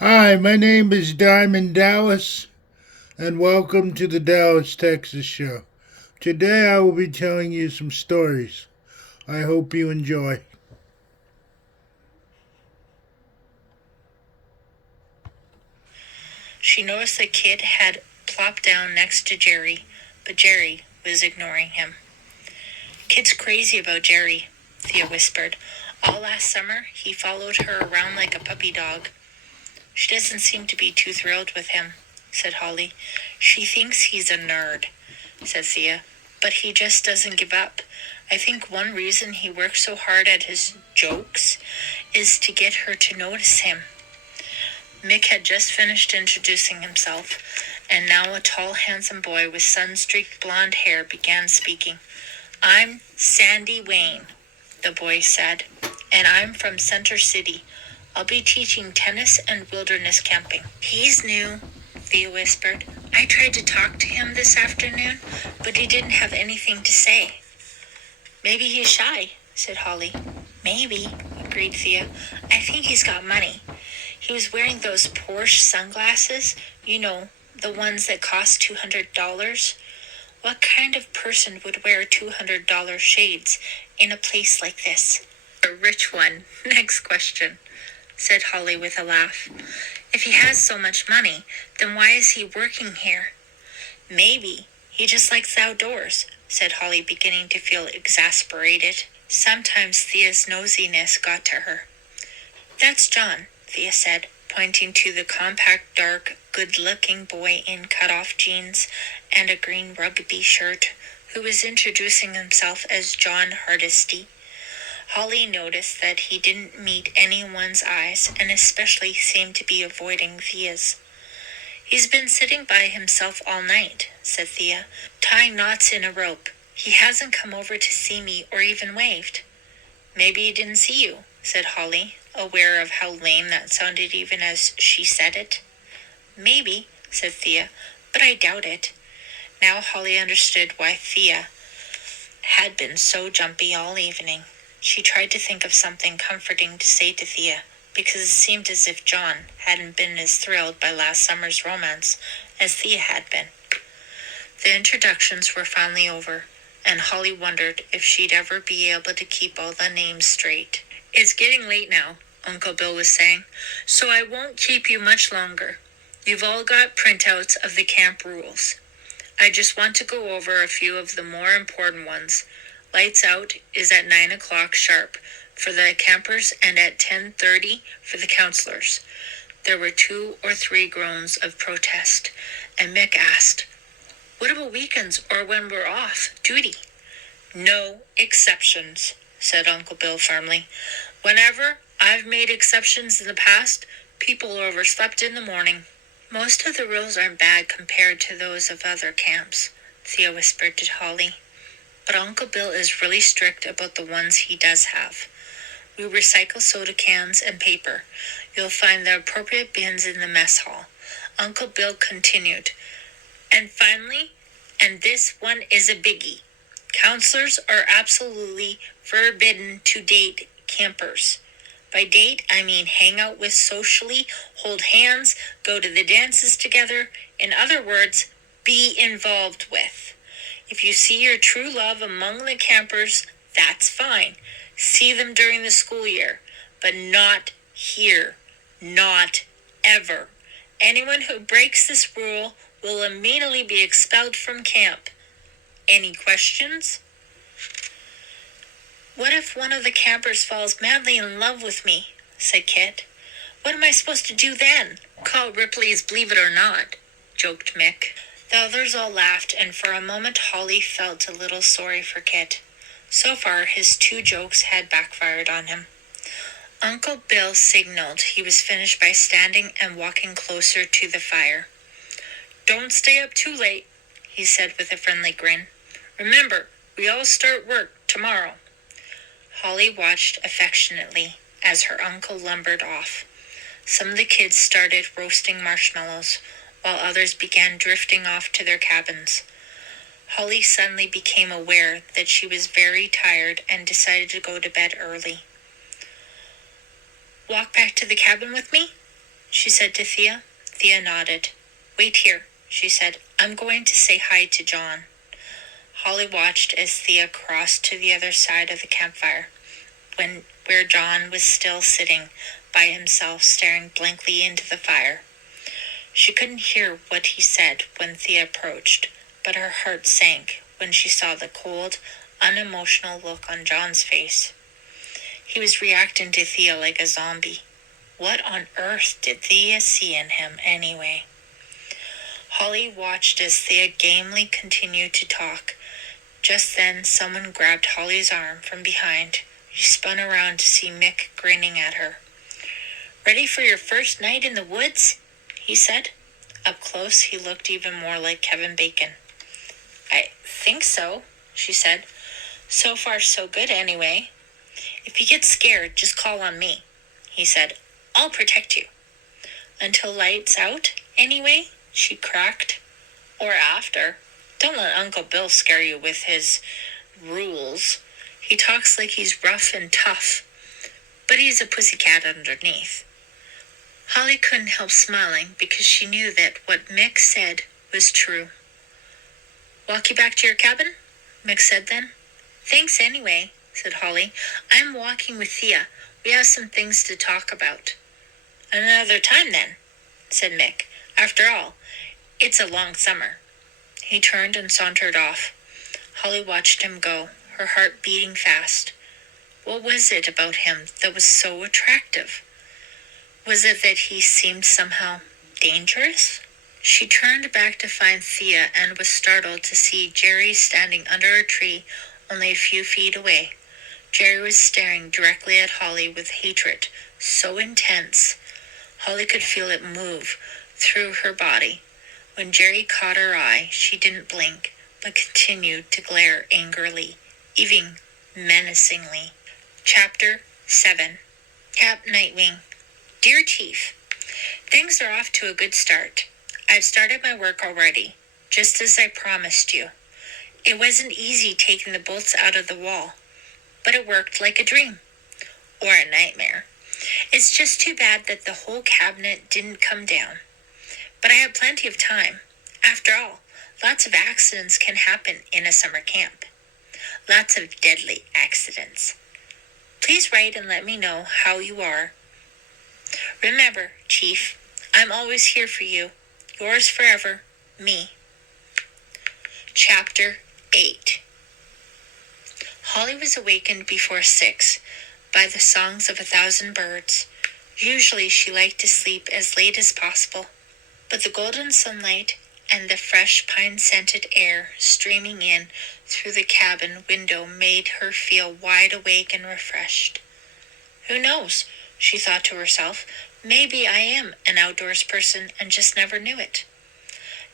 Hi, my name is Diamond Dallas, and welcome to the Dallas, Texas show. Today I will be telling you some stories. I hope you enjoy. She noticed the kid had plopped down next to Jerry, but Jerry was ignoring him. "Kid's crazy about Jerry," Thea whispered. "All last summer, he followed her around like a puppy dog." "She doesn't seem to be too thrilled with him," said Holly. "She thinks he's a nerd," said Thea, "but he just doesn't give up. I think one reason he works so hard at his jokes is to get her to notice him." Mick had just finished introducing himself, and now a tall, handsome boy with sun-streaked blonde hair began speaking. "I'm Sandy Wayne," the boy said, "and I'm from Center City. I'll be teaching tennis and wilderness camping." "He's new," Thea whispered. "I tried to talk to him this afternoon, but he didn't have anything to say." "Maybe he's shy," said Holly. "Maybe," agreed Thea. "I think he's got money. He was wearing those Porsche sunglasses, the ones that cost $200. What kind of person would wear $200 shades in a place like this?" "A rich one. Next question," said Holly with a laugh. "If he has so much money, then why is he working here?" "Maybe he just likes the outdoors," said Holly, beginning to feel exasperated. Sometimes Thea's nosiness got to her. "That's John," Thea said, pointing to the compact, dark, good-looking boy in cut-off jeans and a green rugby shirt, who was introducing himself as John Hardesty. Holly noticed that he didn't meet anyone's eyes and especially seemed to be avoiding Thea's. "He's been sitting by himself all night," said Thea, "tying knots in a rope. He hasn't come over to see me or even waved." "Maybe he didn't see you," said Holly, aware of how lame that sounded even as she said it. "Maybe," said Thea, "but I doubt it." Now Holly understood why Thea had been so jumpy all evening. She tried to think of something comforting to say to Thea, because it seemed as if John hadn't been as thrilled by last summer's romance as Thea had been. The introductions were finally over, and Holly wondered if she'd ever be able to keep all the names straight. "It's getting late now," Uncle Bill was saying, "so I won't keep you much longer. You've all got printouts of the camp rules. I just want to go over a few of the more important ones. Lights out is at 9 o'clock sharp for the campers and at 10:30 for the counselors." There were 2 or 3 groans of protest, and Mick asked, "What about weekends or when we're off duty?" "No exceptions," said Uncle Bill firmly. "Whenever I've made exceptions in the past, people overslept in the morning." "Most of the rules aren't bad compared to those of other camps," Thea whispered to Holly. "But Uncle Bill is really strict about the ones he does have. We recycle soda cans and paper. You'll find the appropriate bins in the mess hall." Uncle Bill continued, "And finally, and this one is a biggie, counselors are absolutely forbidden to date campers. By date, I mean hang out with socially, hold hands, go to the dances together. In other words, be involved with. If you see your true love among the campers, that's fine. See them during the school year, but not here. Not ever. Anyone who breaks this rule will immediately be expelled from camp. Any questions?" "What if one of the campers falls madly in love with me?" said Kit. "What am I supposed to do then?" "Call Ripley's Believe It or Not," joked Mick. The others all laughed, and for a moment Holly felt a little sorry for Kit. So far, his 2 jokes had backfired on him. Uncle Bill signaled he was finished by standing and walking closer to the fire. "Don't stay up too late," he said with a friendly grin. "Remember, we all start work tomorrow." Holly watched affectionately as her uncle lumbered off. Some of the kids started roasting marshmallows, while others began drifting off to their cabins. Holly suddenly became aware that she was very tired and decided to go to bed early. "Walk back to the cabin with me?" she said to Thea. Thea nodded. Wait here, she said. I'm going to say hi to John. Holly watched as Thea crossed to the other side of the campfire, where John was still sitting by himself, staring blankly into the fire. She couldn't hear what he said when Thea approached, but her heart sank when she saw the cold, unemotional look on John's face. He was reacting to Thea like a zombie. What on earth did Thea see in him anyway? Holly watched as Thea gamely continued to talk. Just then, someone grabbed Holly's arm from behind. She spun around to see Mick grinning at her. Ready for your first night in the woods? He said. Up close, he looked even more like Kevin Bacon. I think so, she said. So far, so good anyway. If you get scared, just call on me, he said. I'll protect you. Until lights out, anyway, she cracked. Or after. Don't let Uncle Bill scare you with his rules. He talks like he's rough and tough, but he's a pussycat underneath. Holly couldn't help smiling because she knew that what Mick said was true. Walk you back to your cabin? Mick said then. Thanks anyway, said Holly. I'm walking with Thea. We have some things to talk about. Another time then, said Mick. After all, it's a long summer. He turned and sauntered off. Holly watched him go, her heart beating fast. What was it about him that was so attractive? Was it that he seemed somehow dangerous? She turned back to find Thea and was startled to see Jerry standing under a tree only a few feet away. Jerry was staring directly at Holly with hatred so intense, Holly could feel it move through her body. When Jerry caught her eye, she didn't blink, but continued to glare angrily, even menacingly. Chapter 7. Cap Nightwing. Dear Chief, things are off to a good start. I've started my work already, just as I promised you. It wasn't easy taking the bolts out of the wall, but it worked like a dream. Or a nightmare. It's just too bad that the whole cabinet didn't come down. But I have plenty of time. After all, lots of accidents can happen in a summer camp. Lots of deadly accidents. Please write and let me know how you are. Remember, Chief, I'm always here for you. Yours forever, me. Chapter 8. Holly was awakened before 6 by the songs of 1,000 birds. Usually she liked to sleep as late as possible, but the golden sunlight and the fresh pine-scented air streaming in through the cabin window made her feel wide awake and refreshed. Who knows, she thought to herself, maybe I am an outdoors person and just never knew it.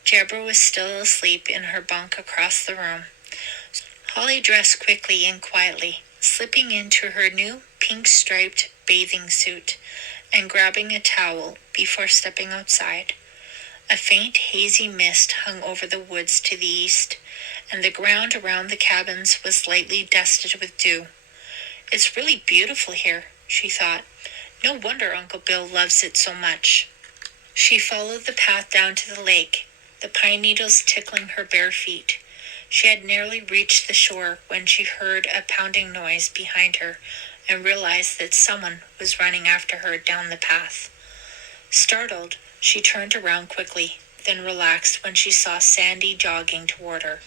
Jabra was still asleep in her bunk across the room. Holly dressed quickly and quietly, slipping into her new pink-striped bathing suit and grabbing a towel before stepping outside. A faint, hazy mist hung over the woods to the east, and the ground around the cabins was lightly dusted with dew. It's really beautiful here, she thought. No wonder Uncle Bill loves it so much. She followed the path down to the lake, the pine needles tickling her bare feet. She had nearly reached the shore when she heard a pounding noise behind her and realized that someone was running after her down the path. Startled, she turned around quickly, then relaxed when she saw Sandy jogging toward her.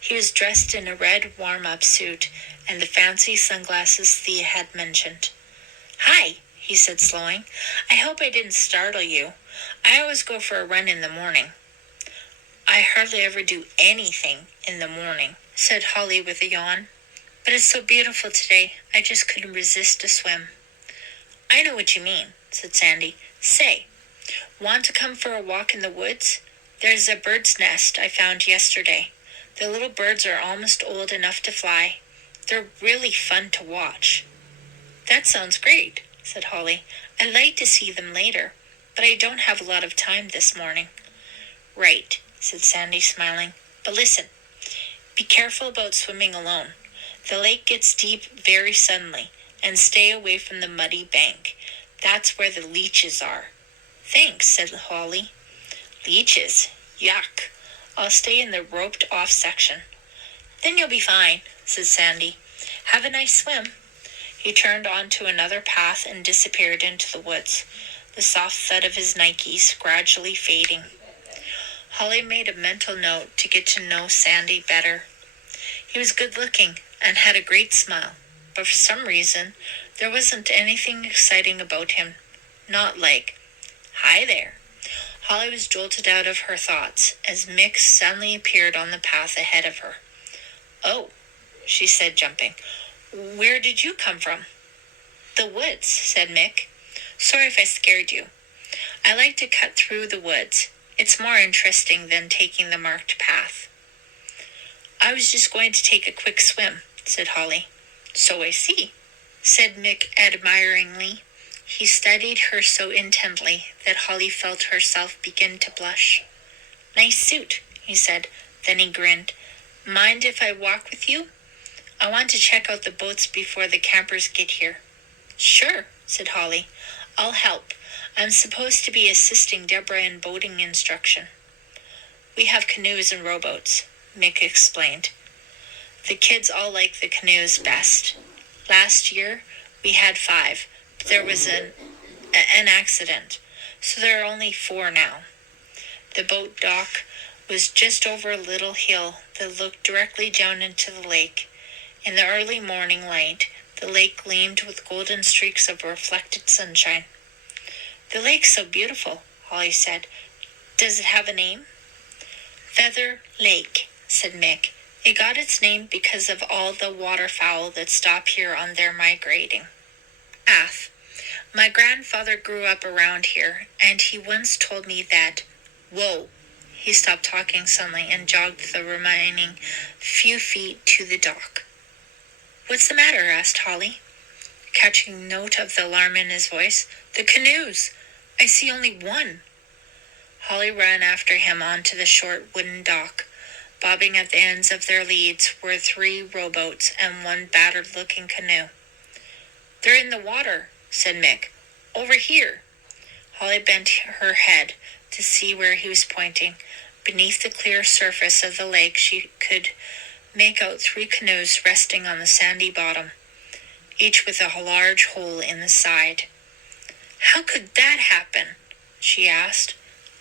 He was dressed in a red warm-up suit and the fancy sunglasses Thea had mentioned. Hi, he said, slowing. I hope I didn't startle you. I always go for a run in the morning. I hardly ever do anything in the morning, said Holly with a yawn. But it's so beautiful today, I just couldn't resist a swim. I know what you mean, said Sandy. Say, want to come for a walk in the woods? There's a bird's nest I found yesterday. The little birds are almost old enough to fly. They're really fun to watch. That sounds great, said Holly. I'd like to see them later, but I don't have a lot of time this morning. Right, said Sandy, smiling. But listen, be careful about swimming alone. The lake gets deep very suddenly, and stay away from the muddy bank. That's where the leeches are. Thanks, said Holly. Leeches. Yuck. I'll stay in the roped-off section. Then you'll be fine, said Sandy. Have a nice swim. He turned onto another path and disappeared into the woods, the soft thud of his Nikes gradually fading. Holly made a mental note to get to know Sandy better. He was good-looking and had a great smile, but for some reason, there wasn't anything exciting about him. Not like, "Hi there." Holly was jolted out of her thoughts as Mick suddenly appeared on the path ahead of her. "Oh," she said, jumping. "Where did you come from?" "The woods," said Mick. "Sorry if I scared you. I like to cut through the woods. It's more interesting than taking the marked path." "I was just going to take a quick swim," said Holly. "So I see," said Mick admiringly. He studied her so intently that Holly felt herself begin to blush. "Nice suit," he said. Then he grinned. "Mind if I walk with you? I want to check out the boats before the campers get here." "Sure," said Holly. "I'll help. I'm supposed to be assisting Deborah in boating instruction." "We have canoes and rowboats," Mick explained. "The kids all like the canoes best. Last year, we had 5, but there was an accident, so there are only 4 now." The boat dock was just over a little hill that looked directly down into the lake. In the early morning light, the lake gleamed with golden streaks of reflected sunshine. "The lake's so beautiful," Holly said. "Does it have a name?" "Feather Lake," said Mick. "It got its name because of all the waterfowl that stop here on their migrating path. My grandfather grew up around here, and he once told me that—" "Whoa!" He stopped talking suddenly and jogged the remaining few feet to the dock. "What's the matter?" asked Holly, catching note of the alarm in his voice. "The canoes! I see only one." Holly ran after him onto the short wooden dock. Bobbing at the ends of their leads were 3 rowboats and 1 battered-looking canoe. "They're in the water," said Mick. "Over here." Holly bent her head to see where he was pointing. Beneath the clear surface of the lake, she could make out 3 canoes resting on the sandy bottom, each with a large hole in the side. "How could that happen?" she asked.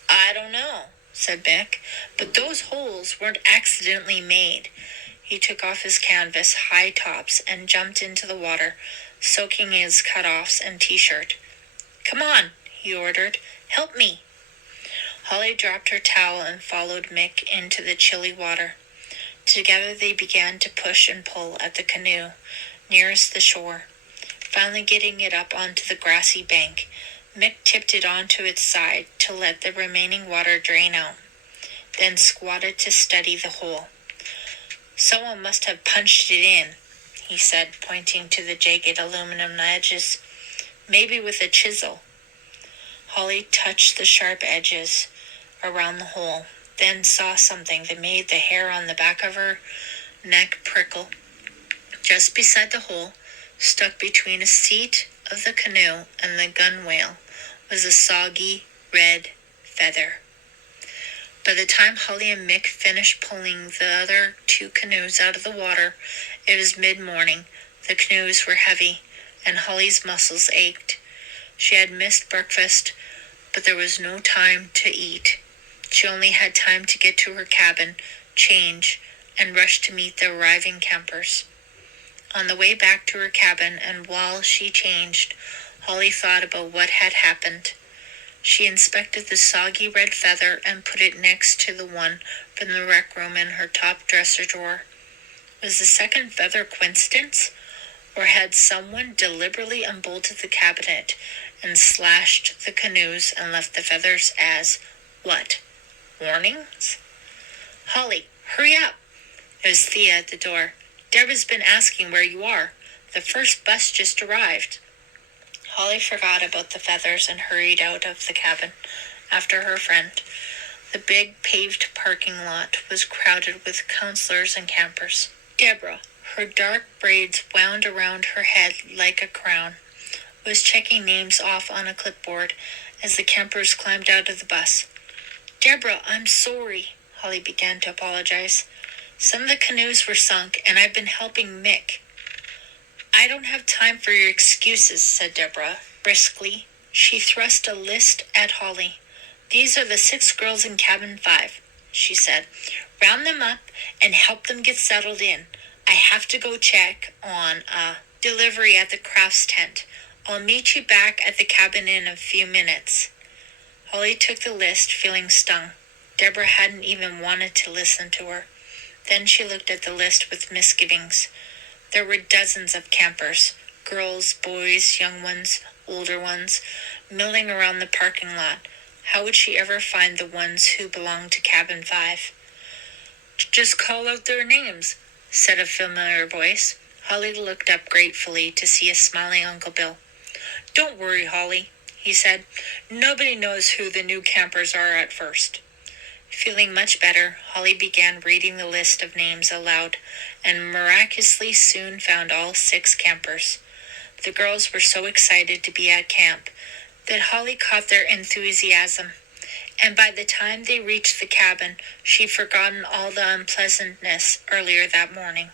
"I don't know," said Mick, "but those holes weren't accidentally made." He took off his canvas high tops and jumped into the water, soaking his cut-offs and t-shirt. "Come on," he ordered. "Help me." Holly dropped her towel and followed Mick into the chilly water. Together they began to push and pull at the canoe nearest the shore. Finally getting it up onto the grassy bank, Mick tipped it onto its side to let the remaining water drain out, then squatted to study the hole. "Someone must have punched it in," he said, pointing to the jagged aluminum edges. "Maybe with a chisel." Holly touched the sharp edges around the hole, then saw something that made the hair on the back of her neck prickle. Just beside the hole, stuck between a seat of the canoe and the gunwale, was a soggy red feather. By the time Holly and Mick finished pulling the other 2 canoes out of the water, it was mid-morning. The canoes were heavy, and Holly's muscles ached. She had missed breakfast, but there was no time to eat. She only had time to get to her cabin, change, and rush to meet the arriving campers. On the way back to her cabin, and while she changed, Holly thought about what had happened. She inspected the soggy red feather and put it next to the one from the rec room in her top dresser drawer. Was the second feather coincidence, or had someone deliberately unbolted the cabinet and slashed the canoes and left the feathers as, what, warnings? "Holly, hurry up!" It was Thea at the door. "Deborah's been asking where you are. The first bus just arrived." Holly forgot about the feathers and hurried out of the cabin after her friend. The big paved parking lot was crowded with counselors and campers. Deborah, her dark braids wound around her head like a crown, was checking names off on a clipboard as the campers climbed out of the bus. "Deborah, I'm sorry," Holly began to apologize. "Some of the canoes were sunk, and I've been helping Mick." "I don't have time for your excuses," said Deborah, briskly. She thrust a list at Holly. "These are the 6 girls in cabin 5, she said. "Round them up and help them get settled in. I have to go check on a delivery at the crafts tent. I'll meet you back at the cabin in a few minutes." Holly took the list, feeling stung. Deborah hadn't even wanted to listen to her. Then she looked at the list with misgivings. There were dozens of campers, girls, boys, young ones, older ones, milling around the parking lot. How would she ever find the ones who belonged to cabin 5? "Just call out their names," said a familiar voice. Holly looked up gratefully to see a smiling Uncle Bill. "Don't worry, Holly," he said. "Nobody knows who the new campers are at first." Feeling much better, Holly began reading the list of names aloud, and miraculously soon found all 6 campers. The girls were so excited to be at camp that Holly caught their enthusiasm, and by the time they reached the cabin, she'd forgotten all the unpleasantness earlier that morning.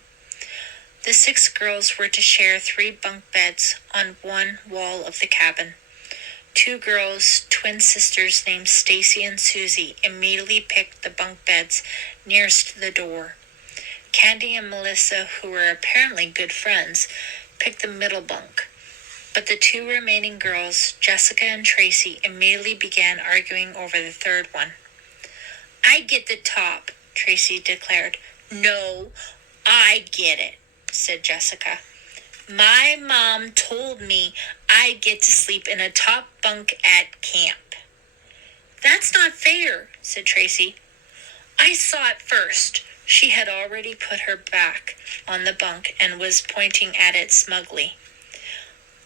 The 6 girls were to share 3 bunk beds on one wall of the cabin. 2 girls, twin sisters named Stacy and Susie, immediately picked the bunk beds nearest the door. Candy and Melissa, who were apparently good friends, picked the middle bunk. But the 2 remaining girls, Jessica and Tracy, immediately began arguing over the third one. "I get the top," Tracy declared. "No, I get it," said Jessica. "My mom told me I get to sleep in a top bunk at camp." "That's not fair," said Tracy. "I saw it first." She had already put her back on the bunk and was pointing at it smugly.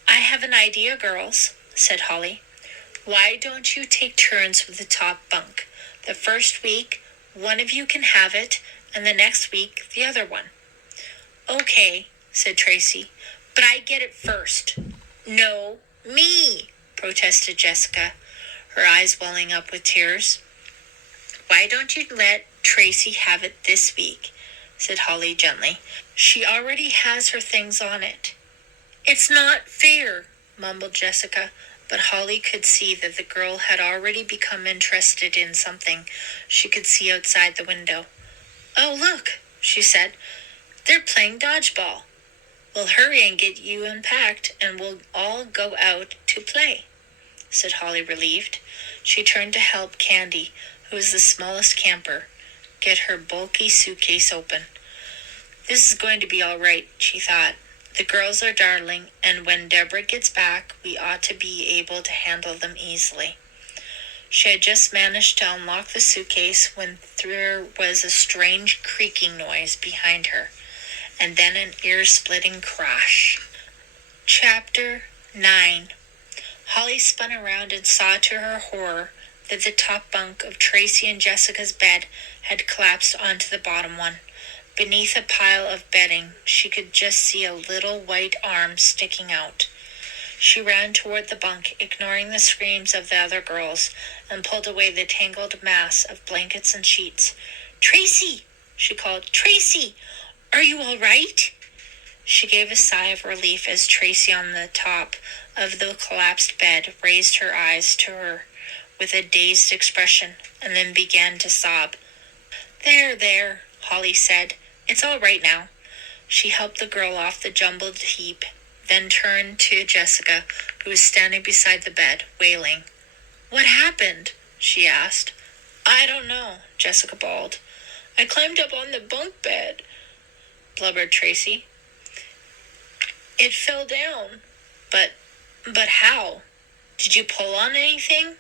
"I have an idea, girls," said Holly. "Why don't you take turns with the top bunk? The first week, one of you can have it, and the next week, the other one." "Okay," said Tracy, "but I get it first." "No, me," protested Jessica, her eyes welling up with tears. "Why don't you let Tracy have it this week?" said Holly gently. "She already has her things on it." "It's not fair," mumbled Jessica, but Holly could see that the girl had already become interested in something she could see outside the window. "Oh, look," she said. "They're playing dodgeball." "Well, hurry and get you unpacked, and we'll all go out to play," said Holly, relieved. She turned to help Candy, who was the smallest camper, get her bulky suitcase open. "This is going to be all right," she thought. "The girls are darling, and when Deborah gets back, we ought to be able to handle them easily." She had just managed to unlock the suitcase when there was a strange creaking noise behind her, and then an ear-splitting crash. Chapter 9. Holly spun around and saw to her horror that the top bunk of Tracy and Jessica's bed had collapsed onto the bottom one. Beneath a pile of bedding, she could just see a little white arm sticking out. She ran toward the bunk, ignoring the screams of the other girls, and pulled away the tangled mass of blankets and sheets. "Tracy!" she called. "Tracy! Are you all right?" She gave a sigh of relief as Tracy on the top of the collapsed bed raised her eyes to her with a dazed expression and then began to sob. There, Holly said. "It's all right now." She helped the girl off the jumbled heap, then turned to Jessica, who was standing beside the bed, wailing. "What happened?" she asked. "I don't know," Jessica bawled. "I climbed up on the bunk bed," blubbered Tracy. "It fell down." But how? Did you pull on anything?"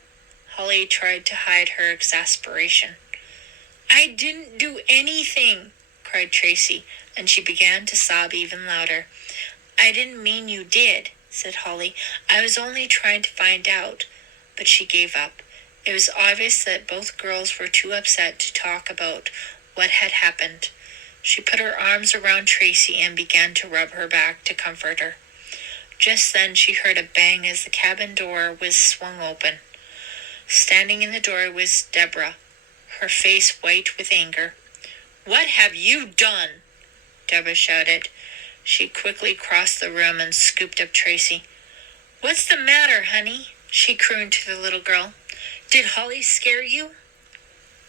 Holly tried to hide her exasperation. "I didn't do anything," cried Tracy, and she began to sob even louder. "I didn't mean you did," said Holly. "I was only trying to find out." But she gave up. It was obvious that both girls were too upset to talk about what had happened. She put her arms around Tracy and began to rub her back to comfort her. Just then she heard a bang as the cabin door was swung open. Standing in the doorway was Deborah, her face white with anger. "What have you done?" Deborah shouted. She quickly crossed the room and scooped up Tracy. "What's the matter, honey?" she crooned to the little girl. "Did Holly scare you?"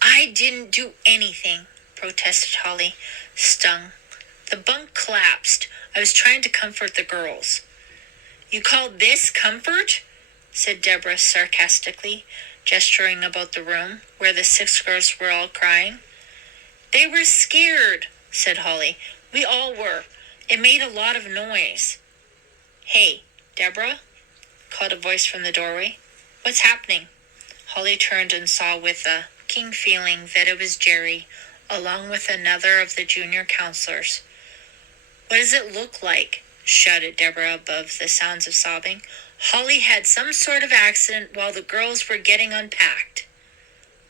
"I didn't do anything," protested Holly, stung. "The bunk collapsed. I was trying to comfort the girls." "You call this comfort?" said Deborah sarcastically, gesturing about the room, where the 6 girls were all crying. "They were scared," said Holly. "We all were. It made a lot of noise." "Hey, Deborah," called a voice from the doorway. "What's happening?" Holly turned and saw with a aching feeling that it was Jerry, along with another of the junior counselors. "What does it look like?" shouted Deborah above the sounds of sobbing. "Holly had some sort of accident while the girls were getting unpacked."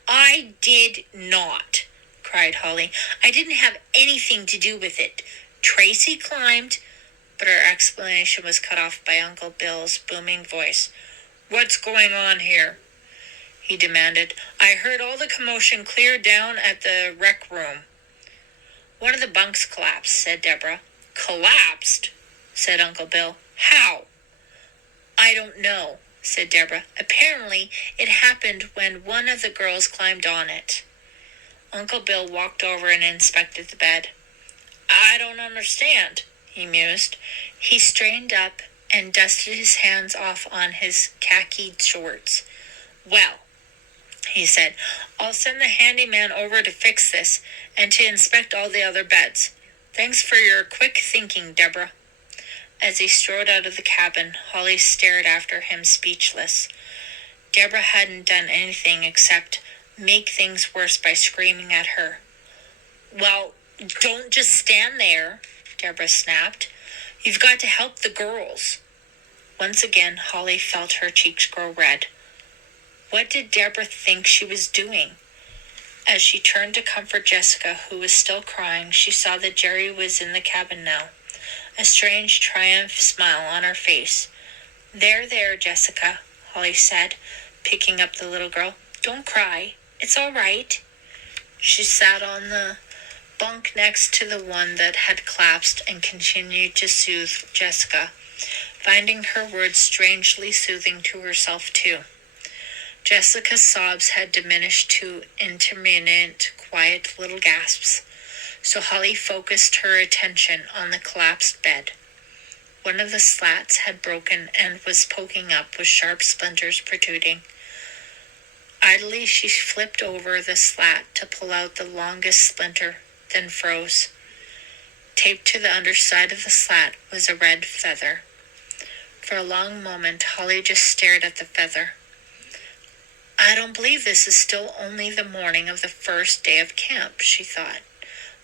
"I did not," cried Holly. "I didn't have anything to do with it. Tracy climbed," but her explanation was cut off by Uncle Bill's booming voice. "What's going on here?" he demanded. "I heard all the commotion clear down at the rec room." "One of the bunks collapsed," said Deborah. "Collapsed?" said Uncle Bill. "How?" "I don't know," said Deborah. "Apparently it happened when one of the girls climbed on it." Uncle Bill walked over and inspected the bed. "I don't understand," he mused. He straightened up and dusted his hands off on his khaki shorts. "Well," he said, "I'll send the handyman over to fix this and to inspect all the other beds. Thanks for your quick thinking, Deborah." As he strode out of the cabin, Holly stared after him speechless. Deborah hadn't done anything except make things worse by screaming at her. "Well, don't just stand there," Deborah snapped. "You've got to help the girls." Once again, Holly felt her cheeks grow red. What did Deborah think she was doing? As she turned to comfort Jessica, who was still crying, she saw that Jerry was in the cabin now, a strange triumph smile on her face. There, Jessica," Holly said, picking up the little girl. "Don't cry. It's all right." She sat on the bunk next to the one that had collapsed and continued to soothe Jessica, finding her words strangely soothing to herself too. Jessica's sobs had diminished to intermittent, quiet little gasps, so Holly focused her attention on the collapsed bed. One of the slats had broken and was poking up with sharp splinters protruding. Idly, she flipped over the slat to pull out the longest splinter, then froze. Taped to the underside of the slat was a red feather. For a long moment, Holly just stared at the feather. "I don't believe this is still only the morning of the first day of camp," she thought.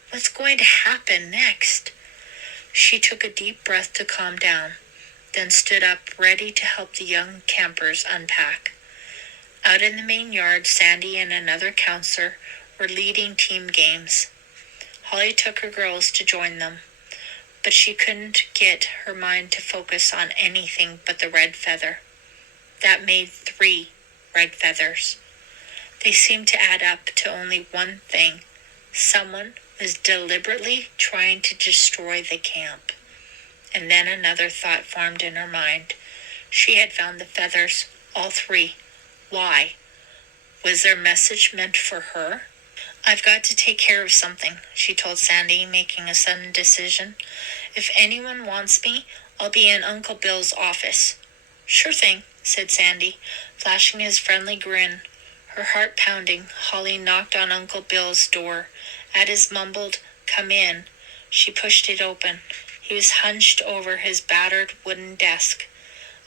"What's going to happen next?" She took a deep breath to calm down, then stood up, ready to help the young campers unpack. Out in the main yard, Sandy and another counselor were leading team games. Holly took her girls to join them, but she couldn't get her mind to focus on anything but the red feather. That made 3 red feathers. They seemed to add up to only one thing. Someone was deliberately trying to destroy the camp. And then another thought formed in her mind. She had found the feathers, all 3. Why? Was their message meant for her? "I've got to take care of something," she told Sandy, making a sudden decision. "If anyone wants me, I'll be in Uncle Bill's office." "Sure thing," said Sandy, flashing his friendly grin. Her heart pounding, Holly knocked on Uncle Bill's door. At his mumbled, "Come in," she pushed it open. He was hunched over his battered wooden desk.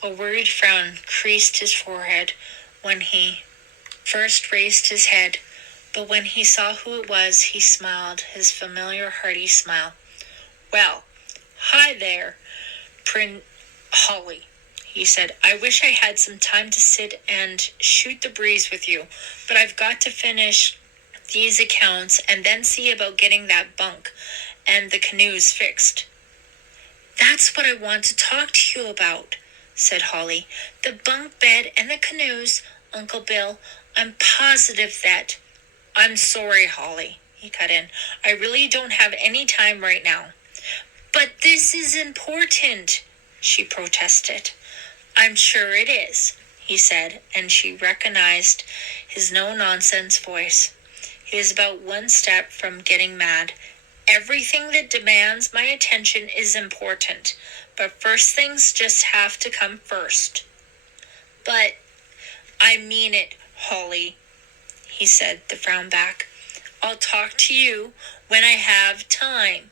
A worried frown creased his forehead when he first raised his head, but when he saw who it was, he smiled, his familiar hearty smile. "Well, hi there, Holly," he said. "I wish I had some time to sit and shoot the breeze with you, but I've got to finish these accounts and then see about getting that bunk and the canoes fixed." "That's what I want to talk to you about," said Holly. "The bunk bed and the canoes. Uncle Bill, I'm positive that... I'm sorry, Holly, he cut in. I really don't have any time right now. But this is important, she protested. I'm sure it is, he said, and she recognized his no-nonsense voice. He was about one step from getting mad. Everything that demands my attention is important, but first things just have to come first. But I mean it, Holly, he said, the frown back. I'll talk to you when I have time.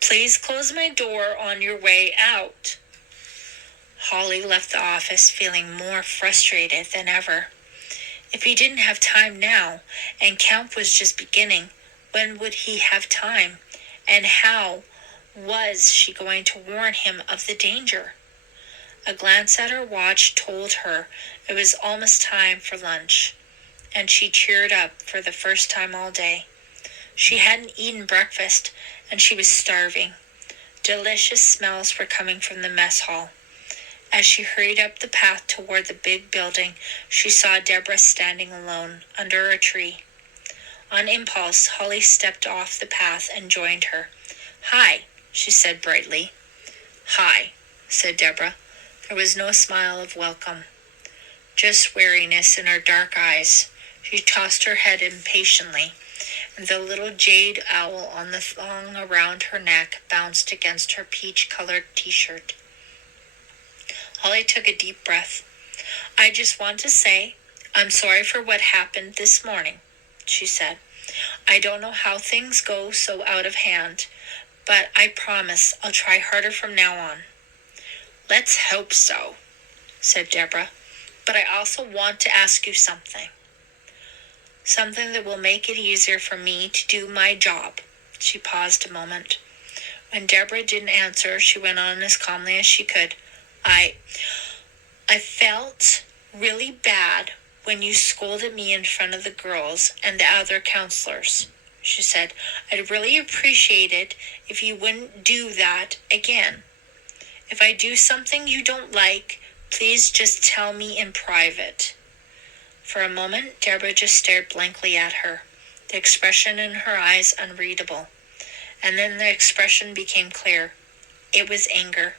Please close my door on your way out. Holly left the office feeling more frustrated than ever. If he didn't have time now, and camp was just beginning, when would he have time? And how was she going to warn him of the danger? A glance at her watch told her it was almost time for lunch, and she cheered up for the first time all day. She hadn't eaten breakfast, and she was starving. Delicious smells were coming from the mess hall. As she hurried up the path toward the big building, she saw Deborah standing alone under a tree. On impulse, Holly stepped off the path and joined her. Hi, she said brightly. Hi, said Deborah. There was no smile of welcome, just weariness in her dark eyes. She tossed her head impatiently, and the little jade owl on the thong around her neck bounced against her peach-colored t-shirt. Holly took a deep breath. I just want to say, I'm sorry for what happened this morning, she said. I don't know how things go so out of hand, but I promise I'll try harder from now on. Let's hope so, said Deborah. But I also want to ask you something. Something that will make it easier for me to do my job. She paused a moment. When Deborah didn't answer, she went on as calmly as she could. I felt really bad when you scolded me in front of the girls and the other counselors, she said. I'd really appreciate it if you wouldn't do that again. If I do something you don't like, please just tell me in private. For a moment, Deborah just stared blankly at her, the expression in her eyes unreadable. And then the expression became clear. It was anger.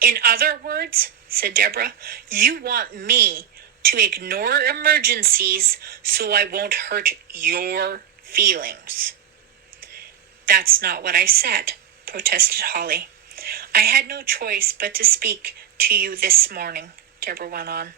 In other words, said Deborah, you want me to ignore emergencies so I won't hurt your feelings. That's not what I said, protested Holly. I had no choice but to speak to you this morning, Deborah went on,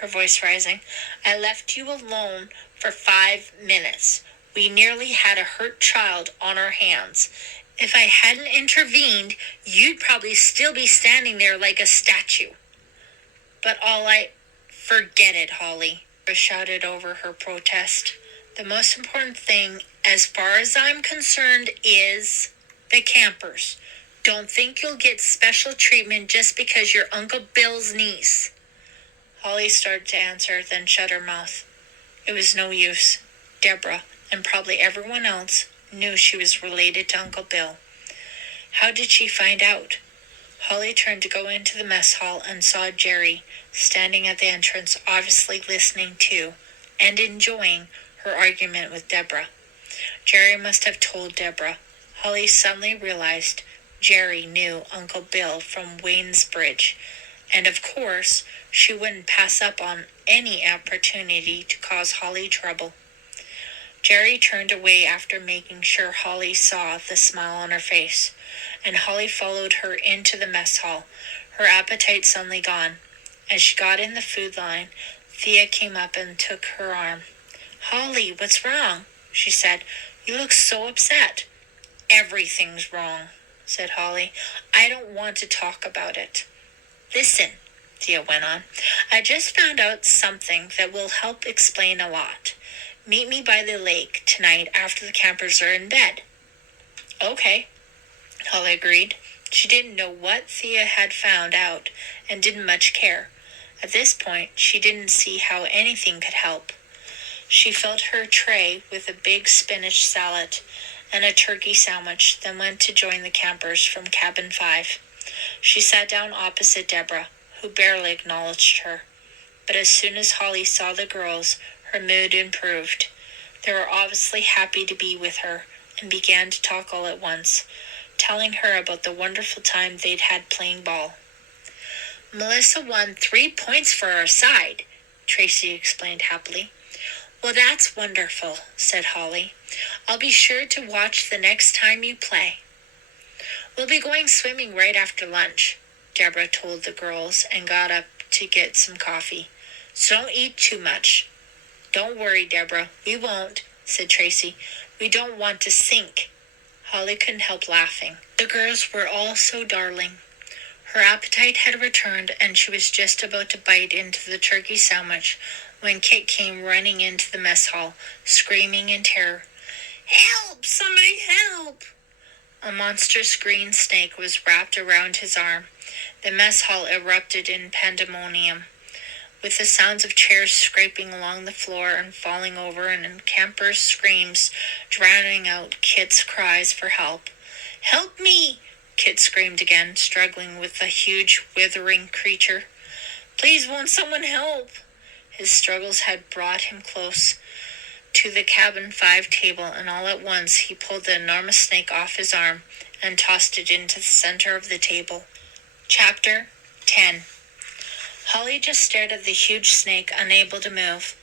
her voice rising. I left you alone for 5 minutes. We nearly had a hurt child on our hands. If I hadn't intervened, you'd probably still be standing there like a statue. But forget it, Holly, Deborah shouted over her protest. The most important thing, as far as I'm concerned, is the campers. Don't think you'll get special treatment just because you're Uncle Bill's niece. Holly started to answer, then shut her mouth. It was no use. Deborah, and probably everyone else, knew she was related to Uncle Bill. How did she find out? Holly turned to go into the mess hall and saw Jerry standing at the entrance, obviously listening to and enjoying her argument with Deborah. Jerry must have told Deborah. Holly suddenly realized Jerry knew Uncle Bill from Waynesbridge, and of course, she wouldn't pass up on any opportunity to cause Holly trouble. Jerry turned away after making sure Holly saw the smile on her face, and Holly followed her into the mess hall, her appetite suddenly gone. As she got in the food line, Thea came up and took her arm. Holly, what's wrong? She said. You look so upset. Everything's wrong, said Holly. I don't want to talk about it. Listen, Thea went on. I just found out something that will help explain a lot. Meet me by the lake tonight after the campers are in bed. Okay, Holly agreed. She didn't know what Thea had found out and didn't much care. At this point, she didn't see how anything could help. She filled her tray with a big spinach salad and a turkey sandwich, then went to join the campers from Cabin 5. She sat down opposite Deborah, who barely acknowledged her. But as soon as Holly saw the girls, her mood improved. They were obviously happy to be with her and began to talk all at once, telling her about the wonderful time they'd had playing ball. "Melissa won 3 points for our side," Tracy explained happily. "Well, that's wonderful," said Holly. "I'll be sure to watch the next time you play." "We'll be going swimming right after lunch," Deborah told the girls and got up to get some coffee. "So don't eat too much." "Don't worry, Deborah, we won't," said Tracy. "We don't want to sink." Holly couldn't help laughing. The girls were all so darling. Her appetite had returned, and she was just about to bite into the turkey sandwich when Kit came running into the mess hall, screaming in terror. "Help! Somebody help!" A monstrous green snake was wrapped around his arm. The mess hall erupted in pandemonium, with the sounds of chairs scraping along the floor and falling over, and campers' screams drowning out Kit's cries for help. "Help me!" Kit screamed again, struggling with the huge, withering creature. "Please, won't someone help?" His struggles had brought him close to the cabin 5 table, and all at once he pulled the enormous snake off his arm and tossed it into the center of the table. Chapter 10. Holly just stared at the huge snake, unable to move.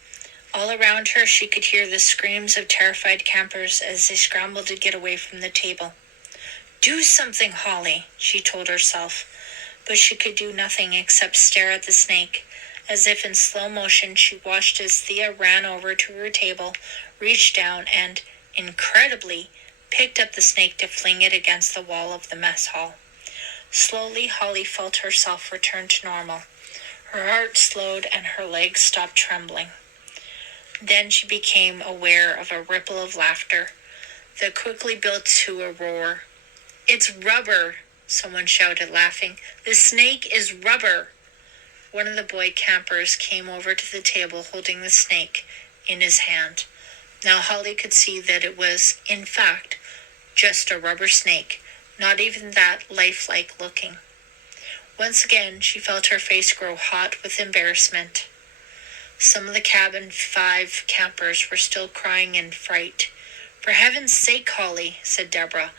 All around her she could hear the screams of terrified campers as they scrambled to get away from the table. "Do something, Holly," she told herself, but she could do nothing except stare at the snake. As if in slow motion, she watched as Thea ran over to her table, reached down, and, incredibly, picked up the snake to fling it against the wall of the mess hall. Slowly, Holly felt herself return to normal. Her heart slowed and her legs stopped trembling. Then she became aware of a ripple of laughter that quickly built to a roar. "It's rubber," someone shouted, laughing. "The snake is rubber." One of the boy campers came over to the table holding the snake in his hand. Now Holly could see that it was, in fact, just a rubber snake, not even that lifelike looking. Once again, she felt her face grow hot with embarrassment. Some of the cabin 5 campers were still crying in fright. "For heaven's sake, Holly," said Deborah,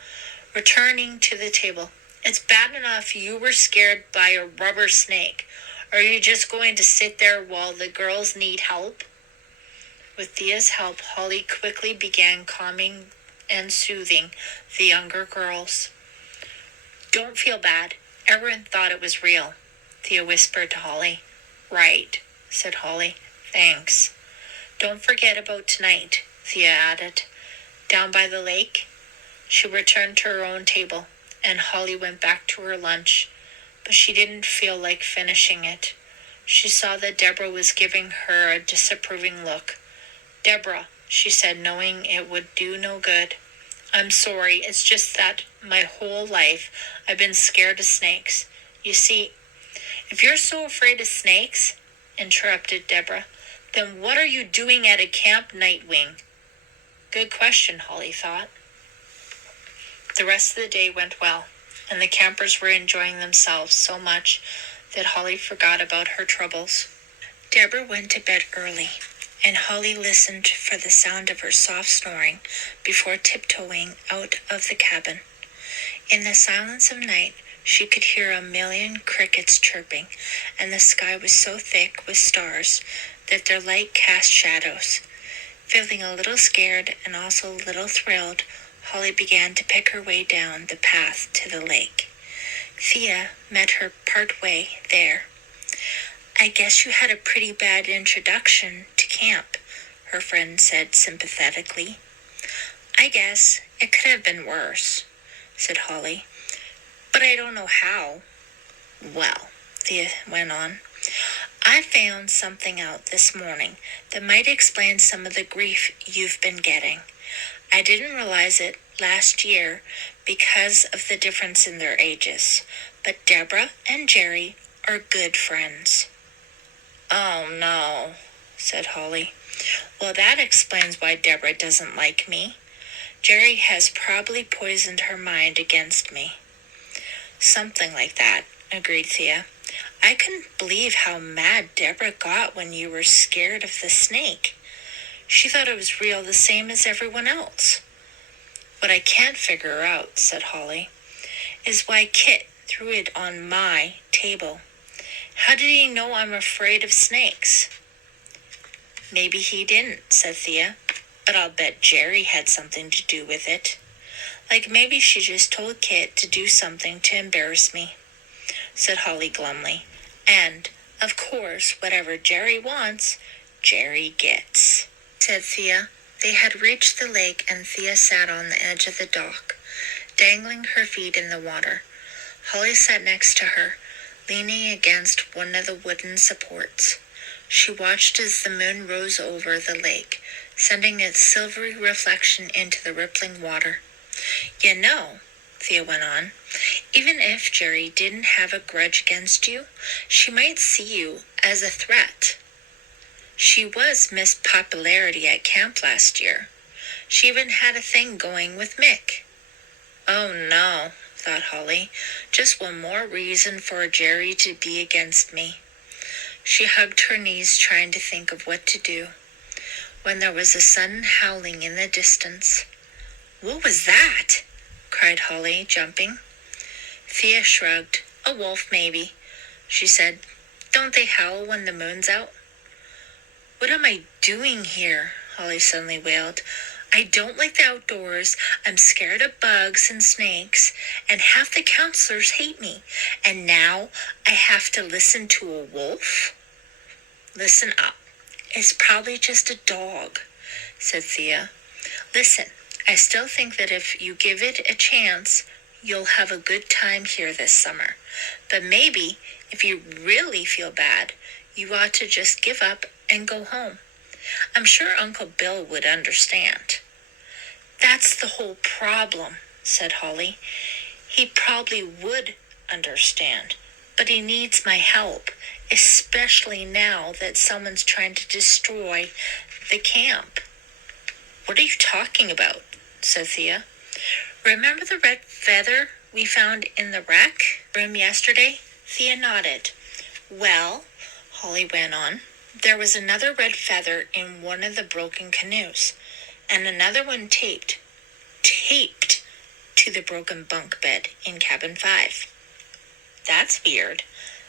returning to the table. "It's bad enough you were scared by a rubber snake. Are you just going to sit there while the girls need help?" With Thea's help, Holly quickly began calming and soothing the younger girls. "Don't feel bad. Everyone thought it was real," Thea whispered to Holly. "Right," said Holly. "Thanks. Don't forget about tonight," Thea added. Down by the lake, she returned to her own table, and Holly went back to her lunch, but she didn't feel like finishing it. She saw that Deborah was giving her a disapproving look. "Deborah," she said, knowing it would do no good, "I'm sorry. It's just that my whole life I've been scared of snakes. You see—" "If you're so afraid of snakes," interrupted Deborah, "then what are you doing at a camp, Nightwing?" Good question, Holly thought. The rest of the day went well, and the campers were enjoying themselves so much that Holly forgot about her troubles. Deborah went to bed early, and Holly listened for the sound of her soft snoring before tiptoeing out of the cabin. In the silence of night, she could hear a million crickets chirping, and the sky was so thick with stars that their light cast shadows. Feeling a little scared and also a little thrilled, Holly began to pick her way down the path to the lake. Thea met her part way there. "I guess you had a pretty bad introduction to camp," her friend said sympathetically. "I guess it could have been worse," said Holly. "But I don't know how." "Well," Thea went on, "I found something out this morning that might explain some of the grief you've been getting. I didn't realize it last year because of the difference in their ages, but Deborah and Jerry are good friends." "Oh, no," said Holly. "Well, that explains why Deborah doesn't like me. Jerry has probably poisoned her mind against me." "Something like that," agreed Thea. I couldn't believe how mad Deborah got when you were scared of the snake. She thought it was real the same as everyone else. What I can't figure out, said Holly, is why Kit threw it on my table. How did he know I'm afraid of snakes? Maybe he didn't, said Thea, but I'll bet Jerry had something to do with it. Like maybe she just told Kit to do something to embarrass me, said Holly glumly. And, of course, whatever Jerry wants, Jerry gets, said Thea. They had reached the lake, and Thea sat on the edge of the dock, dangling her feet in the water. Holly sat next to her, leaning against one of the wooden supports. She watched as the moon rose over the lake, sending its silvery reflection into the rippling water. You know, Thea went on, even if Jerry didn't have a grudge against you, she might see you as a threat. She was Miss Popularity at camp last year. She even had a thing going with Mick. Oh no, thought Holly, just one more reason for Jerry to be against me. She hugged her knees, trying to think of what to do, when there was a sudden howling in the distance. What was that? Cried Holly, jumping. Thea shrugged. A wolf, maybe, she said. Don't they howl when the moon's out? What am I doing here? Holly suddenly wailed. I don't like the outdoors. I'm scared of bugs and snakes, and half the counselors hate me. And now I have to listen to a wolf? Listen up. It's probably just a dog, said Thea. Listen, I still think that if you give it a chance, you'll have a good time here this summer. But maybe, if you really feel bad, you ought to just give up and go home. I'm sure Uncle Bill would understand. That's the whole problem, said Holly. He probably would understand, but he needs my help, especially now that someone's trying to destroy the camp. What are you talking about? Said Thea. Remember the red feather we found in the wreck room yesterday? Thea nodded. Well, Holly went on, there was another red feather in one of the broken canoes, and another one taped to the broken bunk bed in cabin 5. That's weird,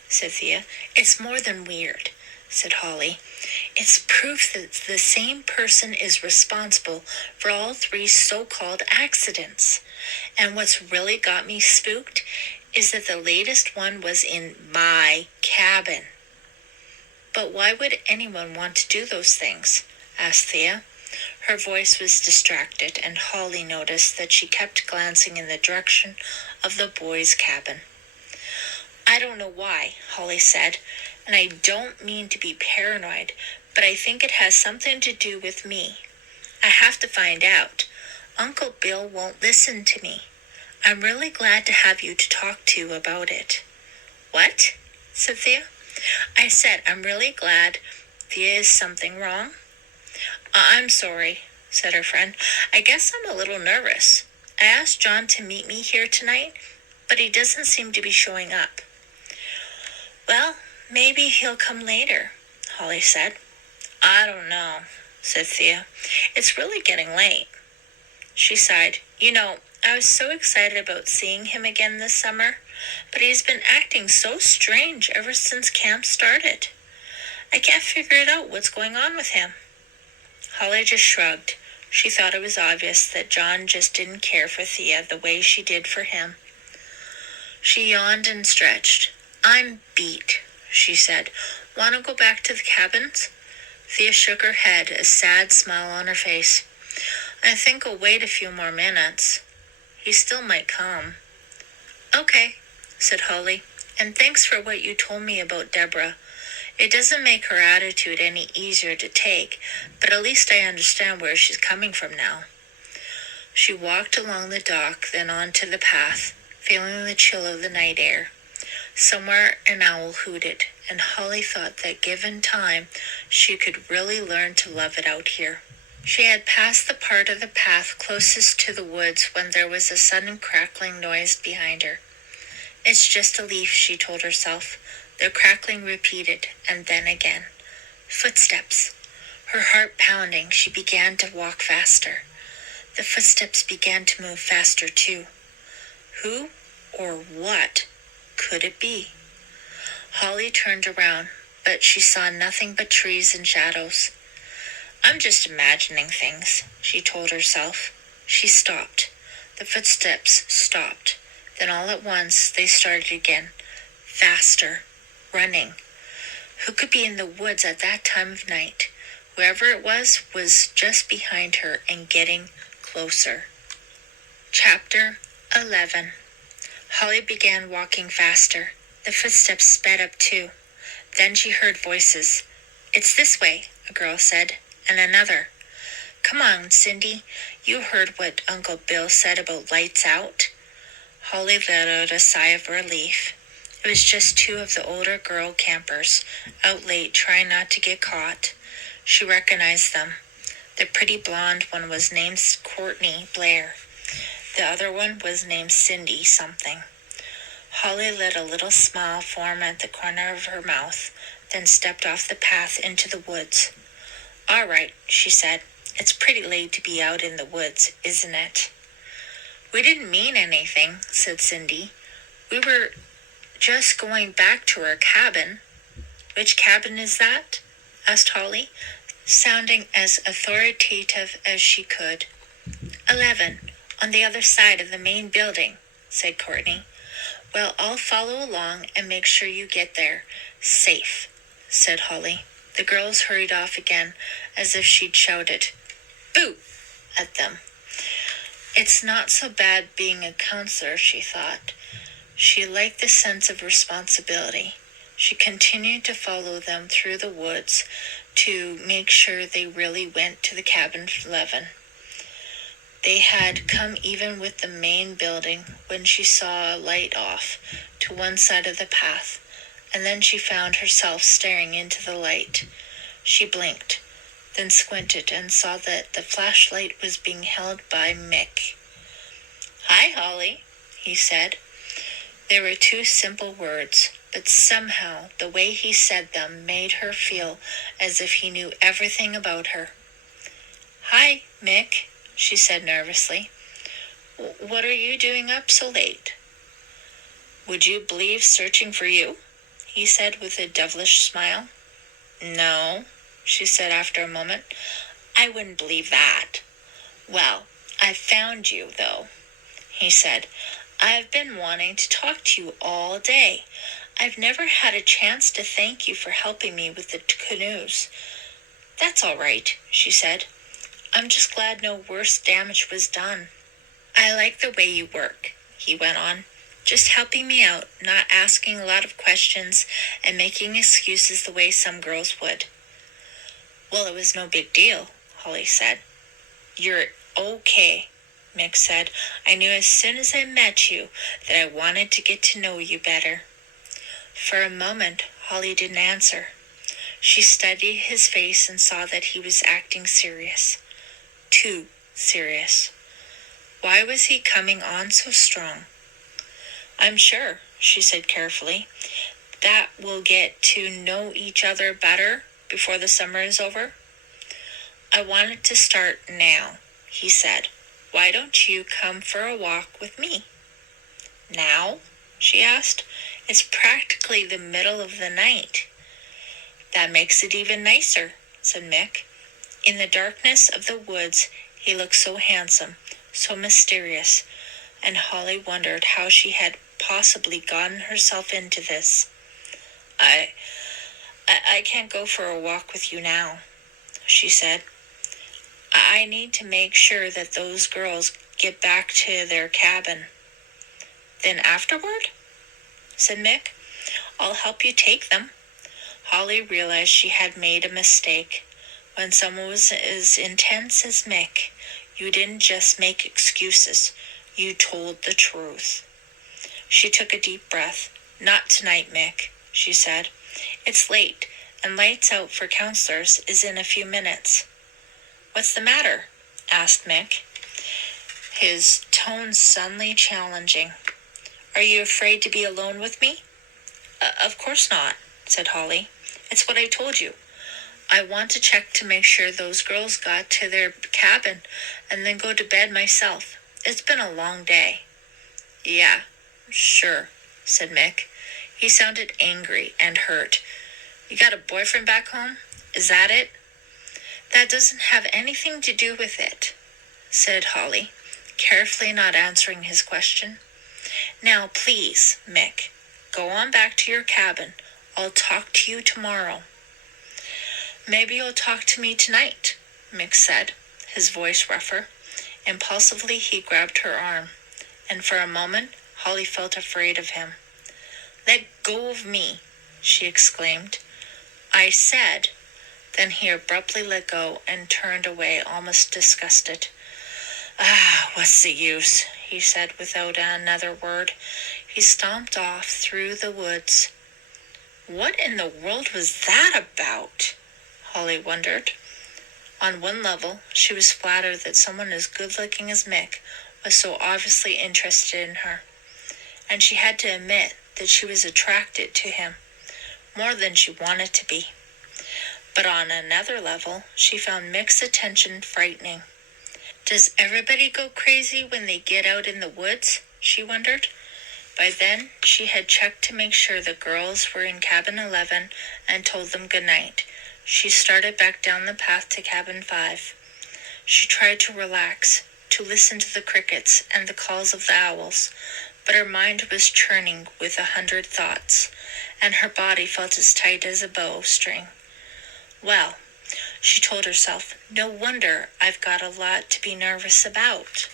said Thea. It's more than weird, said Holly. It's proof that the same person is responsible for all 3 so-called accidents. And what's really got me spooked is that the latest one was in my cabin. But why would anyone want to do those things? Asked Thea. Her voice was distracted, and Holly noticed that she kept glancing in the direction of the boys' cabin. I don't know why, Holly said, and I don't mean to be paranoid, but I think it has something to do with me. I have to find out. Uncle Bill won't listen to me. I'm really glad to have you to talk to about it. What? Said Thea. I said I'm really glad. Thea, is something wrong? I'm sorry, said her friend. I guess I'm a little nervous. I asked John to meet me here tonight, but he doesn't seem to be showing up. Well, maybe he'll come later, Holly said. I don't know, said Thea. It's really getting late. She sighed. You know, I was so excited about seeing him again this summer, but he's been acting so strange ever since camp started. I can't figure it out what's going on with him. Holly just shrugged. She thought it was obvious that John just didn't care for Thea the way she did for him. She yawned and stretched. I'm beat, she said. Want to go back to the cabins? Thea shook her head, a sad smile on her face. I think I'll wait a few more minutes. He still might come. Okay, said Holly, and thanks for what you told me about Deborah. It doesn't make her attitude any easier to take, but at least I understand where she's coming from now. She walked along the dock, then onto the path, feeling the chill of the night air. Somewhere an owl hooted, and Holly thought that given time, she could really learn to love it out here. She had passed the part of the path closest to the woods when there was a sudden crackling noise behind her. It's just a leaf, she told herself. The crackling repeated, and then again. Footsteps. Her heart pounding, she began to walk faster. The footsteps began to move faster too. Who or what could it be? Holly turned around, but she saw nothing but trees and shadows. I'm just imagining things, she told herself. She stopped. The footsteps stopped. Then all at once they started again. Faster. Running. Who could be in the woods at that time of night? Whoever it was just behind her and getting closer. Chapter 11. Holly began walking faster. The footsteps sped up too. Then she heard voices. It's this way, a girl said, and another. Come on, Cindy. You heard what Uncle Bill said about lights out. Holly let out a sigh of relief. It was just two of the older girl campers, out late trying not to get caught. She recognized them. The pretty blonde one was named Courtney Blair. The other one was named Cindy something. Holly let a little smile form at the corner of her mouth, then stepped off the path into the woods. All right, she said. It's pretty late to be out in the woods, isn't it? We didn't mean anything, said Cindy. We were just going back to our cabin. Which cabin is that? Asked Holly, sounding as authoritative as she could. 11, on the other side of the main building, said Courtney. Well, I'll follow along and make sure you get there safe, said Holly. The girls hurried off again, as if she'd shouted, "Boo!" at them. It's not so bad being a counselor, she thought. She liked the sense of responsibility. She continued to follow them through the woods to make sure they really went to the cabin 11. They had come even with the main building when she saw a light off to one side of the path, and then she found herself staring into the light. She blinked, then squinted and saw that the flashlight was being held by Mick. Hi, Holly, he said. They were two simple words, but somehow the way he said them made her feel as if he knew everything about her. Hi, Mick, she said nervously. What are you doing up so late? Would you believe searching for you? He said with a devilish smile. No, she said after a moment. I wouldn't believe that. Well, I found you, though, he said. I've been wanting to talk to you all day. I've never had a chance to thank you for helping me with the canoes. That's all right, she said. I'm just glad no worse damage was done. I like the way you work, he went on. Just helping me out, not asking a lot of questions and making excuses the way some girls would. Well, it was no big deal, Holly said. You're okay, Mick said. I knew as soon as I met you that I wanted to get to know you better. For a moment, Holly didn't answer. She studied his face and saw that he was acting serious. Too serious. Why was he coming on so strong? I'm sure, she said carefully, that we'll get to know each other better before the summer is over. I wanted to start now, he said. Why don't you come for a walk with me? Now? She asked. It's practically the middle of the night. That makes it even nicer, said Mick. In the darkness of the woods, he looked so handsome, so mysterious, and Holly wondered how she had possibly gotten herself into this. I can't go for a walk with you now, she said. I need to make sure that those girls get back to their cabin. Then afterward? Said Mick. I'll help you take them. Holly realized she had made a mistake. When someone was as intense as Mick, you didn't just make excuses. You told the truth. She took a deep breath. Not tonight, Mick, she said. It's late, and lights out for counselors is in a few minutes. What's the matter? Asked Mick, his tone suddenly challenging. Are you afraid to be alone with me? Of course not, said Holly. It's what I told you. I want to check to make sure those girls got to their cabin and then go to bed myself. It's been a long day. Yeah, sure, said Mick. He sounded angry and hurt. You got a boyfriend back home? Is that it? That doesn't have anything to do with it, said Holly, carefully not answering his question. Now, please, Mick, go on back to your cabin. I'll talk to you tomorrow. Maybe you'll talk to me tonight, Mick said, his voice rougher. Impulsively, he grabbed her arm, and for a moment, Holly felt afraid of him. Let go of me, she exclaimed. I said. Then he abruptly let go and turned away, almost disgusted. What's the use, he said without another word. He stomped off through the woods. What in the world was that about? Holly wondered. On one level, she was flattered that someone as good-looking as Mick was so obviously interested in her, and she had to admit that she was attracted to him, more than she wanted to be. But on another level, she found Mick's attention frightening. Does everybody go crazy when they get out in the woods? She wondered. By then, she had checked to make sure the girls were in cabin 11 and told them good night. She started back down the path to cabin 5. She tried to relax, to listen to the crickets and the calls of the owls, but her mind was churning with 100 thoughts, and her body felt as tight as a bowstring. Well, she told herself, no wonder I've got a lot to be nervous about.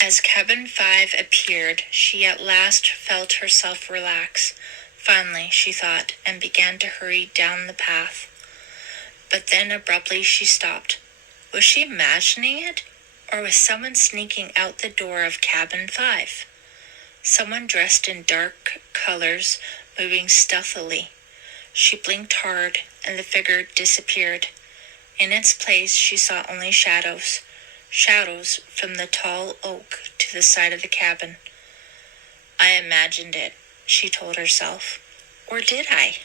As cabin 5 appeared, she at last felt herself relax. Finally, she thought, and began to hurry down the path. But then abruptly she stopped. Was she imagining it? Or was someone sneaking out the door of cabin 5? Someone dressed in dark colors, moving stealthily. She blinked hard, and the figure disappeared. In its place, she saw only shadows. Shadows from the tall oak to the side of the cabin. I imagined it, she told herself. Or did I?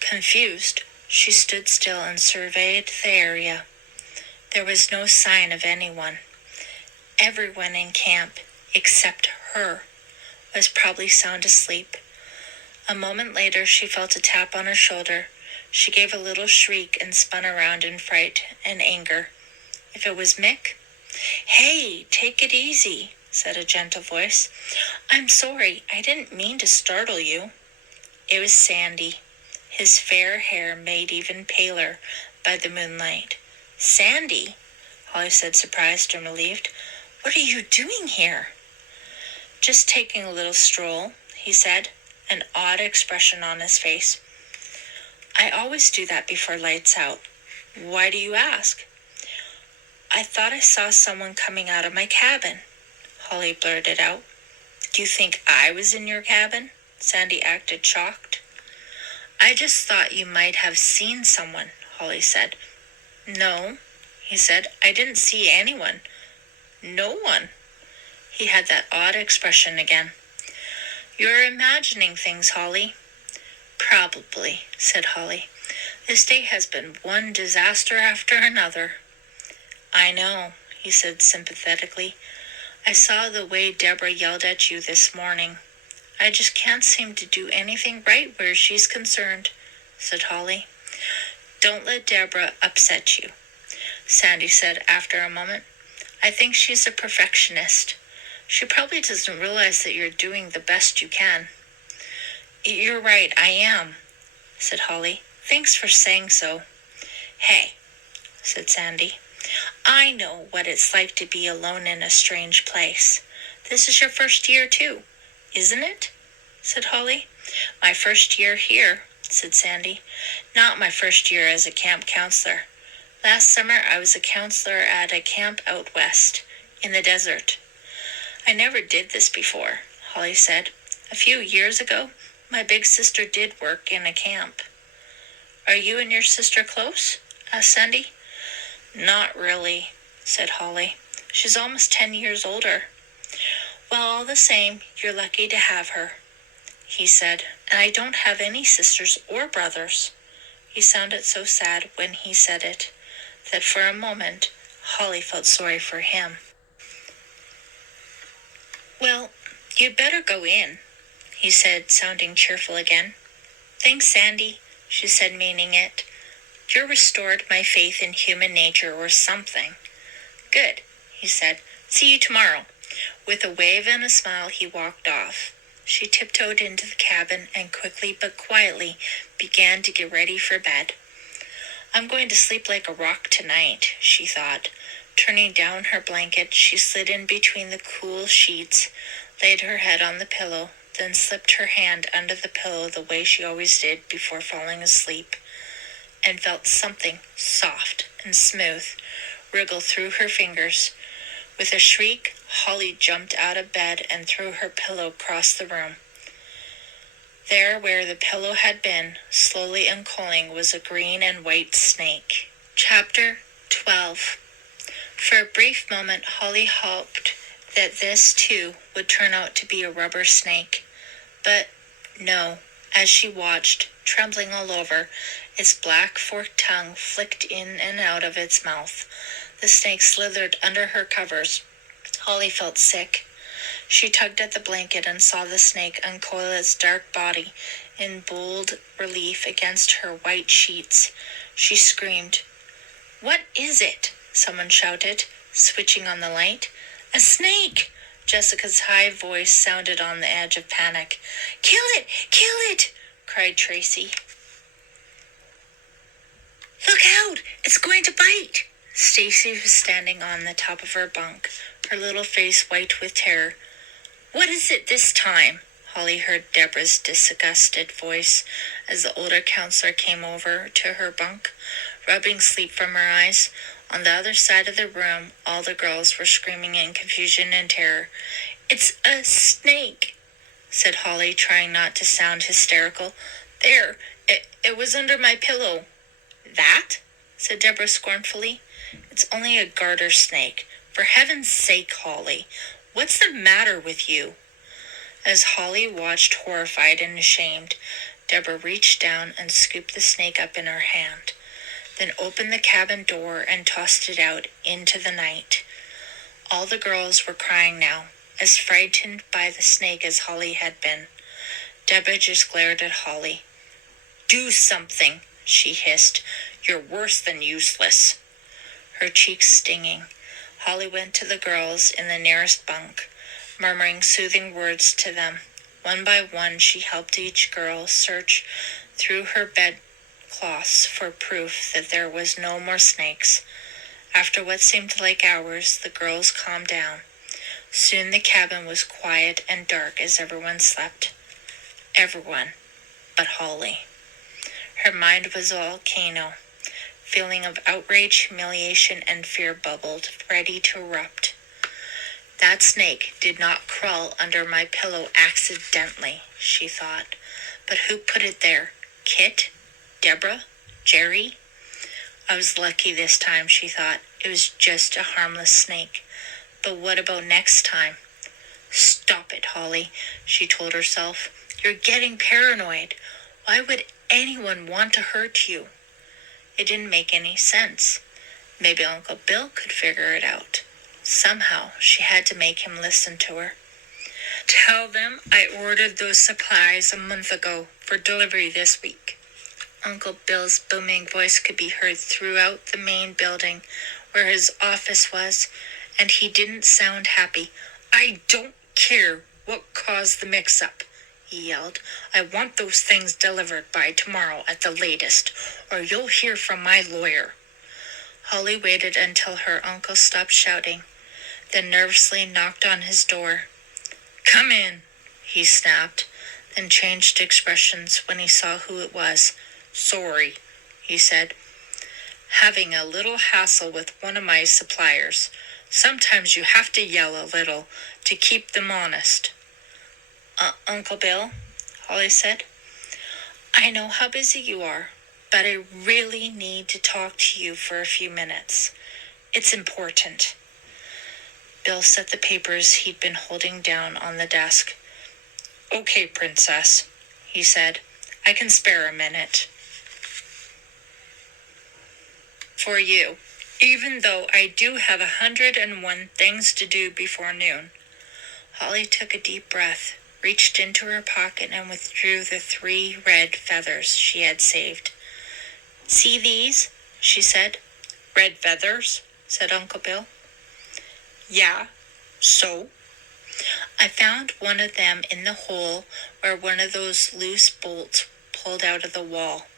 Confused, she stood still and surveyed the area. There was no sign of anyone. Everyone in camp, except her, was probably sound asleep. A moment later, she felt a tap on her shoulder. She gave a little shriek and spun around in fright and anger. If it was Mick? Hey, take it easy, said a gentle voice. I'm sorry, I didn't mean to startle you. It was Sandy, his fair hair made even paler by the moonlight. Sandy, Holly said, surprised and relieved. What are you doing here? Just taking a little stroll, he said, an odd expression on his face. I always do that before lights out. Why do you ask? I thought I saw someone coming out of my cabin, Holly blurted out. Do you think I was in your cabin? Sandy acted shocked. I just thought you might have seen someone, Holly said. No, he said, I didn't see anyone. No one. He had that odd expression again. You're imagining things, Holly. Probably, said Holly. This day has been one disaster after another. I know, he said sympathetically. I saw the way Deborah yelled at you this morning. I just can't seem to do anything right where she's concerned, said Holly. Don't let Deborah upset you, Sandy said after a moment. I think she's a perfectionist. She probably doesn't realize that you're doing the best you can. You're right, I am, said Holly. Thanks for saying so. Hey, said Sandy. I know what it's like to be alone in a strange place. This is your first year, too, isn't it? Said Holly. My first year here, said Sandy. Not my first year as a camp counselor. Last summer I was a counselor at a camp out west, in the desert. I never did this before, Holly said. A few years ago, my big sister did work in a camp. Are you and your sister close? Asked Sandy. Not really, said Holly. She's almost 10 years older. Well, all the same, you're lucky to have her, he said, and I don't have any sisters or brothers. He sounded so sad when he said it that for a moment Holly felt sorry for him. Well, you'd better go in, he said, sounding cheerful again. Thanks, Sandy, she said, meaning it. You restored my faith in human nature or something. Good, he said. See you tomorrow. With a wave and a smile, he walked off. She tiptoed into the cabin and quickly but quietly began to get ready for bed. I'm going to sleep like a rock tonight, she thought. Turning down her blanket, she slid in between the cool sheets, laid her head on the pillow, then slipped her hand under the pillow the way she always did before falling asleep, and felt something soft and smooth wriggle through her fingers. With a shriek, Holly jumped out of bed and threw her pillow across the room. There, where the pillow had been, slowly uncoiling, was a green and white snake. Chapter 12. For a brief moment, Holly hoped that this, too, would turn out to be a rubber snake. But no, as she watched, trembling all over, its black forked tongue flicked in and out of its mouth. The snake slithered under her covers. Holly felt sick. She tugged at the blanket and saw the snake uncoil its dark body in bold relief against her white sheets. She screamed. What is it? Someone shouted, switching on the light. A snake! Jessica's high voice sounded on the edge of panic. Kill it! Kill it! Cried Tracy. Look out! It's going to bite! Stacy was standing on the top of her bunk, her little face white with terror. What is it this time? Holly heard Deborah's disgusted voice as the older counselor came over to her bunk, rubbing sleep from her eyes. On the other side of the room, all the girls were screaming in confusion and terror. It's a snake, said Holly, trying not to sound hysterical. There, it was under my pillow. That? Said Deborah scornfully. It's only a garter snake. For heaven's sake, Holly, what's the matter with you? As Holly watched, horrified and ashamed, Deborah reached down and scooped the snake up in her hand, then opened the cabin door and tossed it out into the night. All the girls were crying now, as frightened by the snake as Holly had been. Deborah just glared at Holly. Do something, she hissed. You're worse than useless. Her cheeks stinging, Holly went to the girls in the nearest bunk, murmuring soothing words to them. One by one, she helped each girl search through her bedclothes for proof that there was no more snakes. After what seemed like hours, the girls calmed down. Soon the cabin was quiet and dark as everyone slept. Everyone but Holly. Her mind was a volcano. Feeling of outrage, humiliation, and fear bubbled, ready to erupt. That snake did not crawl under my pillow accidentally, she thought. But who put it there? Kit? Deborah? Jerry? I was lucky this time, she thought. It was just a harmless snake. But what about next time? Stop it, Holly, she told herself. You're getting paranoid. Why would anyone want to hurt you? It didn't make any sense. Maybe Uncle Bill could figure it out. Somehow, she had to make him listen to her. Tell them I ordered those supplies a month ago for delivery this week. Uncle Bill's booming voice could be heard throughout the main building where his office was, and he didn't sound happy. I don't care what caused the mix-up, he yelled. I want those things delivered by tomorrow at the latest, or you'll hear from my lawyer. Holly waited until her uncle stopped shouting, then nervously knocked on his door. Come in, he snapped, then changed expressions when he saw who it was. Sorry, he said. Having a little hassle with one of my suppliers. Sometimes you have to yell a little to keep them honest. Uncle Bill, Holly said. I know how busy you are, but I really need to talk to you for a few minutes. It's important. Bill set the papers he'd been holding down on the desk. "Okay, Princess," he said. "I can spare a minute. For you, even though I do have 101 things to do before noon." Holly took a deep breath, reached into her pocket, and withdrew the 3 red feathers she had saved. "See these?" she said. "Red feathers?" said Uncle Bill. "Yeah, so?" "I found one of them in the hole where one of those loose bolts pulled out of the wall,"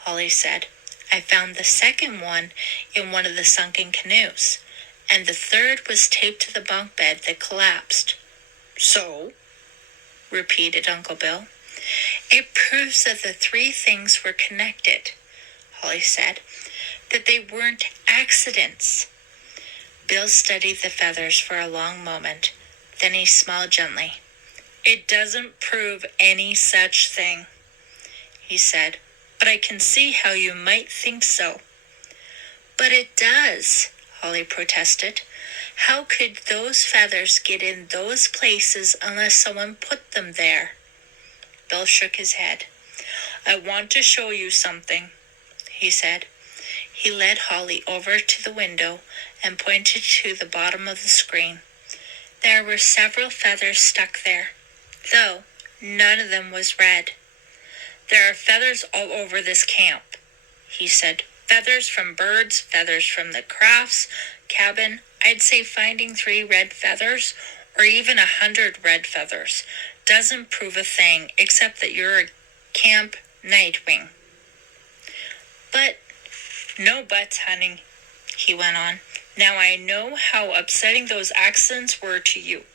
Holly said. "I found the second one in one of the sunken canoes, and the third was taped to the bunk bed that collapsed." "So?" repeated Uncle Bill. "It proves that the 3 things were connected," Holly said, "that they weren't accidents." Bill studied the feathers for a long moment. Then he smiled gently. "It doesn't prove any such thing," he said, "but I can see how you might think so." "But it does," Holly protested. "How could those feathers get in those places unless someone put them there?" Bill shook his head. "I want to show you something," he said. He led Holly over to the window and pointed to the bottom of the screen. There were several feathers stuck there, though none of them was red. "There are feathers all over this camp," he said. "Feathers from birds, feathers from the Crafts cabin. I'd say finding 3 red feathers, or even 100 red feathers, doesn't prove a thing except that you're a Camp Nightwing." "But—" "No buts, honey," he went on. "Now I know how upsetting those accidents were to you,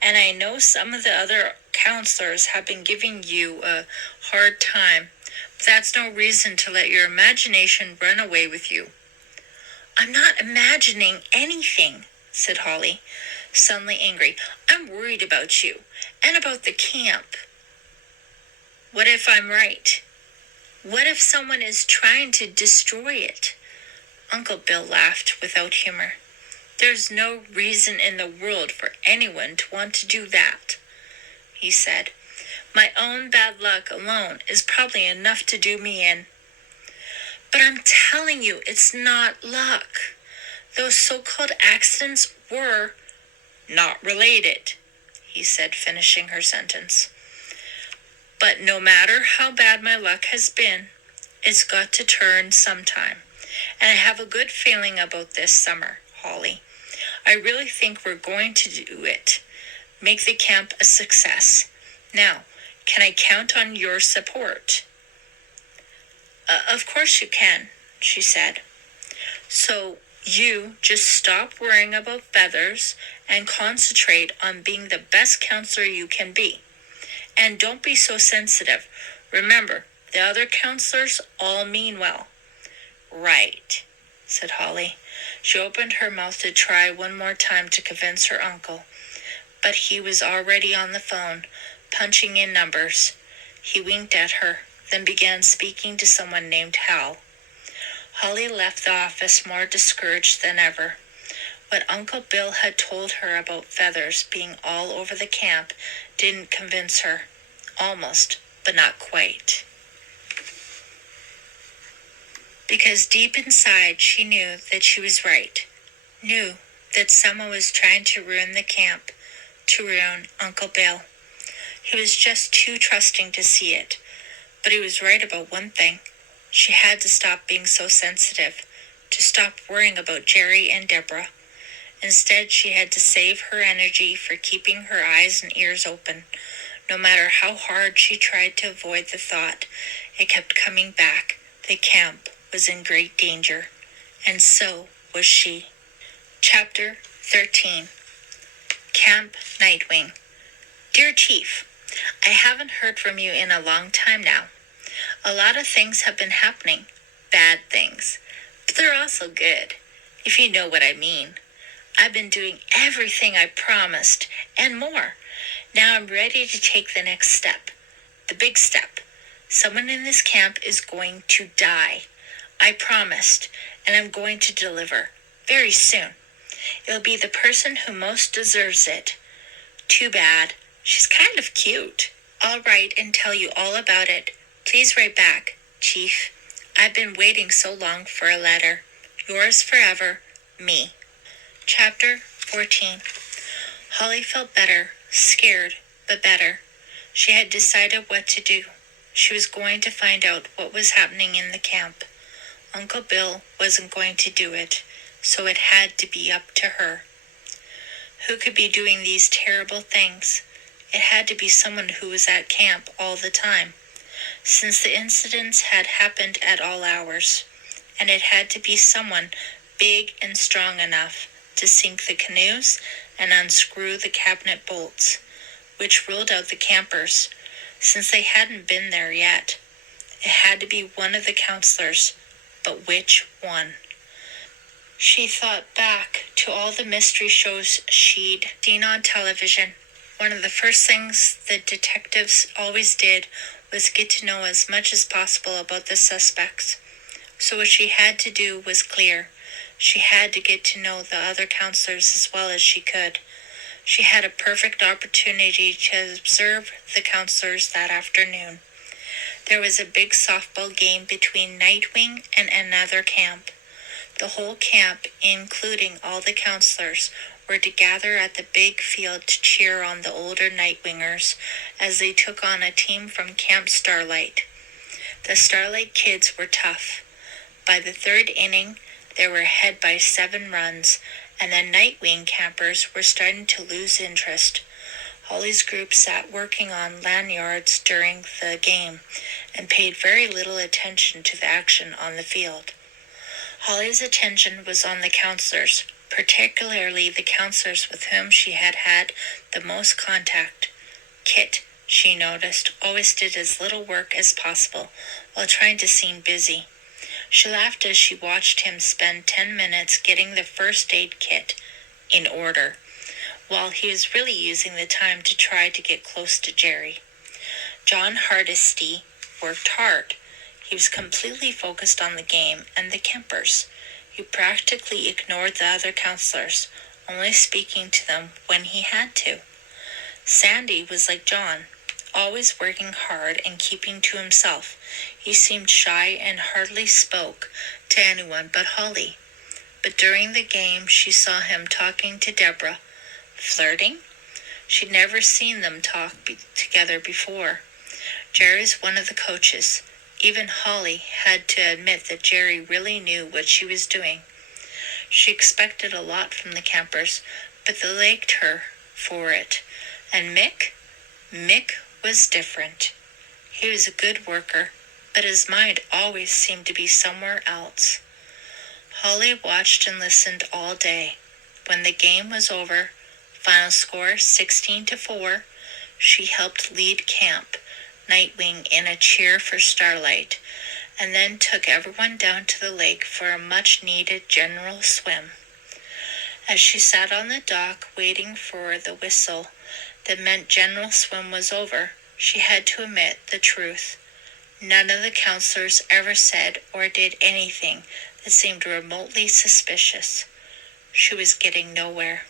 and I know some of the other counselors have been giving you a hard time, but that's no reason to let your imagination run away with you." "I'm not imagining anything," said Holly, suddenly angry. "I'm worried about you, and about the camp." "What if I'm right? What if someone is trying to destroy it?" Uncle Bill laughed without humor. "There's no reason in the world for anyone to want to do that," he said. "My own bad luck alone is probably enough to do me in." "But I'm telling you, it's not luck. Those so-called accidents were not related," he said, finishing her sentence. "But no matter how bad my luck has been, it's got to turn sometime. And I have a good feeling about this summer, Holly. I really think we're going to do it. Make the camp a success. Now, can I count on your support?" Of course you can," she said. "So you just stop worrying about feathers and concentrate on being the best counselor you can be. And don't be so sensitive. Remember, the other counselors all mean well." "Right," said Holly. She opened her mouth to try one more time to convince her uncle, but he was already on the phone, punching in numbers. He winked at her, then began speaking to someone named Hal. Holly left the office more discouraged than ever. What Uncle Bill had told her about feathers being all over the camp didn't convince her. Almost, but not quite. Because deep inside she knew that she was right. Knew that someone was trying to ruin the camp, to ruin Uncle Bill. He was just too trusting to see it. But he was right about one thing. She had to stop being so sensitive, to stop worrying about Jerry and Deborah. Instead, she had to save her energy for keeping her eyes and ears open. No matter how hard she tried to avoid the thought, it kept coming back. The camp was in great danger, and so was she. Chapter 13. Camp Nightwing. Dear Chief, I haven't heard from you in a long time now. A lot of things have been happening, bad things, but they're also good, if you know what I mean. I've been doing everything I promised, and more. Now I'm ready to take the next step, the big step. Someone in this camp is going to die. I promised, and I'm going to deliver, very soon. It'll be the person who most deserves it. Too bad. She's kind of cute. I'll write and tell you all about it. Please write back, Chief. I've been waiting so long for a letter. Yours forever, me. Chapter 14. Holly felt better, scared, but better. She had decided what to do. She was going to find out what was happening in the camp. Uncle Bill wasn't going to do it, so it had to be up to her. Who could be doing these terrible things? It had to be someone who was at camp all the time, since the incidents had happened at all hours, and it had to be someone big and strong enough to sink the canoes and unscrew the cabinet bolts, which ruled out the campers, since they hadn't been there yet. It had to be one of the counselors, but which one? She thought back to all the mystery shows she'd seen on television. One of the first things the detectives always did was get to know as much as possible about the suspects. So what she had to do was clear. She had to get to know the other counselors as well as she could. She had a perfect opportunity to observe the counselors that afternoon. There was a big softball game between Nightwing and another camp. The whole camp, including all the counselors, were to gather at the big field to cheer on the older Nightwingers as they took on a team from Camp Starlight. The Starlight kids were tough. By the third inning, they were ahead by 7 runs, and the Nightwing campers were starting to lose interest. Holly's group sat working on lanyards during the game and paid very little attention to the action on the field. Holly's attention was on the counselors, particularly the counselors with whom she had had the most contact. Kit, she noticed, always did as little work as possible while trying to seem busy. She laughed as she watched him spend 10 minutes getting the first aid kit in order, while he was really using the time to try to get close to Jerry. John Hardesty worked hard. He was completely focused on the game and the campers. He practically ignored the other counselors, only speaking to them when he had to. Sandy was like John, always working hard and keeping to himself. He seemed shy and hardly spoke to anyone but Holly. But during the game, she saw him talking to Deborah. Flirting? She'd never seen them talk together before. Jerry's one of the coaches. Even Holly had to admit that Jerry really knew what she was doing. She expected a lot from the campers, but they liked her for it. And Mick was different. He was a good worker, but his mind always seemed to be somewhere else. Holly watched and listened all day. When the game was over, final score 16-4, she helped lead camp, Nightwing, in a cheer for Starlight, and then took everyone down to the lake for a much-needed general swim. As she sat on the dock waiting for the whistle that meant general swim was over, she had to admit the truth. None of the counselors ever said or did anything that seemed remotely suspicious. She was getting nowhere.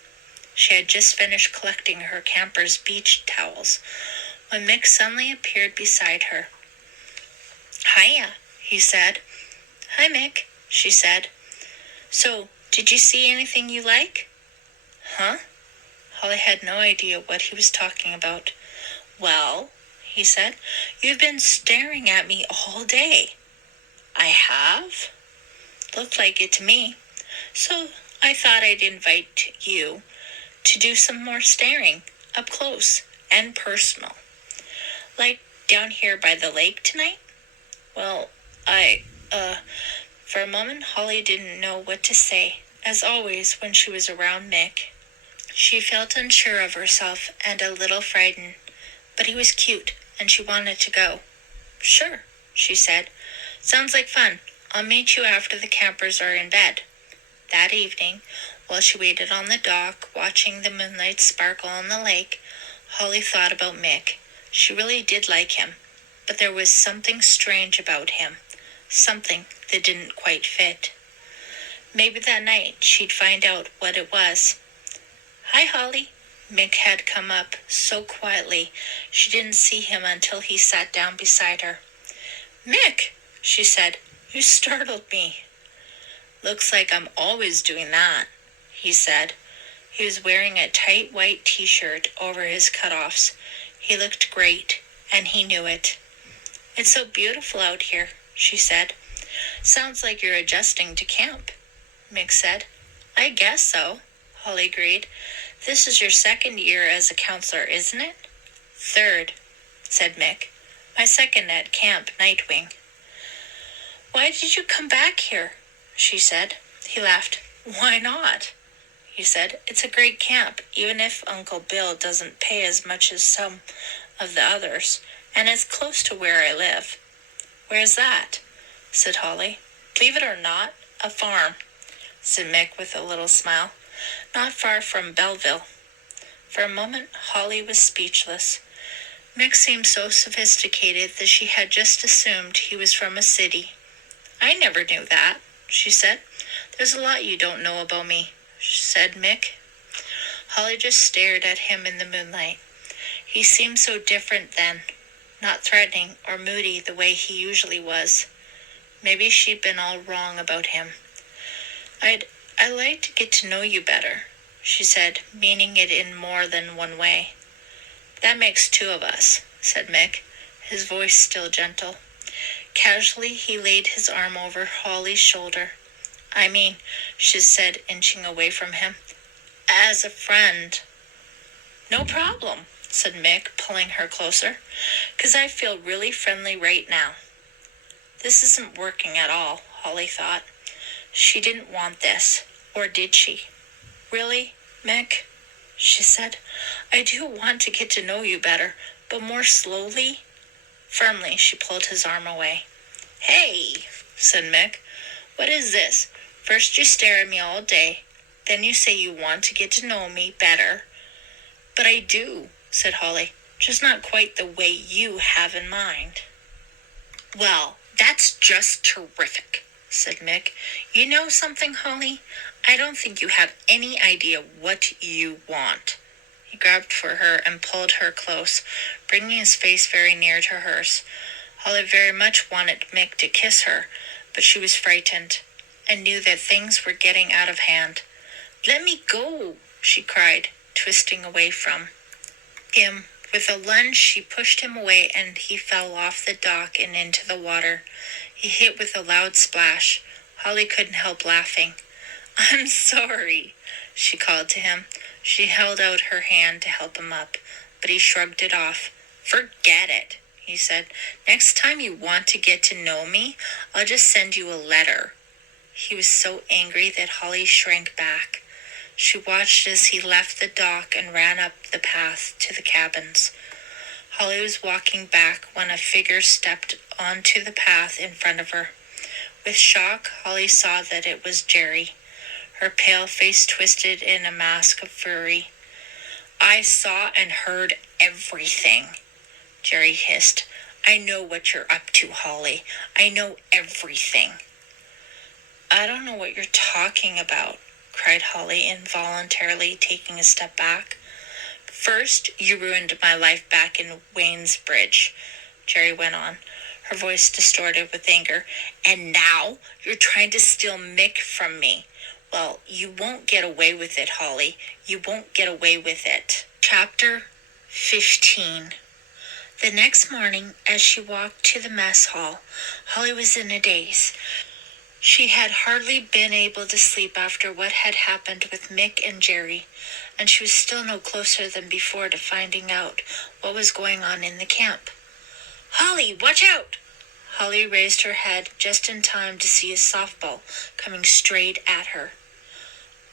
She had just finished collecting her camper's beach towels when Mick suddenly appeared beside her. "Hiya," he said. "Hi, Mick," she said. "So, did you see anything you like?" "Huh?" Holly had no idea what he was talking about. "Well," he said, "you've been staring at me all day." "I have?" "Looked like it to me. So I thought I'd invite you to do some more staring, up close and personal. Like down here by the lake tonight?" "Well, For a moment, Holly didn't know what to say. As always, when she was around Mick, she felt unsure of herself and a little frightened. But he was cute, and she wanted to go. "Sure," she said. "Sounds like fun. I'll meet you after the campers are in bed." That evening, while she waited on the dock, watching the moonlight sparkle on the lake, Holly thought about Mick. She really did like him, but there was something strange about him, something that didn't quite fit. Maybe that night she'd find out what it was. "Hi, Holly." Mick had come up so quietly she didn't see him until he sat down beside her. "Mick," she said, "you startled me." "Looks like I'm always doing that," he said. He was wearing a tight white t-shirt over his cutoffs. He looked great, and he knew it. "It's so beautiful out here," she said. "Sounds like you're adjusting to camp," Mick said. "I guess so," Holly agreed. "This is your second year as a counselor, isn't it?" "Third," said Mick. "My second at Camp Nightwing." "Why did you come back here?" she said. He laughed. "Why not?" he said. "It's a great camp, even if Uncle Bill doesn't pay as much as some of the others, and it's close to where I live." "Where's that?" said Holly. "Believe it or not, a farm," said Mick with a little smile. "Not far from Belleville." For a moment, Holly was speechless. Mick seemed so sophisticated that she had just assumed he was from a city. "I never knew that," she said. "There's a lot you don't know about me," said Mick. Holly just stared at him in the moonlight. He seemed so different then, not threatening or moody the way he usually was. Maybe she'd been all wrong about him. I'd like to get to know you better," she said, meaning it in more than one way. "That makes two of us," said Mick, his voice still gentle. Casually, he laid his arm over Holly's shoulder. "I mean," she said, inching away from him, "as a friend." "No problem," said Mick, pulling her closer, "'cause I feel really friendly right now." This isn't working at all, Holly thought. She didn't want this, or did she? "Really, Mick," she said, "I do want to get to know you better, but more slowly." Firmly, she pulled his arm away. "Hey," said Mick, "what is this? First you stare at me all day, then you say you want to get to know me better." "But I do," said Holly, "just not quite the way you have in mind." "Well, that's just terrific," said Mick. "You know something, Holly? I don't think you have any idea what you want." He grabbed for her and pulled her close, bringing his face very near to hers. Holly very much wanted Mick to kiss her, but she was frightened and knew that things were getting out of hand. "Let me go," she cried, twisting away from him. With a lunge, she pushed him away, and he fell off the dock and into the water. He hit with a loud splash. Holly couldn't help laughing. "I'm sorry," she called to him. She held out her hand to help him up, but he shrugged it off. "Forget it," he said. "Next time you want to get to know me, I'll just send you a letter." He was so angry that Holly shrank back. She watched as he left the dock and ran up the path to the cabins. Holly was walking back when a figure stepped onto the path in front of her. With shock, Holly saw that it was Jerry, her pale face twisted in a mask of fury. "I saw and heard everything," Jerry hissed. "I know what you're up to, Holly. I know everything." "I don't know what you're talking about," cried Holly, involuntarily taking a step back. "First, you ruined my life back in Waynesbridge," Jerry went on, her voice distorted with anger. "And now you're trying to steal Mick from me. Well, you won't get away with it, Holly. You won't get away with it." Chapter 15. The next morning, as she walked to the mess hall, Holly was in a daze. She had hardly been able to sleep after what had happened with Mick and Jerry, and she was still no closer than before to finding out what was going on in the camp. "Holly, watch out!" Holly raised her head just in time to see a softball coming straight at her.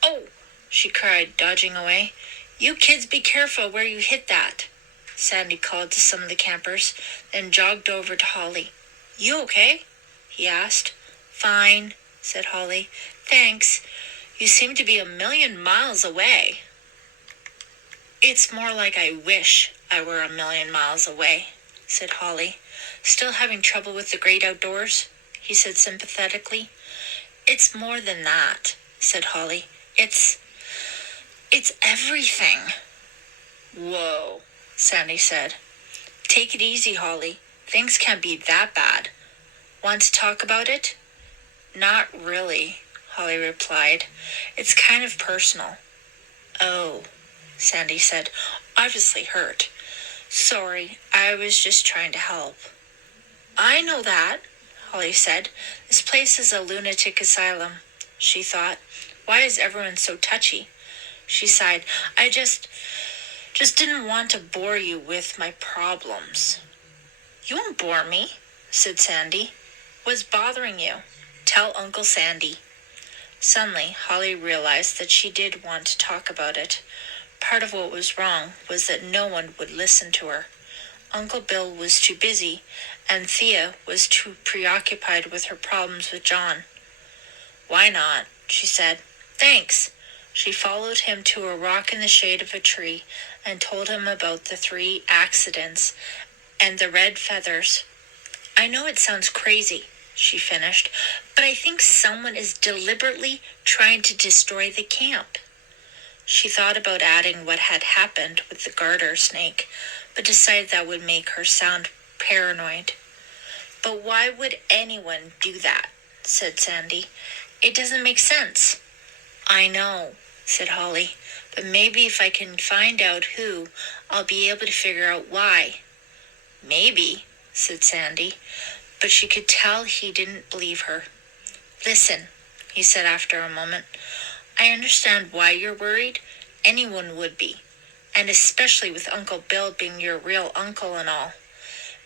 "Oh!" she cried, dodging away. "You kids be careful where you hit that," Sandy called to some of the campers, then jogged over to Holly. "You okay?" he asked. "Fine," said Holly. "Thanks. You seem to be a million miles away." "It's more like I wish I were a million miles away," said Holly. "Still having trouble with the great outdoors?" he said sympathetically. It's more than that, said Holly. It's everything. Whoa, Sandy said. Take it easy, Holly. Things can't be that bad. Want to talk about it? Not really, Holly replied. It's kind of personal. Oh, Sandy said, obviously hurt. Sorry, I was just trying to help. I know that, Holly said. This place is a lunatic asylum, she thought. Why is everyone so touchy? She sighed. I just didn't want to bore you with my problems. You won't bore me, said Sandy. What's bothering you? Tell Uncle Sandy. Suddenly, Holly realized that she did want to talk about it. Part of what was wrong was that no one would listen to her. Uncle Bill was too busy, and Thea was too preoccupied with her problems with John. Why not? She said. Thanks. She followed him to a rock in the shade of a tree and told him about the 3 accidents and the red feathers. I know it sounds crazy, she finished, but I think someone is deliberately trying to destroy the camp. She thought about adding what had happened with the garter snake, but decided that would make her sound paranoid. But why would anyone do that? Said Sandy. It doesn't make sense. I know, said Holly, but maybe if I can find out who, I'll be able to figure out why. Maybe, said Sandy, but she could tell he didn't believe her. Listen, he said after a moment, I understand why you're worried. Anyone would be, and especially with Uncle Bill being your real uncle and all.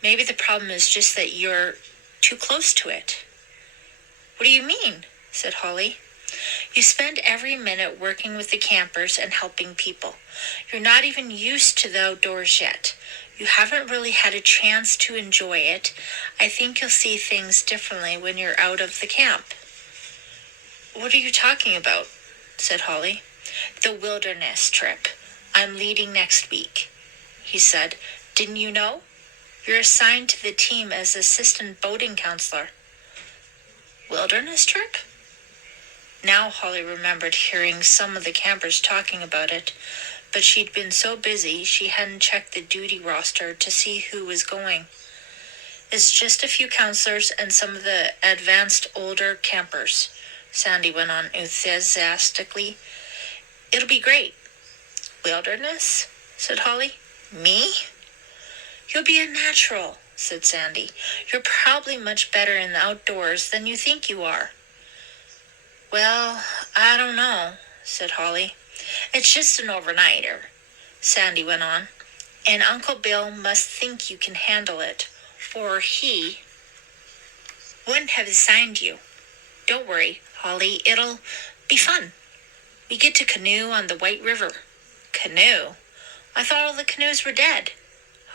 Maybe the problem is just that you're too close to it. What do you mean? Said Holly. You spend every minute working with the campers and helping people. You're not even used to the outdoors yet. You haven't really had a chance to enjoy it. I think you'll see things differently when you're out of the camp. What are you talking about? Said Holly. The wilderness trip. I'm leading next week, he said. Didn't you know? You're assigned to the team as assistant boating counselor. Wilderness trip? Now Holly remembered hearing some of the campers talking about it, but she'd been so busy she hadn't checked the duty roster to see who was going. It's just a few counselors and some of the advanced older campers, Sandy went on enthusiastically. It'll be great. Wilderness? Said Holly. Me? You'll be a natural, said Sandy. You're probably much better in the outdoors than you think you are. Well, I don't know, said Holly. It's just an overnighter, Sandy went on. And Uncle Bill must think you can handle it, or he wouldn't have assigned you. Don't worry, Holly, it'll be fun. We get to canoe on the White River. Canoe? I thought all the canoes were dead,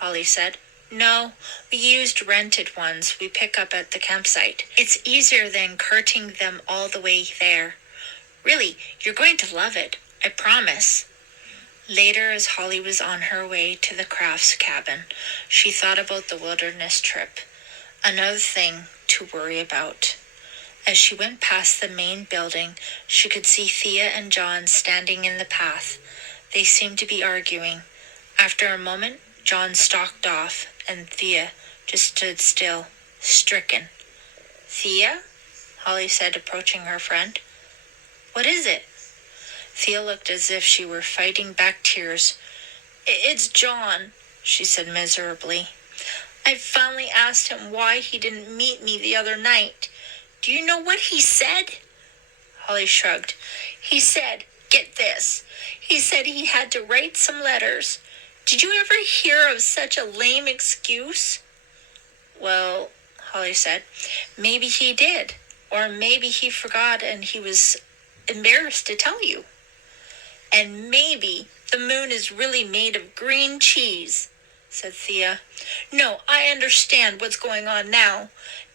Holly said. No, we used rented ones we pick up at the campsite. It's easier than carting them all the way there. Really, you're going to love it, I promise. Later, as Holly was on her way to the Crafts cabin, she thought about the wilderness trip. Another thing to worry about. As she went past the main building, she could see Thea and John standing in the path. They seemed to be arguing. After a moment, John stalked off, and Thea just stood still, stricken. Thea? Holly said, approaching her friend. What is it? Thea looked as if she were fighting back tears. It's John, she said miserably. I finally asked him why he didn't meet me the other night. Do you know what he said? Holly shrugged. He said, get this, he said he had to write some letters. Did you ever hear of such a lame excuse? Well, Holly said, maybe he did. Or maybe he forgot and he was embarrassed to tell you. And maybe the moon is really made of green cheese, said Thea. No, I understand what's going on now.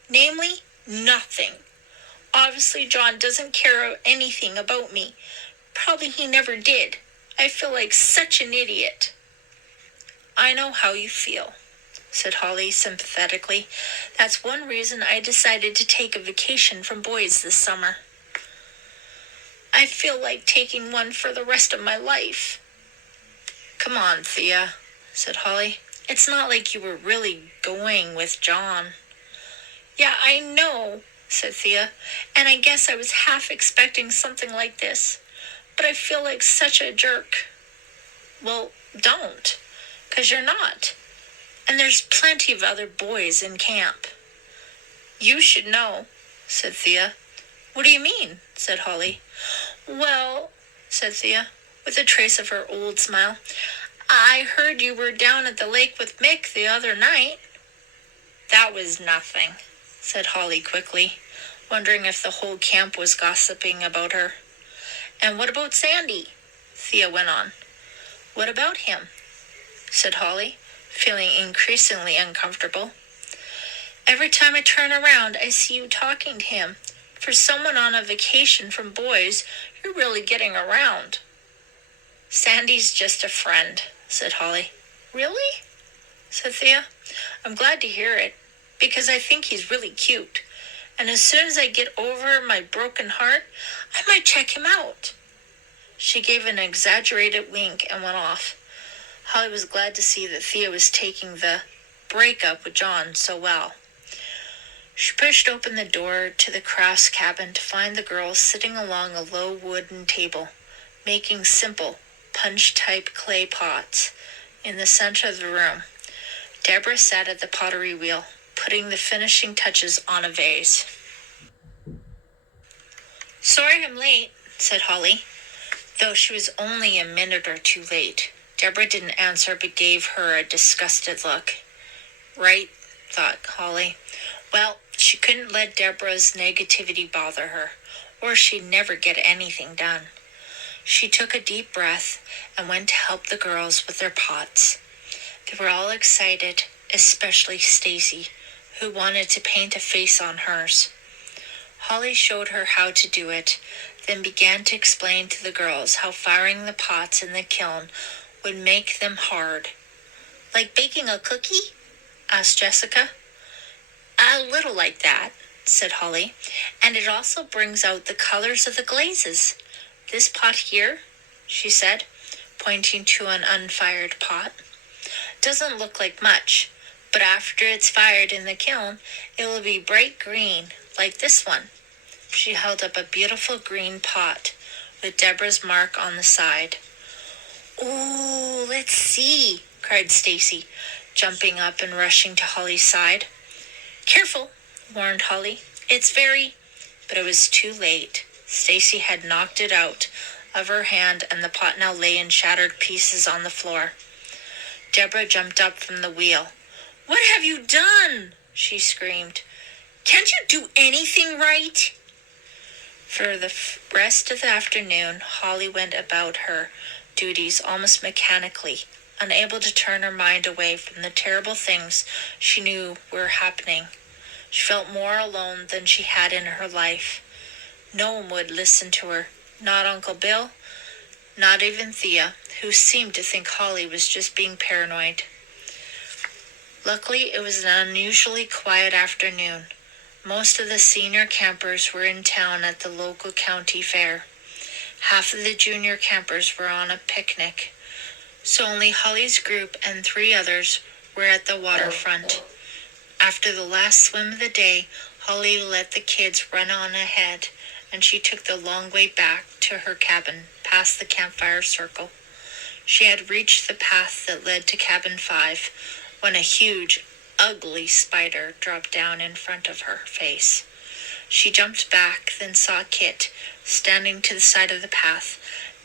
Namely, nothing. Obviously, John doesn't care anything about me. Probably he never did. I feel like such an idiot. I know how you feel, said Holly sympathetically. That's one reason I decided to take a vacation from boys this summer. I feel like taking one for the rest of my life." "Come on, Thea," said Holly. "It's not like you were really going with John." "Yeah, I know," said Thea, "and I guess I was half expecting something like this. But I feel like such a jerk." "Well, don't, 'cause you're not. And there's plenty of other boys in camp." "You should know," said Thea. "What do you mean?" said Holly. "Well," said Thea, with a trace of her old smile, "I heard you were down at the lake with Mick the other night." "That was nothing," said Holly quickly, wondering if the whole camp was gossiping about her. "And what about Sandy?" Thea went on. "What about him?" said Holly, feeling increasingly uncomfortable. "Every time I turn around, I see you talking to him. For someone on a vacation from boys, you're really getting around." "Sandy's just a friend," said Holly. "Really?" said Thea. "I'm glad to hear it, because I think he's really cute. And as soon as I get over my broken heart, I might check him out." She gave an exaggerated wink and went off. Holly was glad to see that Thea was taking the breakup with John so well. She pushed open the door to the Crafts cabin to find the girls sitting along a low wooden table, making simple, punch-type clay pots. In the center of the room, Deborah sat at the pottery wheel, putting the finishing touches on a vase. "Sorry I'm late," said Holly, though she was only a minute or two late. Deborah didn't answer but gave her a disgusted look. Right, thought Holly. Well, she couldn't let Deborah's negativity bother her, or she'd never get anything done. She took a deep breath and went to help the girls with their pots. They were all excited, especially Stacy, who wanted to paint a face on hers. Holly showed her how to do it, then began to explain to the girls how firing the pots in the kiln would make them hard. "Like baking a cookie?" asked Jessica. "A little like that," said Holly. "And it also brings out the colors of the glazes. This pot here," she said, pointing to an unfired pot, "doesn't look like much, but after it's fired in the kiln, it will be bright green, like this one." She held up a beautiful green pot with Deborah's mark on the side. "Oh, let's see," cried Stacy, jumping up and rushing to Holly's side. "Careful," warned Holly. "It's very—" But it was too late. Stacy had knocked it out of her hand, and the pot now lay in shattered pieces on the floor. Deborah jumped up from the wheel. "What have you done?" she screamed. "Can't you do anything right?" For the rest of the afternoon, Holly went about her duties almost mechanically, unable to turn her mind away from the terrible things she knew were happening. She felt more alone than she had in her life. No one would listen to her, not Uncle Bill, not even Thea, who seemed to think Holly was just being paranoid. Luckily, it was an unusually quiet afternoon. Most of the senior campers were in town at the local county fair. Half of the junior campers were on a picnic, so only Holly's group and 3 others were at the waterfront. After the last swim of the day, Holly let the kids run on ahead, and she took the long way back to her cabin, past the campfire circle. She had reached the path that led to cabin 5 when a huge, ugly spider dropped down in front of her face. She jumped back, then saw Kit standing to the side of the path,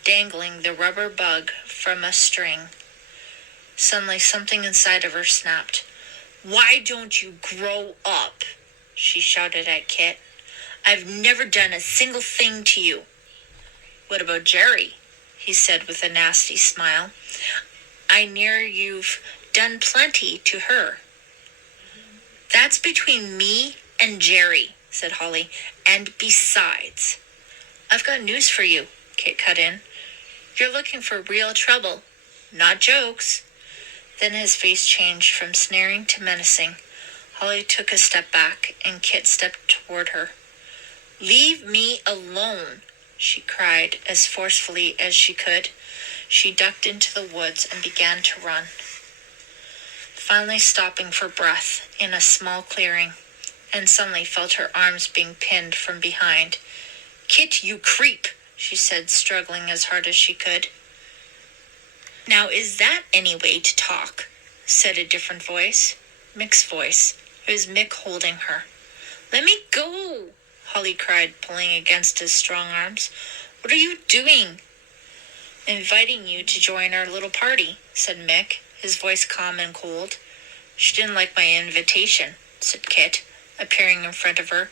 dangling the rubber bug from a string. Suddenly, something inside of her snapped. "Why don't you grow up?" she shouted at Kit. "I've never done a single thing to you." "What about Jerry?" he said with a nasty smile. "I hear you've done plenty to her." "That's between me and Jerry," said Holly. "And besides—" "I've got news for you," Kit cut in. "You're looking for real trouble, not jokes." Then his face changed from sneering to menacing. Holly took a step back, and Kit stepped toward her. "Leave me alone," she cried as forcefully as she could. She ducked into the woods and began to run, finally stopping for breath in a small clearing, and suddenly felt her arms being pinned from behind. "Kit, you creep," she said, struggling as hard as she could. "Now is that any way to talk?" said a different voice. Mick's voice. It was Mick holding her. "Let me go," Holly cried, pulling against his strong arms. "What are you doing?" "Inviting you to join our little party," said Mick, his voice calm and cold. "She didn't like my invitation," said Kit, appearing in front of her,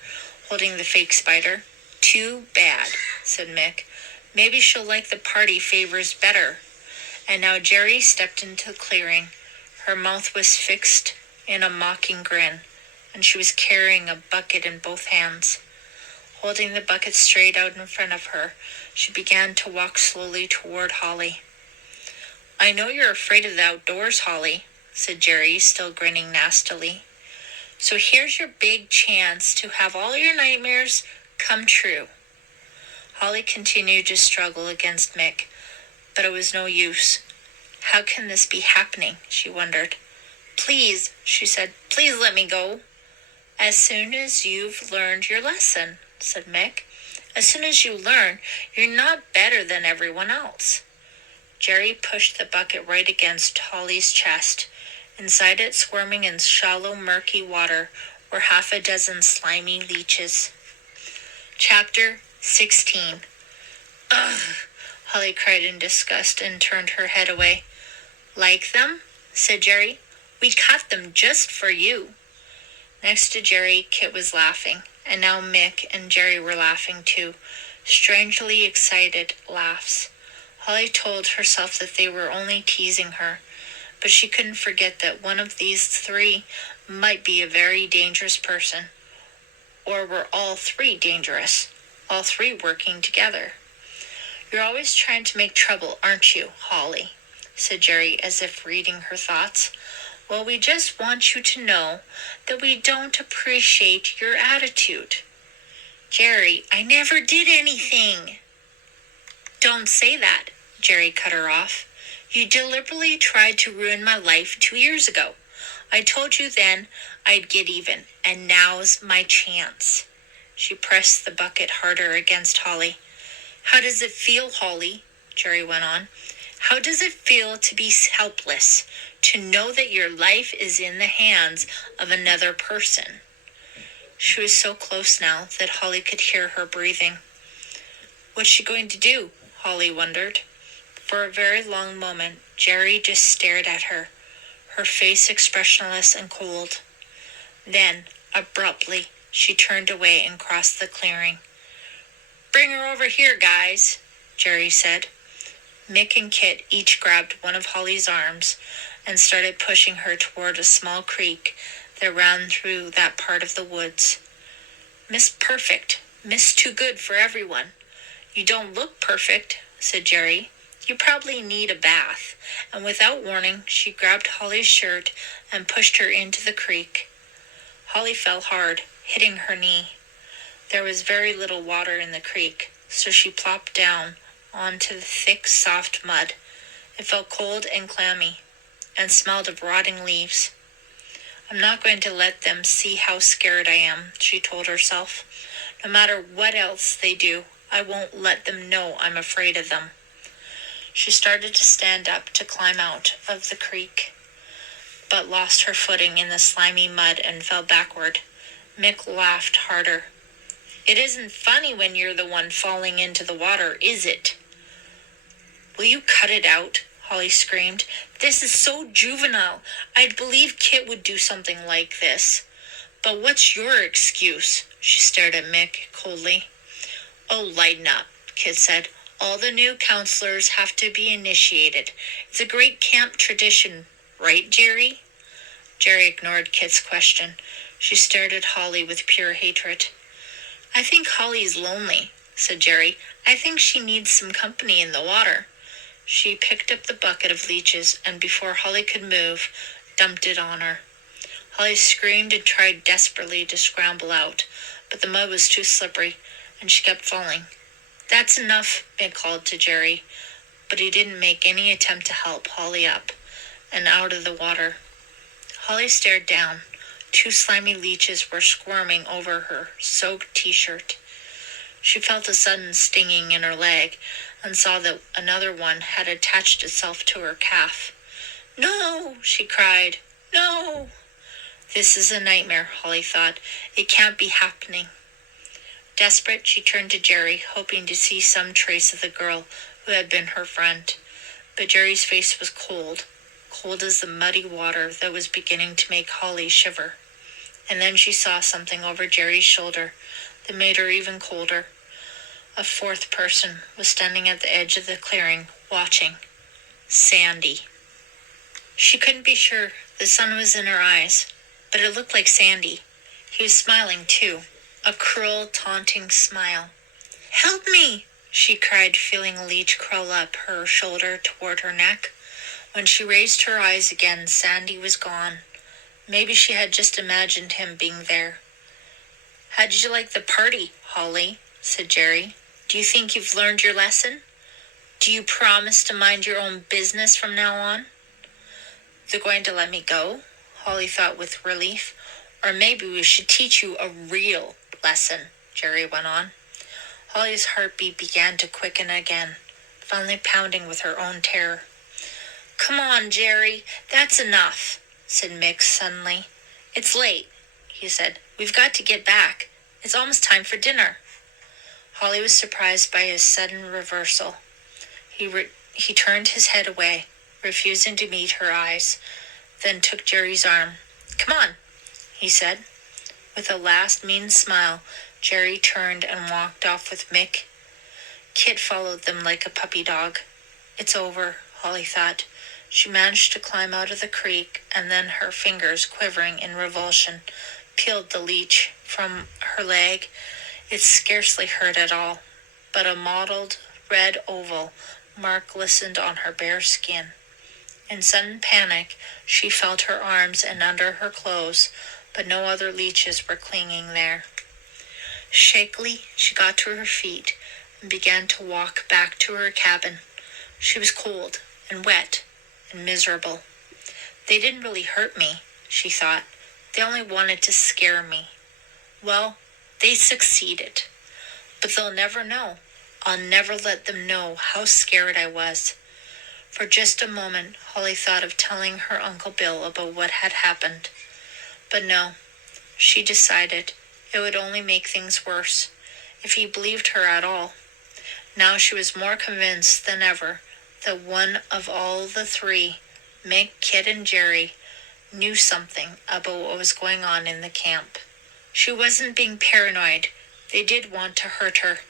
holding the fake spider. "Too bad," said Mick. "Maybe she'll like the party favors better." And now Jerry stepped into the clearing. Her mouth was fixed in a mocking grin, and she was carrying a bucket in both hands. Holding the bucket straight out in front of her, she began to walk slowly toward Holly. "I know you're afraid of the outdoors, Holly," said Jerry, still grinning nastily. "So here's your big chance to have all your nightmares come true." Holly continued to struggle against Mick, but it was no use. How can this be happening? She wondered. "Please," she said, "please let me go." "As soon as you've learned your lesson," said Mick. "As soon as you learn, you're not better than everyone else." Jerry pushed the bucket right against Holly's chest. Inside it, squirming in shallow, murky water, were half a dozen slimy leeches. Chapter 16. "Ugh!" Holly cried in disgust and turned her head away. "Like them?" said Jerry. "We caught them just for you." Next to Jerry, Kit was laughing, and now Mick and Jerry were laughing too, strangely excited laughs. Holly told herself that they were only teasing her, but she couldn't forget that one of these three might be a very dangerous person. Or were all three dangerous? All three working together? "You're always trying to make trouble, aren't you, Holly?" said Jerry, as if reading her thoughts. "Well, we just want you to know that we don't appreciate your attitude." "Jerry, I never did anything." "Don't say that," Jerry cut her off. "You deliberately tried to ruin my life 2 years ago. I told you then I'd get even, and now's my chance." She pressed the bucket harder against Holly. "How does it feel, Holly?" Jerry went on. "How does it feel to be helpless, to know that your life is in the hands of another person?" She was so close now that Holly could hear her breathing. What's she going to do? Holly wondered. For a very long moment, Jerry just stared at her, her face expressionless and cold. Then, abruptly, she turned away and crossed the clearing. "Bring her over here, guys," Jerry said. Mick and Kit each grabbed one of Holly's arms and started pushing her toward a small creek that ran through that part of the woods. "Miss Perfect, Miss Too Good for everyone. You don't look perfect," said Jerry. "You probably need a bath." And without warning, she grabbed Holly's shirt and pushed her into the creek. Holly fell hard, hitting her knee. There was very little water in the creek, so she plopped down onto the thick, soft mud. It felt cold and clammy, and smelled of rotting leaves. "I'm not going to let them see how scared I am," she told herself. "No matter what else they do, I won't let them know I'm afraid of them." She started to stand up to climb out of the creek, but lost her footing in the slimy mud and fell backward. Mick laughed harder. "It isn't funny when you're the one falling into the water, is it?" "Will you cut it out?" Holly screamed. "This is so juvenile. I'd believe Kit would do something like this." "But what's your excuse?" She stared at Mick coldly. "Oh, lighten up," Kit said. "All the new counselors have to be initiated. It's a great camp tradition, right, Jerry?" Jerry ignored Kit's question. She stared at Holly with pure hatred. "I think Holly's lonely," said Jerry. "I think she needs some company in the water." She picked up the bucket of leeches, and before Holly could move, dumped it on her. Holly screamed and tried desperately to scramble out, but the mud was too slippery, and she kept falling. "That's enough," Mick called to Jerry, but he didn't make any attempt to help Holly up and out of the water. Holly stared down. 2 slimy leeches were squirming over her soaked t-shirt. She felt a sudden stinging in her leg and saw that another one had attached itself to her calf. "No!" she cried. "No!" This is a nightmare, Holly thought. It can't be happening. Desperate, she turned to Jerry, hoping to see some trace of the girl who had been her friend. But Jerry's face was cold, cold as the muddy water that was beginning to make Holly shiver. And then she saw something over Jerry's shoulder that made her even colder. A 4th person was standing at the edge of the clearing, watching. Sandy. She couldn't be sure. The sun was in her eyes, but it looked like Sandy. He was smiling, too, a cruel, taunting smile. "Help me!" she cried, feeling a leech crawl up her shoulder toward her neck. When she raised her eyes again, Sandy was gone. Maybe she had just imagined him being there. "How did you like the party, Holly?" said Jerry. "Do you think you've learned your lesson? Do you promise to mind your own business from now on?" "They're going to let me go?" Holly thought with relief. "Or maybe we should teach you a real lesson," Jerry went on. Holly's heartbeat began to quicken again, finally pounding with her own terror. "Come on, Jerry, that's enough," said Mick suddenly. "It's late," he said. "We've got to get back. It's almost time for dinner." Holly was surprised by his sudden reversal. He turned his head away, refusing to meet her eyes, then took Jerry's arm. "Come on," he said. With a last mean smile, Jerry turned and walked off with Mick. Kit followed them like a puppy dog. It's over, Holly thought. She managed to climb out of the creek, and then her fingers, quivering in revulsion, peeled the leech from her leg. It scarcely hurt at all, but a mottled red oval mark glistened on her bare skin. In sudden panic, she felt her arms and under her clothes, but no other leeches were clinging there. Shakily, she got to her feet and began to walk back to her cabin. She was cold and wet and miserable. They didn't really hurt me, she thought. They only wanted to scare me. Well, they succeeded. But they'll never know. I'll never let them know how scared I was. For just a moment, Holly thought of telling her Uncle Bill about what had happened. But no, she decided it would only make things worse, if he believed her at all. Now she was more convinced than ever that one of all the 3, Mick, Kit, and Jerry, knew something about what was going on in the camp. She wasn't being paranoid. They did want to hurt her,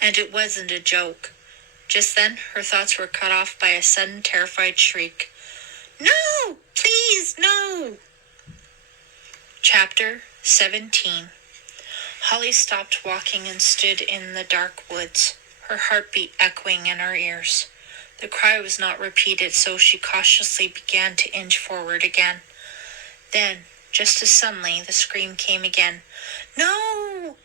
and it wasn't a joke. Just then, her thoughts were cut off by a sudden terrified shriek. "No! Please, no!" Chapter 17. Holly stopped walking and stood in the dark woods, her heartbeat echoing in her ears. The cry was not repeated, so she cautiously began to inch forward again. Then, just as suddenly, the scream came again. "No!"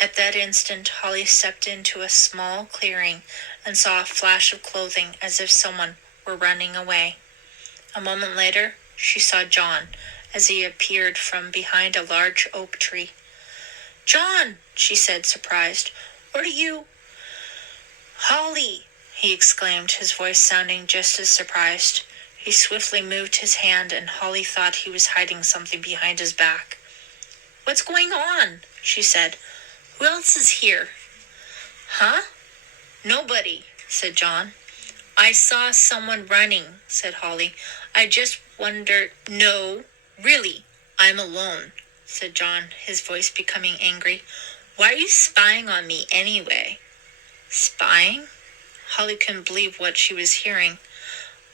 At that instant, Holly stepped into a small clearing and saw a flash of clothing as if someone were running away. A moment later, she saw John as he appeared from behind a large oak tree. "John," she said, surprised. "What are you—" "Holly," he exclaimed, his voice sounding just as surprised. He swiftly moved his hand, and Holly thought he was hiding something behind his back. "What's going on?" she said. "Who else is here?" "Huh? Nobody," said John. "I saw someone running," said Holly. "I just wondered—" "No, really, I'm alone," said John, his voice becoming angry. "Why are you spying on me anyway?" "Spying?" Holly couldn't believe what she was hearing.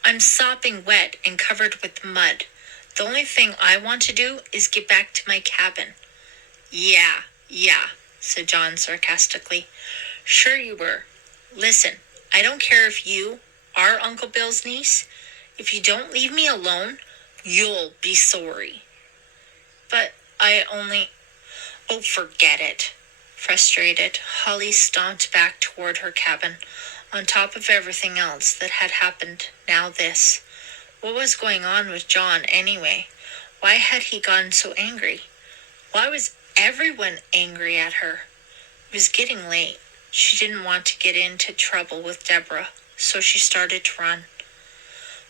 "I'm sopping wet and covered with mud. The only thing I want to do is get back to my cabin." Yeah, said John sarcastically. "Sure you were. Listen, I don't care if you are Uncle Bill's niece. If you don't leave me alone, you'll be sorry." "But I only—" "Oh, forget it." Frustrated, Holly stomped back toward her cabin. On top of everything else that had happened, now this. What was going on with John anyway? Why had he gotten so angry? Why was everyone angry at her? It was getting late. She didn't want to get into trouble with Deborah, so she started to run.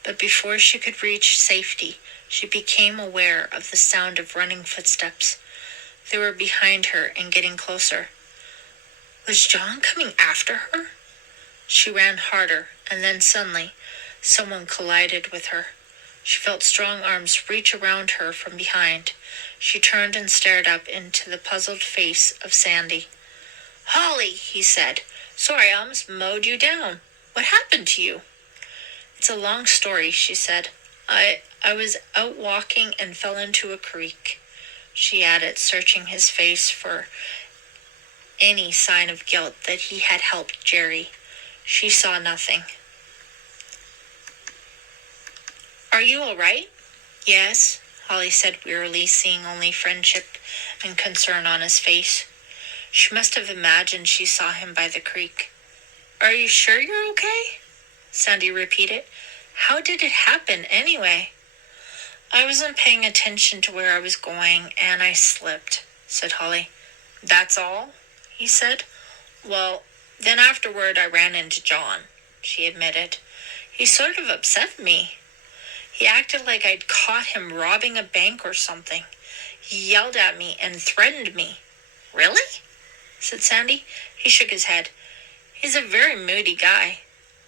But before she could reach safety, she became aware of the sound of running footsteps. They were behind her and getting closer. Was John coming after her? She ran harder, and then suddenly, someone collided with her. She felt strong arms reach around her from behind. She turned and stared up into the puzzled face of Sandy. "Holly," he said. "Sorry, I almost mowed you down. What happened to you?" "It's a long story," she said. I was out walking and fell into a creek," she added, searching his face for any sign of guilt that he had helped Jerry. She saw nothing. "Are you all right?" "Yes," Holly said wearily, seeing only friendship and concern on his face. She must have imagined she saw him by the creek. "Are you sure you're okay?" Sandy repeated. "How did it happen, anyway?" "I wasn't paying attention to where I was going, and I slipped," said Holly. "That's all?" he said. "Well, then afterward I ran into John," she admitted. "He sort of upset me. He acted like I'd caught him robbing a bank or something. He yelled at me and threatened me." "Really?" said Sandy. He shook his head. "He's a very moody guy."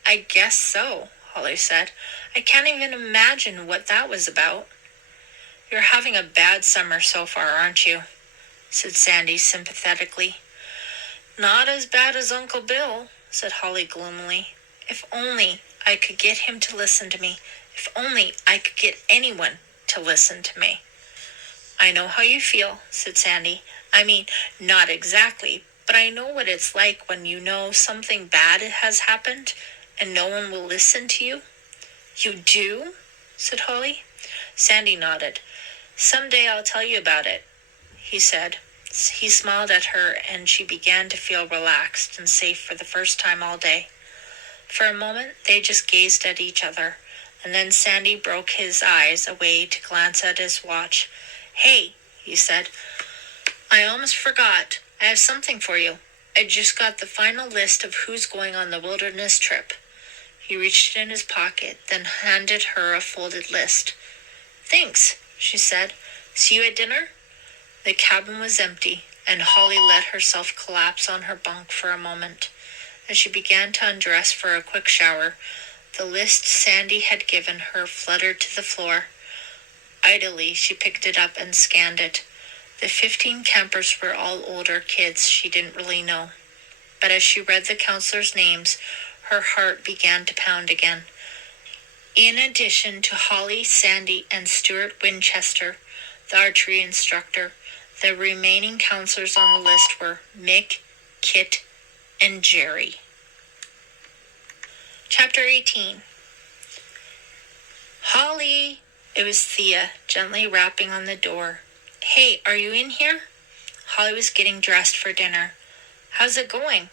"I guess so," Holly said. "I can't even imagine what that was about." "You're having a bad summer so far, aren't you?" said Sandy sympathetically. "Not as bad as Uncle Bill," said Holly gloomily. "If only I could get him to listen to me. If only I could get anyone to listen to me." "I know how you feel," said Sandy. "I mean, not exactly, but I know what it's like when you know something bad has happened and no one will listen to you." "You do?" said Holly. Sandy nodded. "Someday I'll tell you about it," he said. He smiled at her, and she began to feel relaxed and safe for the first time all day. For a moment, they just gazed at each other, and then Sandy broke his eyes away to glance at his watch. "Hey," he said, "I almost forgot. I have something for you. I just got the final list of who's going on the wilderness trip." He reached in his pocket, then handed her a folded list. "Thanks," she said. "See you at dinner?" The cabin was empty, and Holly let herself collapse on her bunk for a moment. As she began to undress for a quick shower, the list Sandy had given her fluttered to the floor. Idly, she picked it up and scanned it. The 15 campers were all older kids she didn't really know. But as she read the counselors' names, her heart began to pound again. In addition to Holly, Sandy, and Stuart Winchester, the archery instructor, the remaining counselors on the list were Mick, Kit, and Jerry. Chapter 18. "Holly!" It was Thea, gently rapping on the door. "Hey, are you in here?" Holly was getting dressed for dinner. "How's it going?"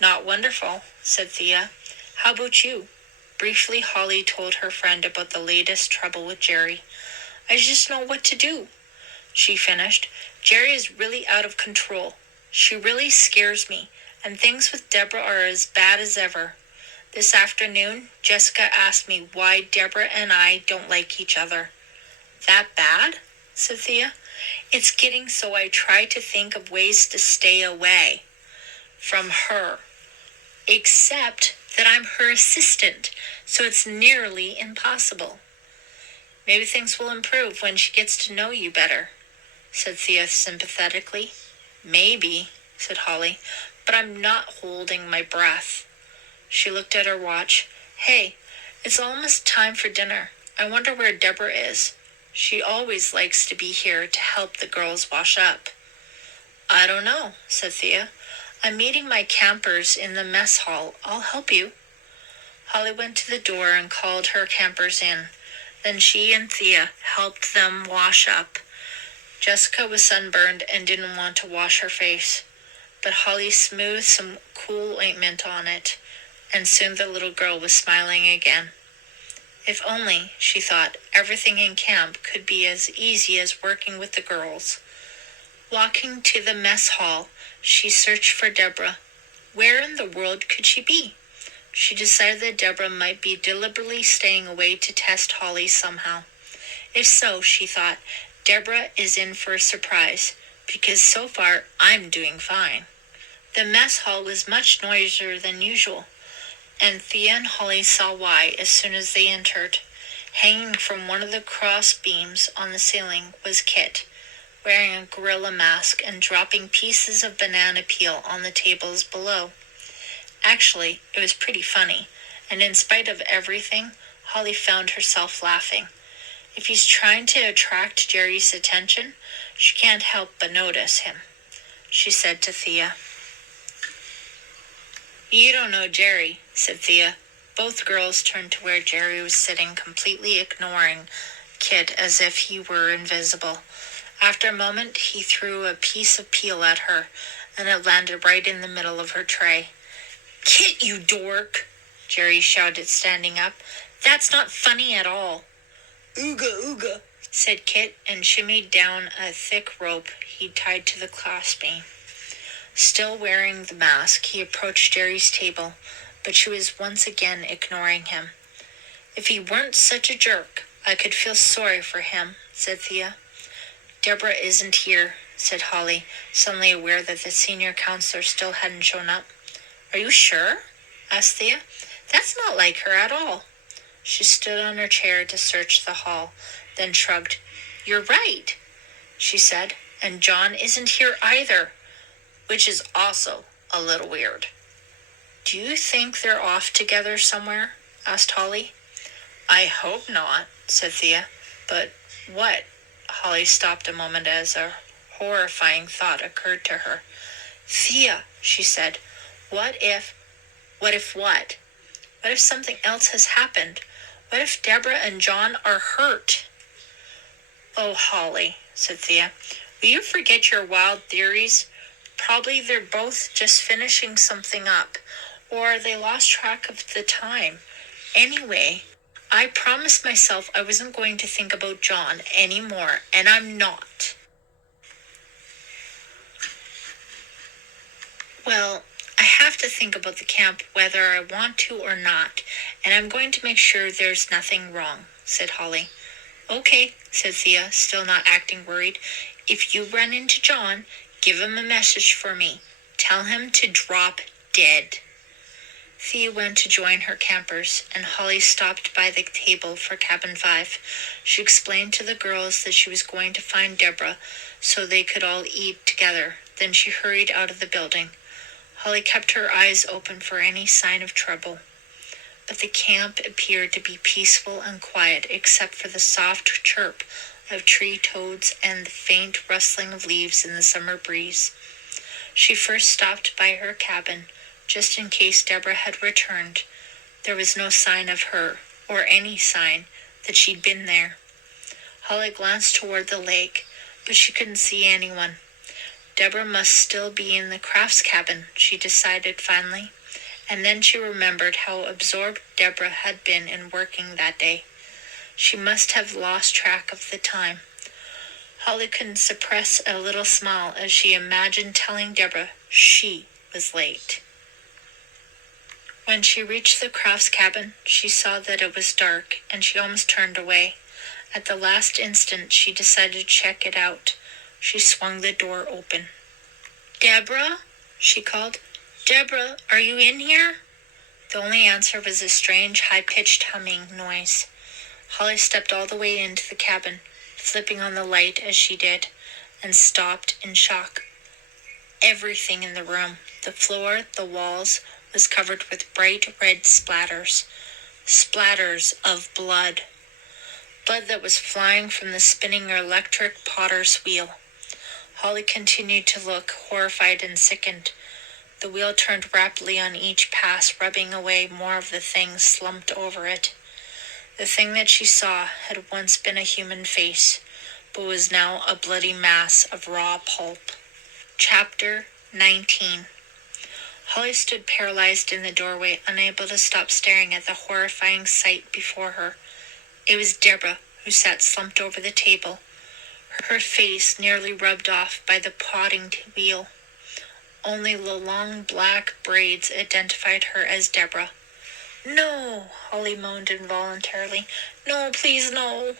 "Not wonderful," said Thea. "How about you?" Briefly, Holly told her friend about the latest trouble with Jerry. "I just know what to do," she finished. "Jerry is really out of control. She really scares me, and things with Deborah are as bad as ever. This afternoon, Jessica asked me why Deborah and I don't like each other." "That bad?" said Thea. "It's getting so I try to think of ways to stay away from her. Except that I'm her assistant, so it's nearly impossible." "Maybe things will improve when she gets to know you better," said Thea sympathetically. "Maybe," said Holly, "but I'm not holding my breath." She looked at her watch. "Hey, it's almost time for dinner. I wonder where Deborah is. She always likes to be here to help the girls wash up." "I don't know," said Thea. "I'm meeting my campers in the mess hall. I'll help you." Holly went to the door and called her campers in. Then she and Thea helped them wash up. Jessica was sunburned and didn't want to wash her face. but Holly smoothed some cool ointment on it, and soon the little girl was smiling again. If only, she thought, everything in camp could be as easy as working with the girls. Walking to the mess hall, she searched for Deborah. Where in the world could she be? She decided that Deborah might be deliberately staying away to test Holly somehow. If so, she thought, Deborah is in for a surprise, because so far I'm doing fine. The mess hall was much noisier than usual, and Thea and Holly saw why as soon as they entered. Hanging from one of the cross beams on the ceiling was Kit, wearing a gorilla mask and dropping pieces of banana peel on the tables below. Actually, it was pretty funny, and in spite of everything, Holly found herself laughing. If he's trying to attract Jerry's attention, she can't help but notice him, she said to Thea. You don't know Jerry, said Thea. Both girls turned to where Jerry was sitting, completely ignoring Kit as if he were invisible. After a moment, he threw a piece of peel at her, and it landed right in the middle of her tray. Kit, you dork, Jerry shouted, standing up. That's not funny at all. Ooga, ooga, said Kit, and shimmied down a thick rope he'd tied to the crossbeam. Still wearing the mask, he approached Jerry's table, but she was once again ignoring him. If he weren't such a jerk, I could feel sorry for him, said Thea. Deborah isn't here, said Holly, suddenly aware that the senior counselor still hadn't shown up. Are you sure? Asked Thea. That's not like her at all. She stood on her chair to search the hall, then shrugged. You're right, she said, and John isn't here either, which is also a little weird. Do you think they're off together somewhere? Asked Holly. I hope not, said Thea. But what? Holly stopped a moment as a horrifying thought occurred to her. Thea, she said, what if what? What if something else has happened? What if Deborah and John are hurt? Oh, Holly, said Thea, will you forget your wild theories? Probably they're both just finishing something up, or they lost track of the time. Anyway, I promised myself I wasn't going to think about John anymore, and I'm not. Well, I have to think about the camp whether I want to or not, and I'm going to make sure there's nothing wrong, said Holly. Okay, said Thea, still not acting worried. If you run into John, give him a message for me. Tell him to drop dead. Thea went to join her campers, and Holly stopped by the table for Cabin 5. She explained to the girls that she was going to find Deborah so they could all eat together. Then she hurried out of the building. Holly kept her eyes open for any sign of trouble, but the camp appeared to be peaceful and quiet except for the soft chirp of tree toads and the faint rustling of leaves in the summer breeze. She first stopped by her cabin, just in case Deborah had returned. There was no sign of her, or any sign that she'd been there. Holly glanced toward the lake, but she couldn't see anyone. Deborah must still be in the crafts cabin, she decided finally, and then she remembered how absorbed Deborah had been in working that day. She must have lost track of the time. Holly couldn't suppress a little smile as she imagined telling Deborah she was late. When she reached the crafts cabin, she saw that it was dark, and she almost turned away. At the last instant, she decided to check it out. She swung the door open. Deborah? She called. Deborah, are you in here? The only answer was a strange, high-pitched humming noise. Holly stepped all the way into the cabin, flipping on the light as she did, and stopped in shock. Everything in the room, the floor, the walls, was covered with bright red splatters. Splatters of blood. Blood that was flying from the spinning electric potter's wheel. Holly continued to look, horrified and sickened. The wheel turned rapidly on each pass, rubbing away more of the things slumped over it. The thing that she saw had once been a human face, but was now a bloody mass of raw pulp. Chapter 19. Holly stood paralyzed in the doorway, unable to stop staring at the horrifying sight before her. It was Deborah, who sat slumped over the table, her face nearly rubbed off by the potting wheel. Only the long black braids identified her as Deborah. "No," Holly moaned involuntarily. "No, please, no."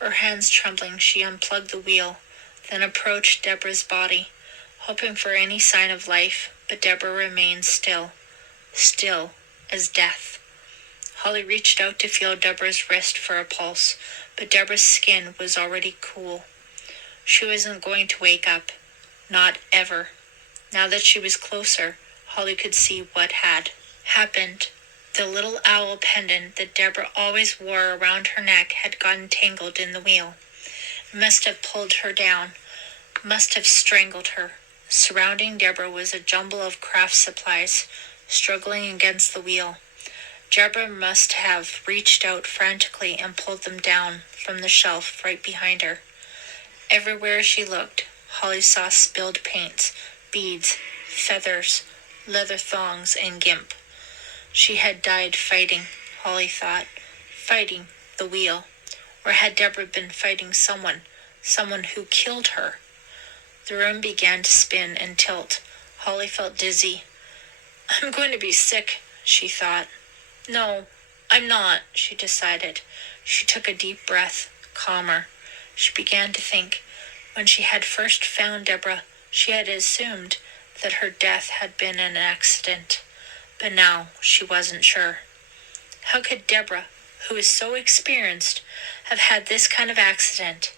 Her hands trembling, she unplugged the wheel, then approached Deborah's body, hoping for any sign of life, but Deborah remained still as death. Holly reached out to feel Deborah's wrist for a pulse, but Deborah's skin was already cool. She wasn't going to wake up. Not ever. Now that she was closer, Holly could see what had happened. The little owl pendant that Deborah always wore around her neck had gotten tangled in the wheel. It must have pulled her down, must have strangled her. Surrounding Deborah was a jumble of craft supplies, struggling against the wheel. Deborah must have reached out frantically and pulled them down from the shelf right behind her. Everywhere she looked, Holly saw spilled paints, beads, feathers, leather thongs, and gimp. She had died fighting, Holly thought, fighting the wheel. Or had Deborah been fighting someone who killed her? The room began to spin and tilt. Holly felt dizzy. "I'm going to be sick," she thought. "No, I'm not," she decided. She took a deep breath, calmer. She began to think. When she had first found Deborah, she had assumed that her death had been an accident. But now she wasn't sure. How could Deborah, who was so experienced, have had this kind of accident?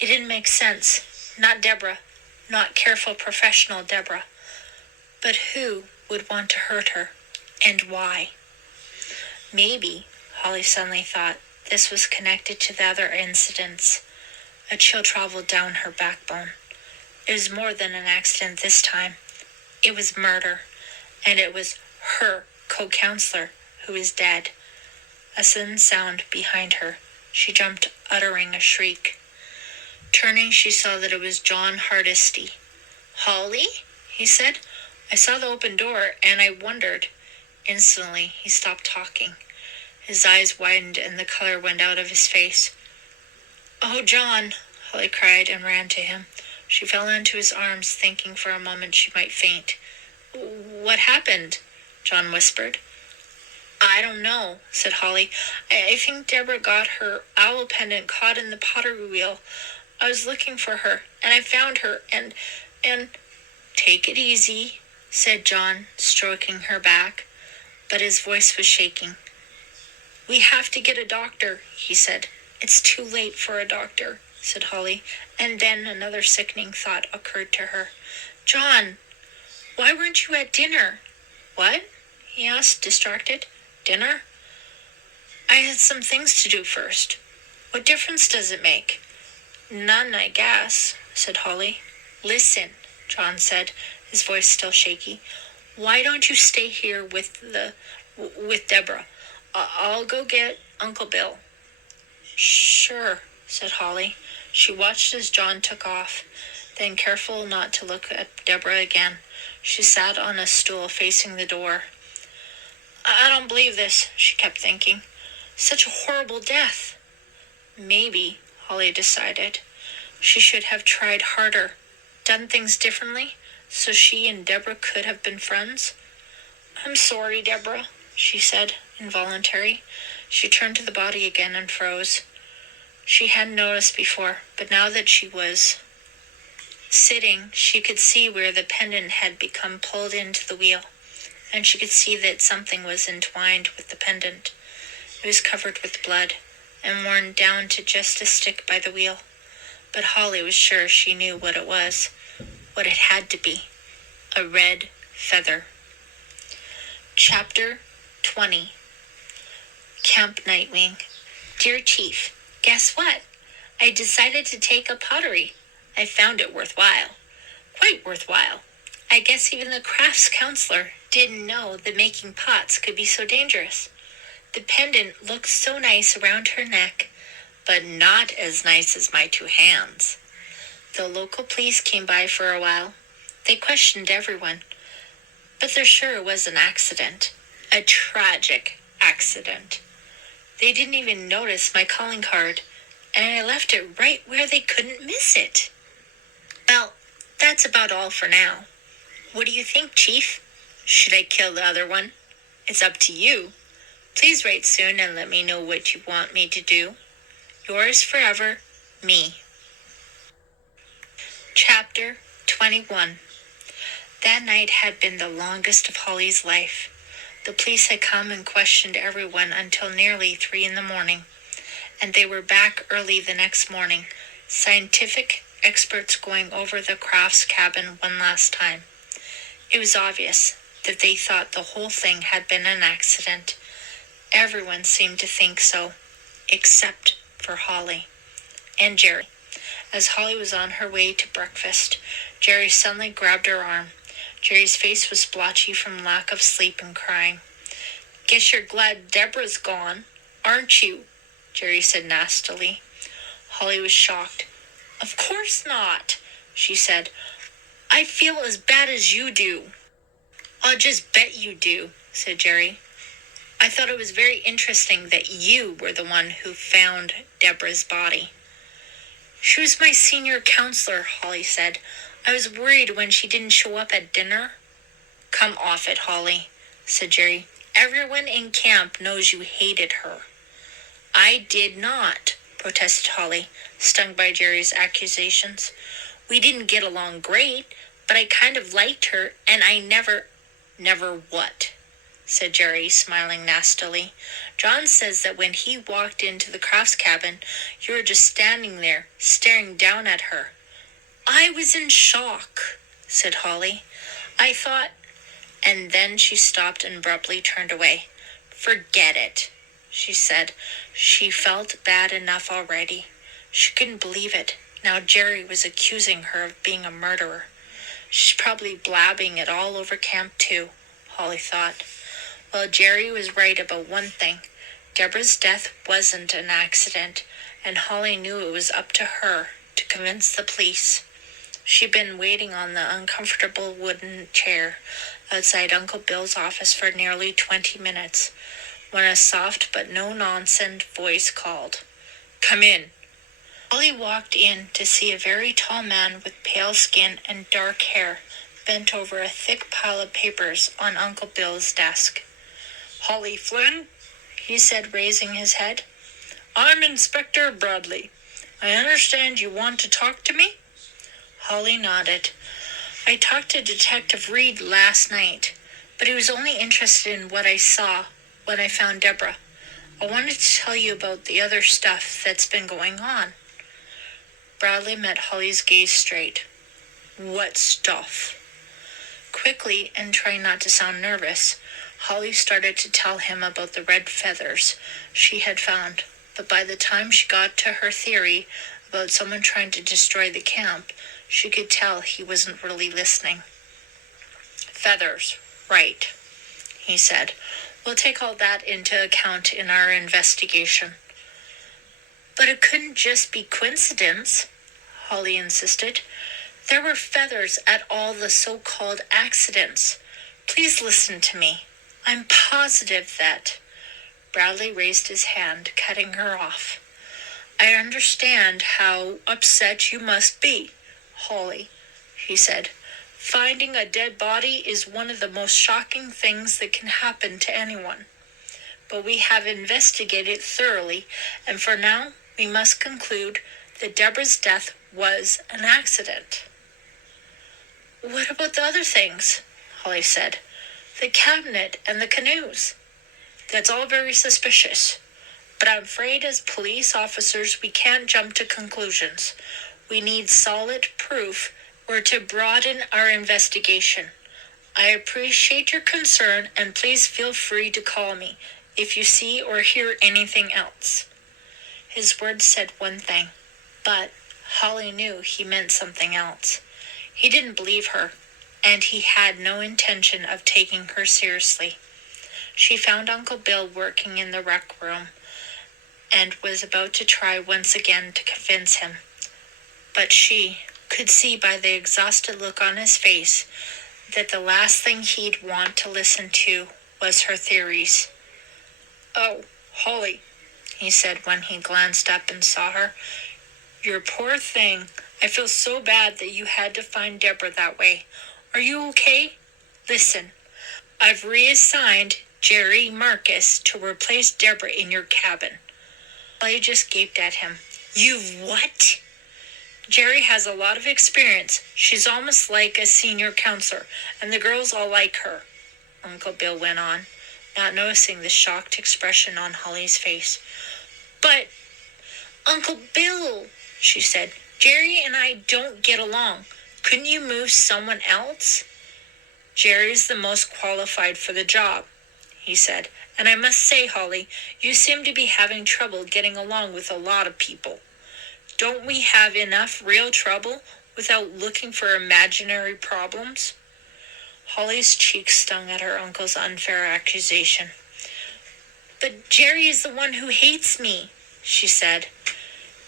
It didn't make sense. Not Deborah. Not careful professional Deborah. But who would want to hurt her? And why? Maybe, Holly suddenly thought, this was connected to the other incidents. A chill traveled down her backbone. It was more than an accident this time. It was murder. And it was her co-counselor who was dead. A sudden sound behind her. She jumped, uttering a shriek. Turning, she saw that it was John Hardesty. "Holly?" he said. "I saw the open door, and I wondered." Instantly, he stopped talking. His eyes widened, and the color went out of his face. "Oh, John," Holly cried and ran to him. She fell into his arms, thinking for a moment she might faint. "What happened?" John whispered. "I don't know," said Holly. I think Deborah got her owl pendant caught in the pottery wheel. I was looking for her, and I found her, and... "Take it easy," said John, stroking her back, but his voice was shaking. "We have to get a doctor," he said. "It's too late for a doctor," said Holly, and then another sickening thought occurred to her. "John, why weren't you at dinner?" "What?" he asked, distracted. "Dinner?" "I had some things to do first." "What difference does it make?" "None, I guess," said Holly. "Listen," John said, his voice still shaky. "Why don't you stay here with Deborah? I'll go get Uncle Bill." "Sure," said Holly. She watched as John took off. Then, careful not to look at Deborah again, she sat on a stool facing the door. "I don't believe this," she kept thinking. "Such a horrible death." Maybe, Holly decided, she should have tried harder, done things differently, so she and Deborah could have been friends. "I'm sorry, Deborah," she said, involuntary. She turned to the body again and froze. She hadn't noticed before, but now that she was sitting, she could see where the pendant had become pulled into the wheel, and she could see that something was entwined with the pendant. It was covered with blood and worn down to just a stick by the wheel. But Holly was sure she knew what it was, what it had to be. A red feather. Chapter 20. Camp Nightwing. Dear Chief, guess what? I decided to take up pottery. I found it worthwhile. Quite worthwhile. I guess even the crafts counselor didn't know that making pots could be so dangerous. The pendant looked so nice around her neck, but not as nice as my two hands. The local police came by for a while. They questioned everyone, but they're sure it was an accident. A tragic accident. They didn't even notice my calling card, and I left it right where they couldn't miss it. Well, that's about all for now. What do you think, Chief? Should I kill the other one? It's up to you. Please write soon and let me know what you want me to do. Yours forever, me. Chapter 21. That night had been the longest of Holly's life. The police had come and questioned everyone until nearly 3 a.m, and they were back early the next morning, scientific experts going over the Crafts cabin one last time. It was obvious that they thought the whole thing had been an accident. Everyone seemed to think so, except for Holly and Jerry. As Holly was on her way to breakfast, Jerry suddenly grabbed her arm. Jerry's face was splotchy from lack of sleep and crying. Guess you're glad Deborah's gone, aren't you? Jerry said nastily. Holly was shocked. Of course not, she said. I feel as bad as you do. I'll just bet you do, said Jerry. I thought it was very interesting that you were the one who found Deborah's body. She was my senior counselor, Holly said. I was worried when she didn't show up at dinner. Come off it, Holly, said Jerry. Everyone in camp knows you hated her. I did not, protested Holly, stung by Jerry's accusations. We didn't get along great, but I kind of liked her, and I never what? Said Jerry, smiling nastily. John says that when he walked into the Crafts cabin, you were just standing there, staring down at her. I was in shock, said Holly. I thought... And then she stopped and abruptly turned away. Forget it, she said. She felt bad enough already. She couldn't believe it. Now Jerry was accusing her of being a murderer. She's probably blabbing it all over camp too, Holly thought. Well, Jerry was right about one thing. Deborah's death wasn't an accident, and Holly knew it was up to her to convince the police. She'd been waiting on the uncomfortable wooden chair outside Uncle Bill's office for nearly 20 minutes, when a soft but no-nonsense voice called, Come in. Holly walked in to see a very tall man with pale skin and dark hair bent over a thick pile of papers on Uncle Bill's desk. Holly Flynn, he said, raising his head. I'm Inspector Bradley. I understand you want to talk to me? Holly nodded. I talked to Detective Reed last night, but he was only interested in what I saw when I found Deborah. I wanted to tell you about the other stuff that's been going on. Bradley met Holly's gaze straight. What stuff? Quickly, and trying not to sound nervous, Holly started to tell him about the red feathers she had found, but by the time she got to her theory about someone trying to destroy the camp, she could tell he wasn't really listening. Feathers, right, he said. We'll take all that into account in our investigation. But it couldn't just be coincidence, Holly insisted. There were feathers at all the so-called accidents. Please listen to me. I'm positive that... Bradley raised his hand, cutting her off. I understand how upset you must be, Holly, he said. Finding a dead body is one of the most shocking things that can happen to anyone. But we have investigated thoroughly, and for now, we must conclude that Deborah's death was an accident. What about the other things? Holly said. The cabinet and the canoes. That's all very suspicious. But I'm afraid as police officers we can't jump to conclusions. We need solid proof or to broaden our investigation. I appreciate your concern and please feel free to call me if you see or hear anything else. His words said one thing, but Holly knew he meant something else. He didn't believe her, and he had no intention of taking her seriously. She found Uncle Bill working in the rec room and was about to try once again to convince him. But she could see by the exhausted look on his face that the last thing he'd want to listen to was her theories. "Oh, Holly," he said when he glanced up and saw her. "You poor thing. I feel so bad that you had to find Deborah that way. Are you okay? Listen, I've reassigned Jerry Marcus to replace Deborah in your cabin." Holly just gaped at him. "You've what?" "Jerry has a lot of experience. She's almost like a senior counselor, and the girls all like her," Uncle Bill went on, not noticing the shocked expression on Holly's face. "But, Uncle Bill," she said, "Jerry and I don't get along. Couldn't you move someone else?" "Jerry's the most qualified for the job," he said. "And I must say, Holly, you seem to be having trouble getting along with a lot of people. Don't we have enough real trouble without looking for imaginary problems?" Holly's cheeks stung at her uncle's unfair accusation. "But Jerry is the one who hates me," she said.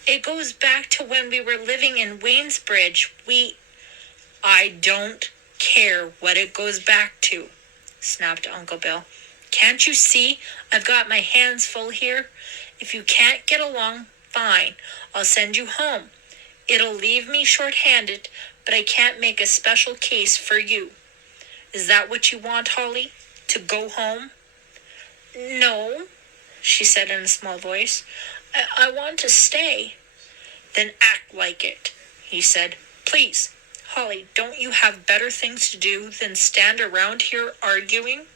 "It goes back to when we were living in Waynesbridge. "I don't care what it goes back to," snapped Uncle Bill. "Can't you see I've got my hands full here? If you can't get along, fine. I'll send you home. It'll leave me short-handed, but I can't make a special case for you. Is that what you want, Holly? To go home?" "No," she said in a small voice. I want to stay." "Then act like it," he said. "Please, Holly, don't you have better things to do than stand around here arguing?"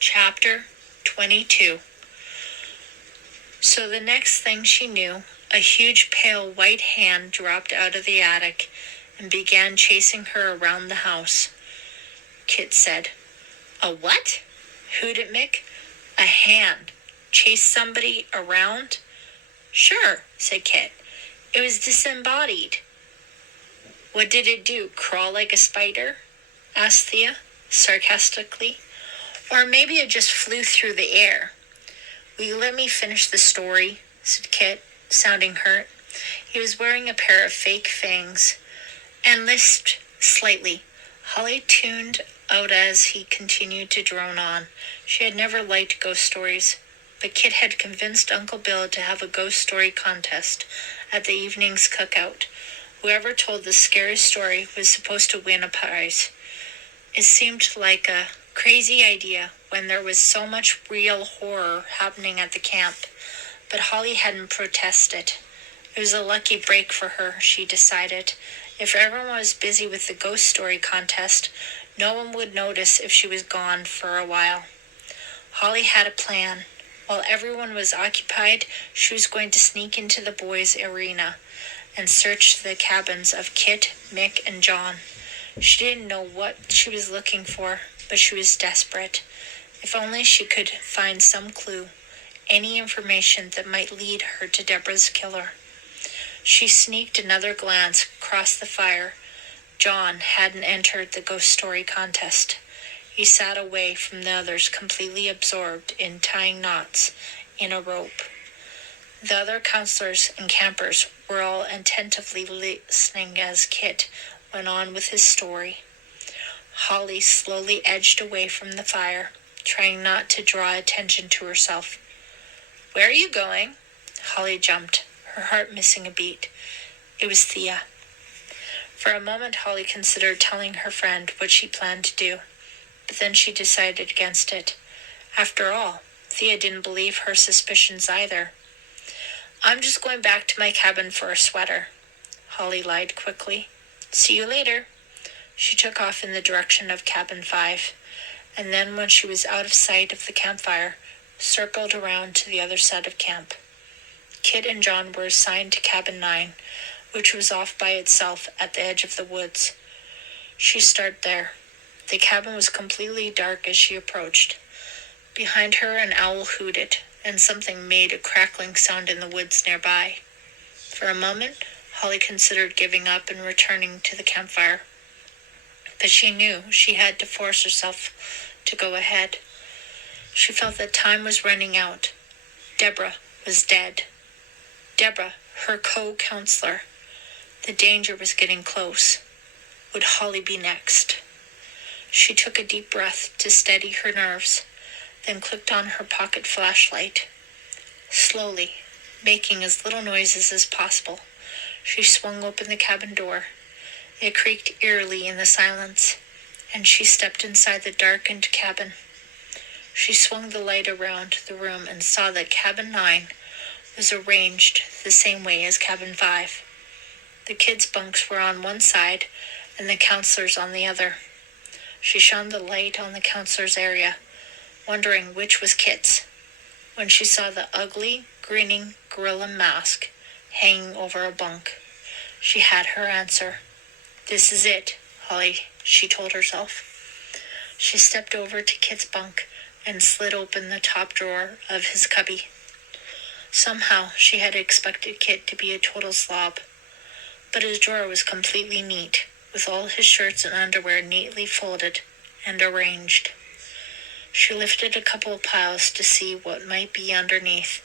Chapter 22. So the next thing she knew, a huge pale white hand dropped out of the attic and began chasing her around the house. Kit said, "A what?" hooted Mick. "A hand. Chase somebody around?" "Sure," said Kit. "It was disembodied." "What did it do, crawl like a spider?" asked Thea, sarcastically. "Or maybe it just flew through the air." "Will you let me finish the story?" said Kit, sounding hurt. He was wearing a pair of fake fangs and lisped slightly. Holly tuned out as he continued to drone on. She had never liked ghost stories, but Kit had convinced Uncle Bill to have a ghost story contest at the evening's cookout. Whoever told the scariest story was supposed to win a prize. It seemed like a crazy idea when there was so much real horror happening at the camp, but Holly hadn't protested. It was a lucky break for her, she decided. If everyone was busy with the ghost story contest, no one would notice if she was gone for a while. Holly had a plan. While everyone was occupied, she was going to sneak into the boys' arena and search the cabins of Kit, Mick, and John. She didn't know what she was looking for, but she was desperate. If only she could find some clue, any information that might lead her to Deborah's killer. She sneaked another glance across the fire. John hadn't entered the ghost story contest. He sat away from the others, completely absorbed in tying knots in a rope. The other counselors and campers were all attentively listening as Kit went on with his story. Holly slowly edged away from the fire, trying not to draw attention to herself. "Where are you going?" Holly jumped, her heart missing a beat. It was Thea. For a moment, Holly considered telling her friend what she planned to do, but then she decided against it. After all, Thea didn't believe her suspicions either. "I'm just going back to my cabin for a sweater," Holly lied quickly. "See you later." She took off in the direction of cabin 5, and then when she was out of sight of the campfire, circled around to the other side of camp. Kit and John were assigned to cabin 9, which was off by itself at the edge of the woods. She started there. The cabin was completely dark as she approached. Behind her, an owl hooted, and something made a crackling sound in the woods nearby. For a moment, Holly considered giving up and returning to the campfire. But she knew she had to force herself to go ahead. She felt that time was running out. Deborah was dead. Deborah, her co-counselor. The danger was getting close. Would Holly be next? She took a deep breath to steady her nerves, then clicked on her pocket flashlight. Slowly, making as little noises as possible, she swung open the cabin door. It creaked eerily in the silence, and she stepped inside the darkened cabin. She swung the light around the room and saw that Cabin 9 was arranged the same way as Cabin 5. The kids' bunks were on one side and the counselors' on the other. She shone the light on the counselors' area, wondering which was Kit's, when she saw the ugly, grinning gorilla mask hanging over a bunk. She had her answer. This is it, Holly, she told herself. She stepped over to Kit's bunk and slid open the top drawer of his cubby. Somehow she had expected Kit to be a total slob, but his drawer was completely neat, with all his shirts and underwear neatly folded and arranged. She lifted a couple of piles to see what might be underneath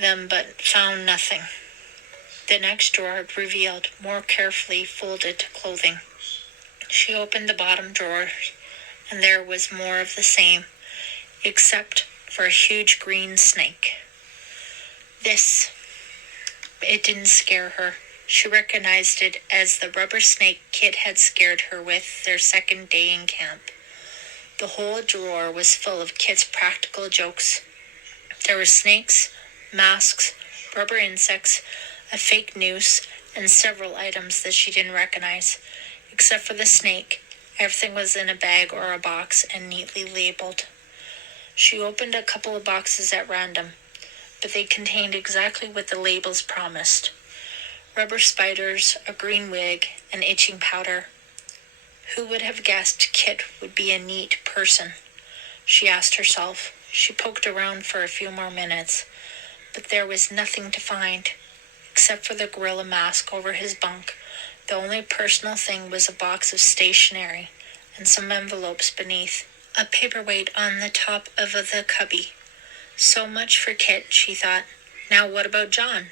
them, but found nothing. The next drawer revealed more carefully folded clothing. She opened the bottom drawer, and there was more of the same, except for a huge green snake. It didn't scare her. She recognized it as the rubber snake Kit had scared her with their second day in camp. The whole drawer was full of Kit's practical jokes. There were snakes, masks, rubber insects, a fake noose, and several items that she didn't recognize. Except for the snake, everything was in a bag or a box and neatly labeled. She opened a couple of boxes at random, but they contained exactly what the labels promised. Rubber spiders, a green wig, and itching powder. Who would have guessed Kit would be a neat person? She asked herself. She poked around for a few more minutes, but there was nothing to find. Except for the gorilla mask over his bunk, the only personal thing was a box of stationery and some envelopes beneath, a paperweight on the top of the cubby. So much for Kit, she thought. Now what about John?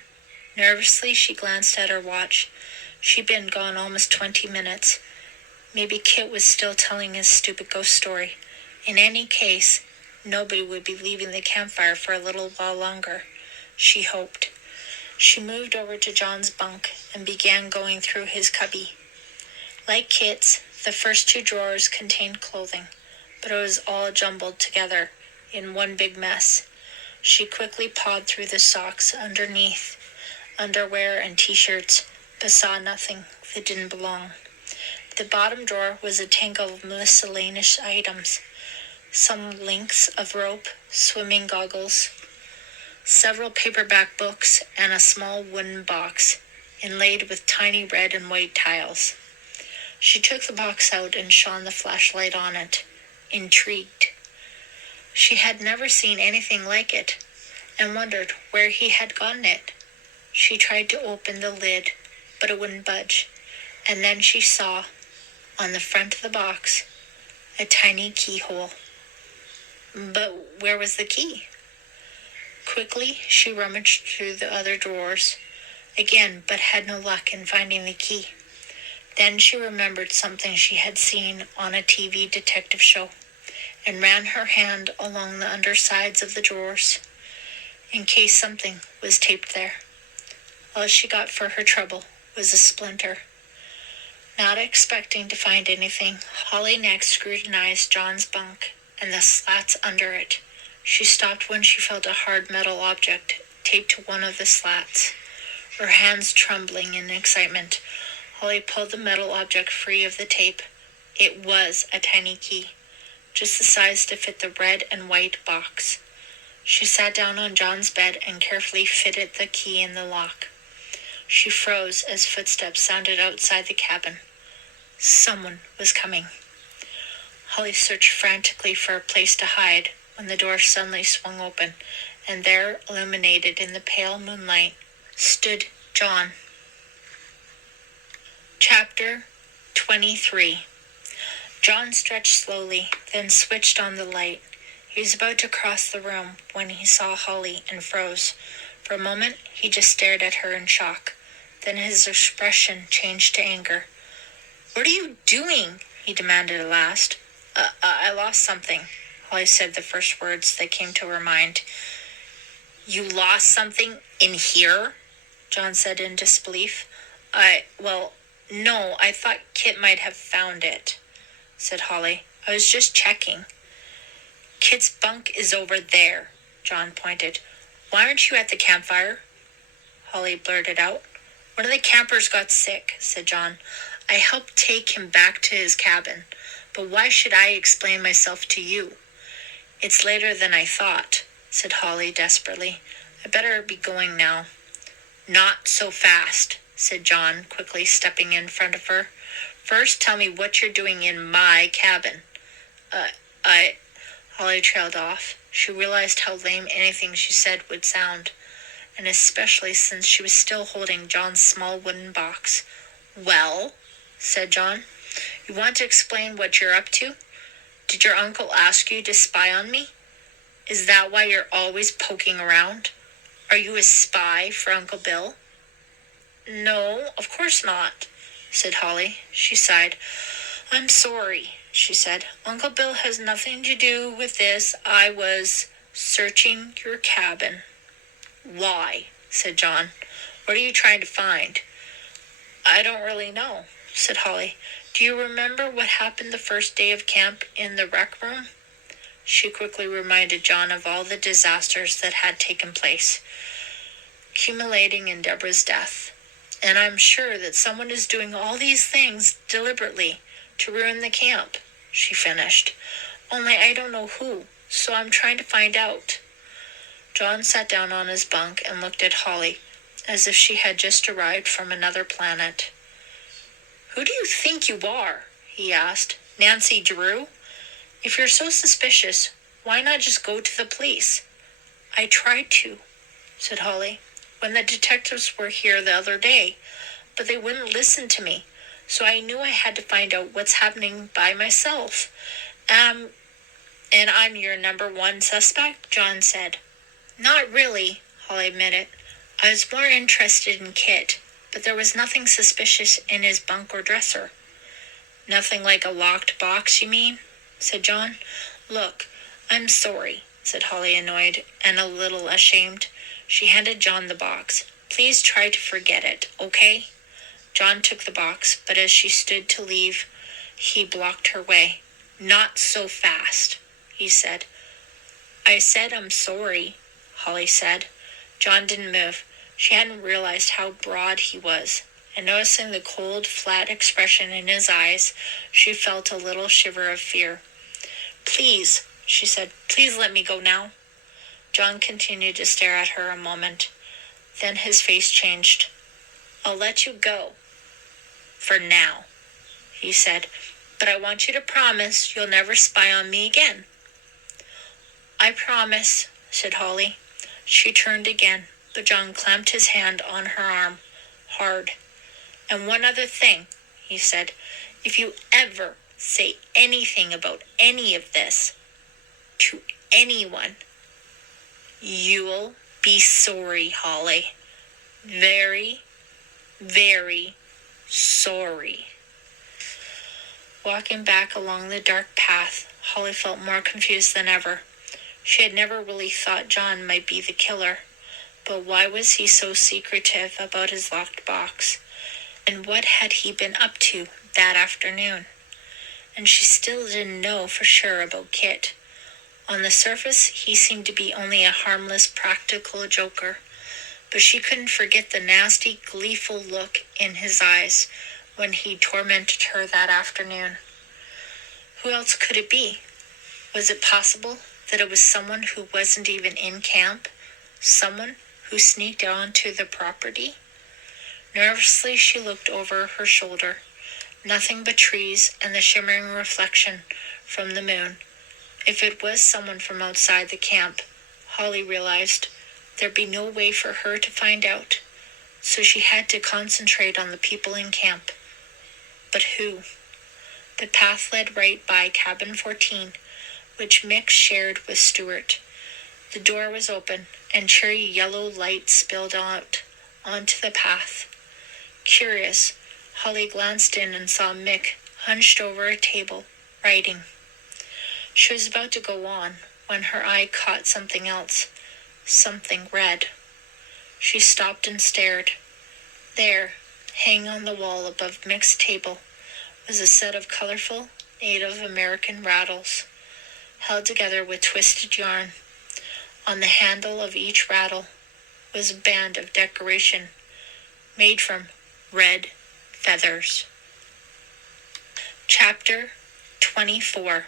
Nervously, she glanced at her watch. She'd been gone almost 20 minutes. Maybe Kit was still telling his stupid ghost story. In any case, nobody would be leaving the campfire for a little while longer, she hoped. She moved over to John's bunk and began going through his cubby. Like Kit's, the first two drawers contained clothing, but it was all jumbled together in one big mess. She quickly pawed through the socks underneath, underwear and t-shirts, but saw nothing that didn't belong. The bottom drawer was a tangle of miscellaneous items, some lengths of rope, swimming goggles, several paperback books, and a small wooden box inlaid with tiny red and white tiles. She took the box out and shone the flashlight on it, intrigued. She had never seen anything like it and wondered where he had gotten it. She tried to open the lid, but it wouldn't budge, and then she saw, on the front of the box, a tiny keyhole. But where was the key? Quickly, she rummaged through the other drawers again, but had no luck in finding the key. Then she remembered something she had seen on a TV detective show and ran her hand along the undersides of the drawers in case something was taped there. All she got for her trouble was a splinter. Not expecting to find anything, Holly next scrutinized John's bunk and the slats under it. She stopped when she felt a hard metal object taped to one of the slats. Her hands trembling in excitement, Holly pulled the metal object free of the tape. It was a tiny key, just the size to fit the red and white box. She sat down on John's bed and carefully fitted the key in the lock. She froze as footsteps sounded outside the cabin. Someone was coming. Holly searched frantically for a place to hide when the door suddenly swung open, and there, illuminated in the pale moonlight, stood John. Chapter 23. John stretched slowly, then switched on the light. He was about to cross the room when he saw Holly and froze. For a moment, he just stared at her in shock. Then his expression changed to anger. "What are you doing?" he demanded at last. I lost something," Holly said the first words that came to her mind. "You lost something in here?" John said in disbelief. No, I thought Kit might have found it," said Holly. "I was just checking." "Kit's bunk is over there," John pointed. "Why aren't you at the campfire?" Holly blurted out. "One of the campers got sick," said John. "I helped take him back to his cabin. But why should I explain myself to you?" "It's later than I thought," said Holly desperately. "I better be going now." "Not so fast," said John, quickly stepping in front of her. "First, tell me what you're doing in my cabin." Holly trailed off. She realized how lame anything she said would sound, and especially since she was still holding John's small wooden box. "Well," said John, "you want to explain what you're up to? Did your uncle ask you to spy on me? Is that why you're always poking around? Are you a spy for Uncle Bill?" "No, of course not," said Holly. She sighed. "I'm sorry," she said. "Uncle Bill has nothing to do with this. I was searching your cabin." "Why?" said John. "What are you trying to find?" "I don't really know," said Holly. "Do you remember what happened the first day of camp in the rec room?" She quickly reminded John of all the disasters that had taken place, culminating in Deborah's death. "And I'm sure that someone is doing all these things deliberately to ruin the camp," she finished. "Only I don't know who, so I'm trying to find out." John sat down on his bunk and looked at Holly, as if she had just arrived from another planet. "Who do you think you are?" he asked. "Nancy Drew? If you're so suspicious, why not just go to the police?" "I tried to," said Holly, "when the detectives were here the other day, but they wouldn't listen to me, so I knew I had to find out what's happening by myself. And I'm your number one suspect?" John said. "Not really," Holly admitted. "I was more interested in Kit, but there was nothing suspicious in his bunk or dresser." "Nothing like a locked box, you mean?" said John. "Look, I'm sorry," said Holly, annoyed and a little ashamed. She handed John the box. "Please try to forget it, okay?" John took the box, but as she stood to leave, he blocked her way. "Not so fast," he said. "I said I'm sorry," Holly said. John didn't move. She hadn't realized how broad he was, and noticing the cold, flat expression in his eyes, she felt a little shiver of fear. "Please," she said, "please let me go now." John continued to stare at her a moment. Then his face changed. "I'll let you go. For now," he said. "But I want you to promise you'll never spy on me again." "I promise," said Holly. She turned again, but John clamped his hand on her arm, hard. "And one other thing," he said. "If you ever say anything about any of this to anyone, you'll be sorry, Holly. Very, very sorry." Walking back along the dark path, Holly felt more confused than ever. She had never really thought John might be the killer, but why was he so secretive about his locked box? And what had he been up to that afternoon? And she still didn't know for sure about Kit. On the surface, he seemed to be only a harmless, practical joker, but she couldn't forget the nasty, gleeful look in his eyes when he tormented her that afternoon. Who else could it be? Was it possible that it was someone who wasn't even in camp? Someone who sneaked onto the property? Nervously, she looked over her shoulder. Nothing but trees and the shimmering reflection from the moon. If it was someone from outside the camp, Holly realized there'd be no way for her to find out, so she had to concentrate on the people in camp. But who? The path led right by Cabin 14, which Mick shared with Stuart. The door was open, and cherry yellow light spilled out onto the path. Curious, Holly glanced in and saw Mick hunched over a table, writing. She was about to go on when her eye caught something else, something red. She stopped and stared. There, hanging on the wall above Mick's table, was a set of colorful Native American rattles, held together with twisted yarn. On the handle of each rattle was a band of decoration made from red feathers. Chapter 24.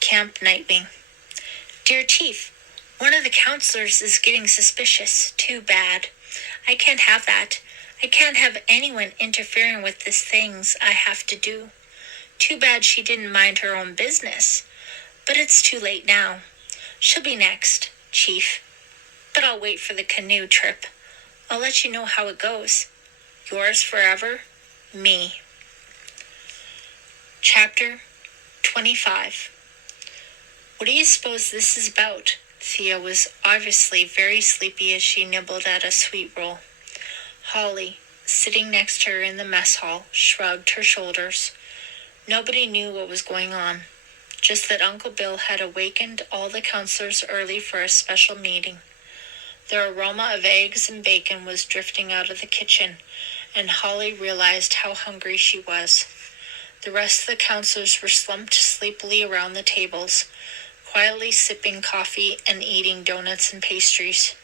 Camp Nightwing. Dear Chief, one of the counselors is getting suspicious. Too bad. I can't have that. I can't have anyone interfering with the things I have to do. Too bad she didn't mind her own business. But it's too late now. She'll be next, Chief. But I'll wait for the canoe trip. I'll let you know how it goes. Yours forever, me. Chapter 25. What do you suppose this is about? Thea was obviously very sleepy as she nibbled at a sweet roll. Holly, sitting next to her in the mess hall, shrugged her shoulders. Nobody knew what was going on, just that Uncle Bill had awakened all the counselors early for a special meeting. The aroma of eggs and bacon was drifting out of the kitchen, and Holly realized how hungry she was. The rest of the counselors were slumped sleepily around the tables, quietly sipping coffee and eating donuts and pastries.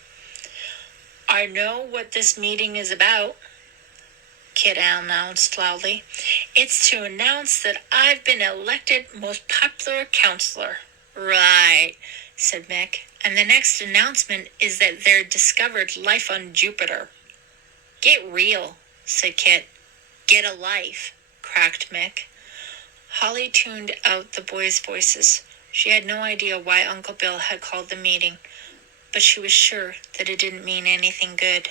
I know what this meeting is about, Kit announced loudly. It's to announce that I've been elected most popular counselor. Right, said Mick. And the next announcement is that they've discovered life on Jupiter. Get real, said Kit. Get a life, cracked Mick. Holly tuned out the boys' voices. She had no idea why Uncle Bill had called the meeting, but she was sure that it didn't mean anything good.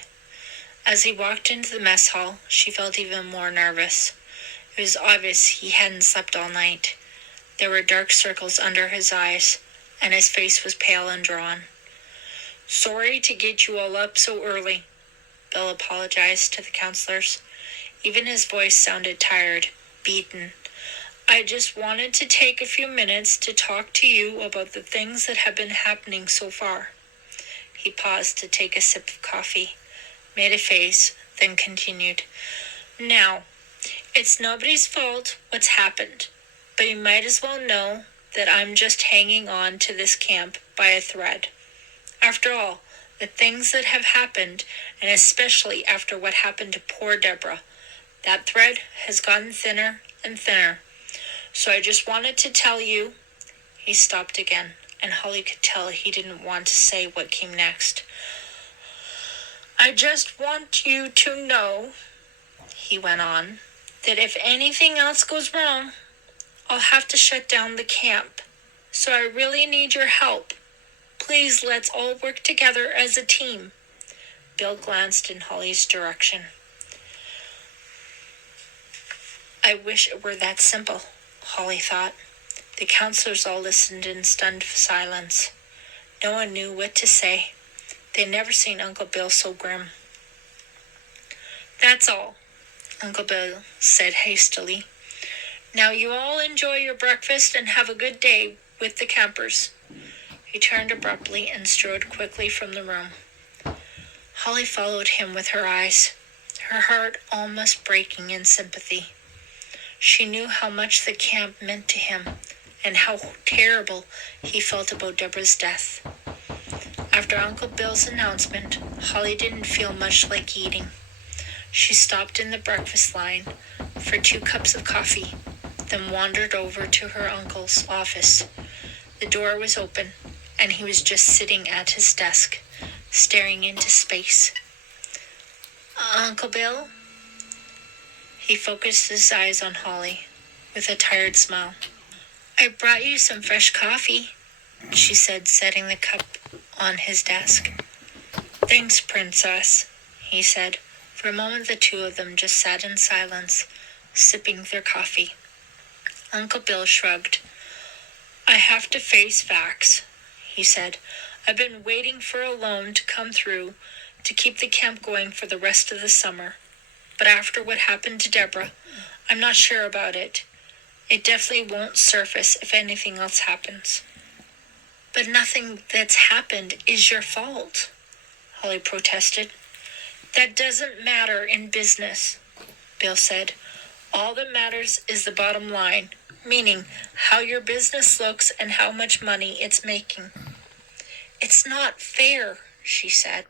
As he walked into the mess hall, she felt even more nervous. It was obvious he hadn't slept all night. There were dark circles under his eyes, and his face was pale and drawn. Sorry to get you all up so early, Bill apologized to the counselors. Even his voice sounded tired, beaten. I just wanted to take a few minutes to talk to you about the things that have been happening so far. He paused to take a sip of coffee, made a face, then continued. Now, it's nobody's fault what's happened, but you might as well know that I'm just hanging on to this camp by a thread. After all, the things that have happened, and especially after what happened to poor Deborah, that thread has gotten thinner and thinner. So I just wanted to tell you. He stopped again, and Holly could tell he didn't want to say what came next. I just want you to know, he went on, that if anything else goes wrong, I'll have to shut down the camp. So I really need your help. Please, let's all work together as a team. Bill glanced in Holly's direction. I wish it were that simple, Holly thought. The counselors all listened in stunned silence. No one knew what to say. They'd never seen Uncle Bill so grim. That's all, Uncle Bill said hastily. Now you all enjoy your breakfast and have a good day with the campers. He turned abruptly and strode quickly from the room. Holly followed him with her eyes, her heart almost breaking in sympathy. She knew how much the camp meant to him and how terrible he felt about Deborah's death. After Uncle Bill's announcement, Holly didn't feel much like eating. She stopped in the breakfast line for 2 cups of coffee, then wandered over to her uncle's office. The door was open, and he was just sitting at his desk, staring into space. Uncle Bill? He focused his eyes on Holly with a tired smile. I brought you some fresh coffee, she said, setting the cup on his desk. Thanks, Princess, he said. For a moment the two of them just sat in silence, sipping their coffee. Uncle Bill shrugged. I have to face facts, he said. I've been waiting for a loan to come through to keep the camp going for the rest of the summer. But after what happened to Deborah, I'm not sure about it. It definitely won't surface if anything else happens." "But nothing that's happened is your fault," Holly protested. "That doesn't matter in business," Bill said. "All that matters is the bottom line, meaning how your business looks and how much money it's making." "It's not fair," she said.